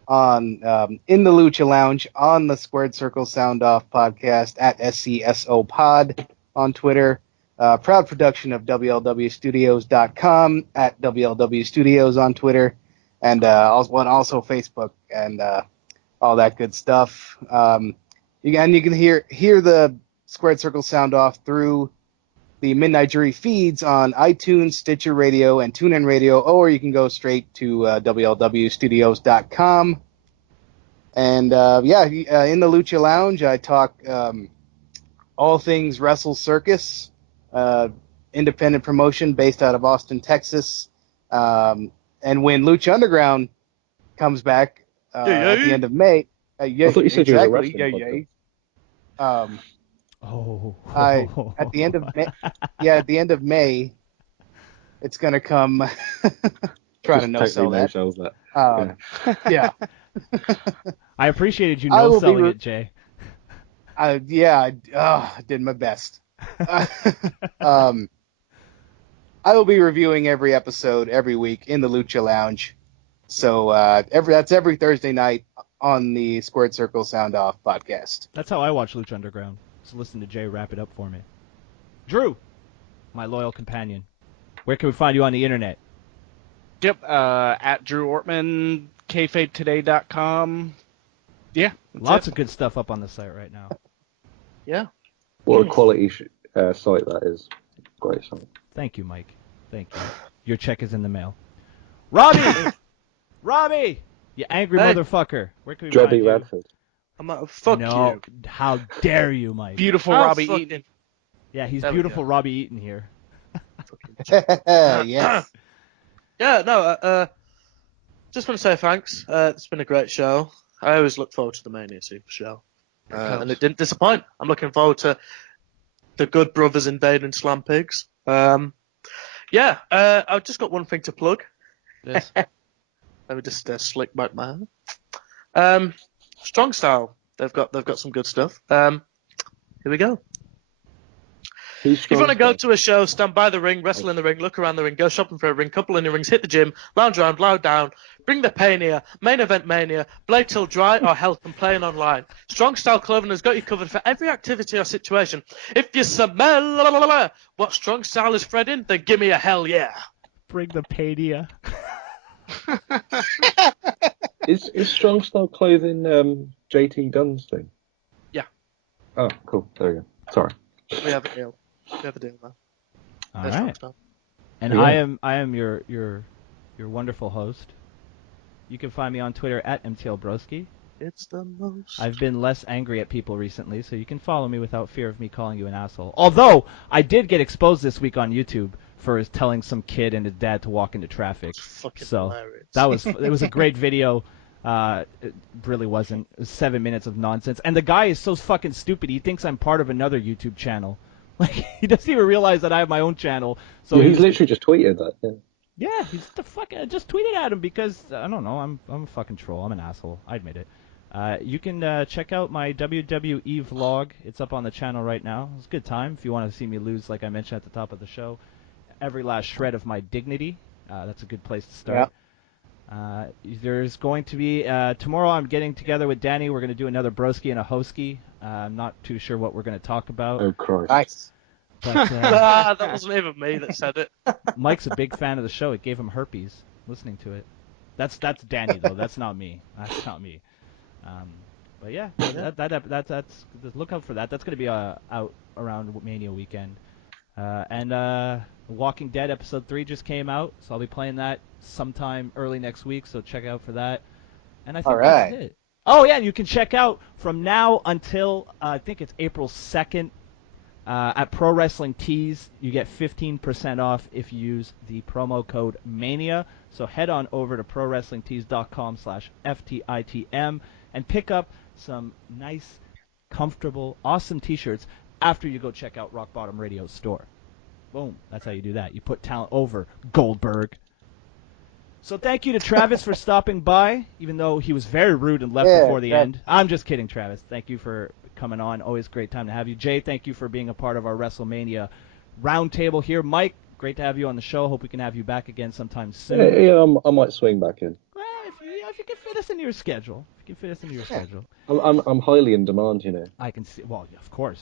on in the Lucha Lounge on the Squared Circle Sound Off podcast at SCSO Pod on Twitter. Proud production of WLWstudios.com at WLW Studios on Twitter, and also Facebook and all that good stuff. You can hear the Squared Circle Sound Off through the Midnight Jury feeds on iTunes, Stitcher Radio, and TuneIn Radio, or you can go straight to WLWstudios.com. And in the Lucha Lounge, I talk all things Wrestle Circus, independent promotion based out of Austin, Texas. And when Lucha Underground comes back at the end of May, I thought you said you were a wrestling podcast. At the end of May, it's gonna come. Trying to no sell that. Yeah. I appreciated you no selling it, Jay. I did my best. I will be reviewing every episode every week in the Lucha Lounge. So that's every Thursday night on the Squared Circle Sound Off podcast. That's how I watch Lucha Underground. So listen to Jay wrap it up for me. Drew, my loyal companion, where can we find you on the internet? Yep, at Drew Ortman, kayfabetoday.com. Yeah. Lots of good stuff up on the site right now. Yeah. What a quality site that is. Great site. Thank you, Mike. Thank you. Your check is in the mail. Robbie! Robbie! You angry motherfucker. Where can we find you? Radford. I'm not, fuck you. How dare you, Mike? Beautiful Robbie Eaton. Yeah, he's beautiful Robbie Eaton here. Yes. Yeah, no, just want to say thanks. It's been a great show. I always look forward to the Mania Super Show. And it didn't disappoint. I'm looking forward to the Good Brothers invading Slam Pigs. I've just got one thing to plug. Yes. Let me just slick back my hair. Strong Style. They've got some good stuff. Here we go. If you want to go to a show, stand by the ring, wrestle in the ring, look around the ring, go shopping for a ring, couple in the rings, hit the gym, lounge around, loud down, bring the pania, main event mania, blade till dry, or hell, complain online. Strong Style Clothing has got you covered for every activity or situation. If you smell what Strong Style is threading, then give me a hell yeah. Bring the pania. Is Strong Style Clothing JT Dunn's thing? Yeah. Oh, cool. There we go. Sorry. We have a deal. Man. All There's right. And Yeah. I am your wonderful host. You can find me on Twitter at MTLBroski. It's the most. I've been less angry at people recently, so you can follow me without fear of me calling you an asshole. Although I did get exposed this week on YouTube for telling some kid and his dad to walk into traffic. Fucking So hilarious. it was a great video. It really wasn't. It was 7 minutes of nonsense. And the guy is so fucking stupid. He thinks I'm part of another YouTube channel. Like, he doesn't even realize that I have my own channel. So he's literally just tweeted that. Yeah, he's the fucking. I just tweeted at him because I don't know. I'm a fucking troll. I'm an asshole. I admit it. You can check out my WWE vlog. It's up on the channel right now. It's a good time if you want to see me lose, like I mentioned at the top of the show. Every last shred of my dignity. That's a good place to start. There's going to be tomorrow. I'm getting together with Danny. We're going to do another broski and a hoski. I'm not too sure what we're going to talk about. Oh Christ! Nice. But, That wasn't even me that said it. Mike's a big fan of the show. It gave him herpes listening to it. That's Danny though. That's not me. That's not me. But yeah, that's look out for that. That's going to be out around Mania weekend. And Walking Dead episode 3 just came out, so I'll be playing that sometime early next week. So check out for that. And I think that's it. Oh yeah, and you can check out from now until I think it's April 2nd at Pro Wrestling Tees. You get 15% off if you use the promo code MANIA. So head on over to prowrestlingtees.com/FTITM and pick up some nice, comfortable, awesome T-shirts after you go check out Rock Bottom Radio store. Boom. That's how you do that. You put talent over Goldberg. So thank you to Travis for stopping by, even though he was very rude and left before the end. I'm just kidding, Travis. Thank you for coming on. Always great time to have you. Jay, thank you for being a part of our WrestleMania roundtable here. Mike, great to have you on the show. Hope we can have you back again sometime soon. Yeah, I might swing back in. Well, if you can fit us into your schedule. I'm highly in demand, you know. I can see. Well, yeah, of course.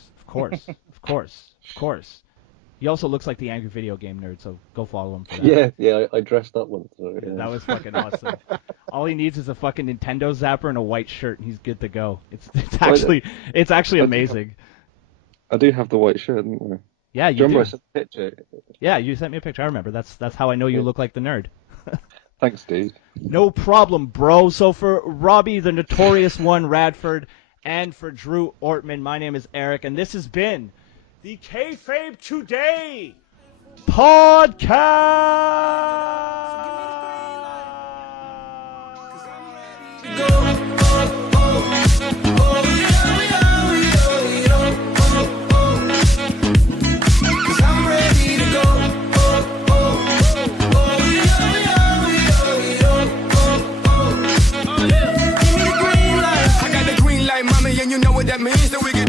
He also looks like the Angry Video Game Nerd, so go follow him for that. Yeah, I dressed up once. So, yeah. That was fucking awesome. All he needs is a fucking Nintendo zapper and a white shirt, and he's good to go. It's actually amazing. I do have the white shirt, didn't I? Yeah, you do. do. I sent a picture? Yeah, you sent me a picture. I remember. That's how I know you look like the nerd. Thanks, dude. No problem, bro. So for Robbie, the notorious one, Radford, and for Drew Ortman, my name is Eric, and this has been the Kayfabe Today And you know what that means, that we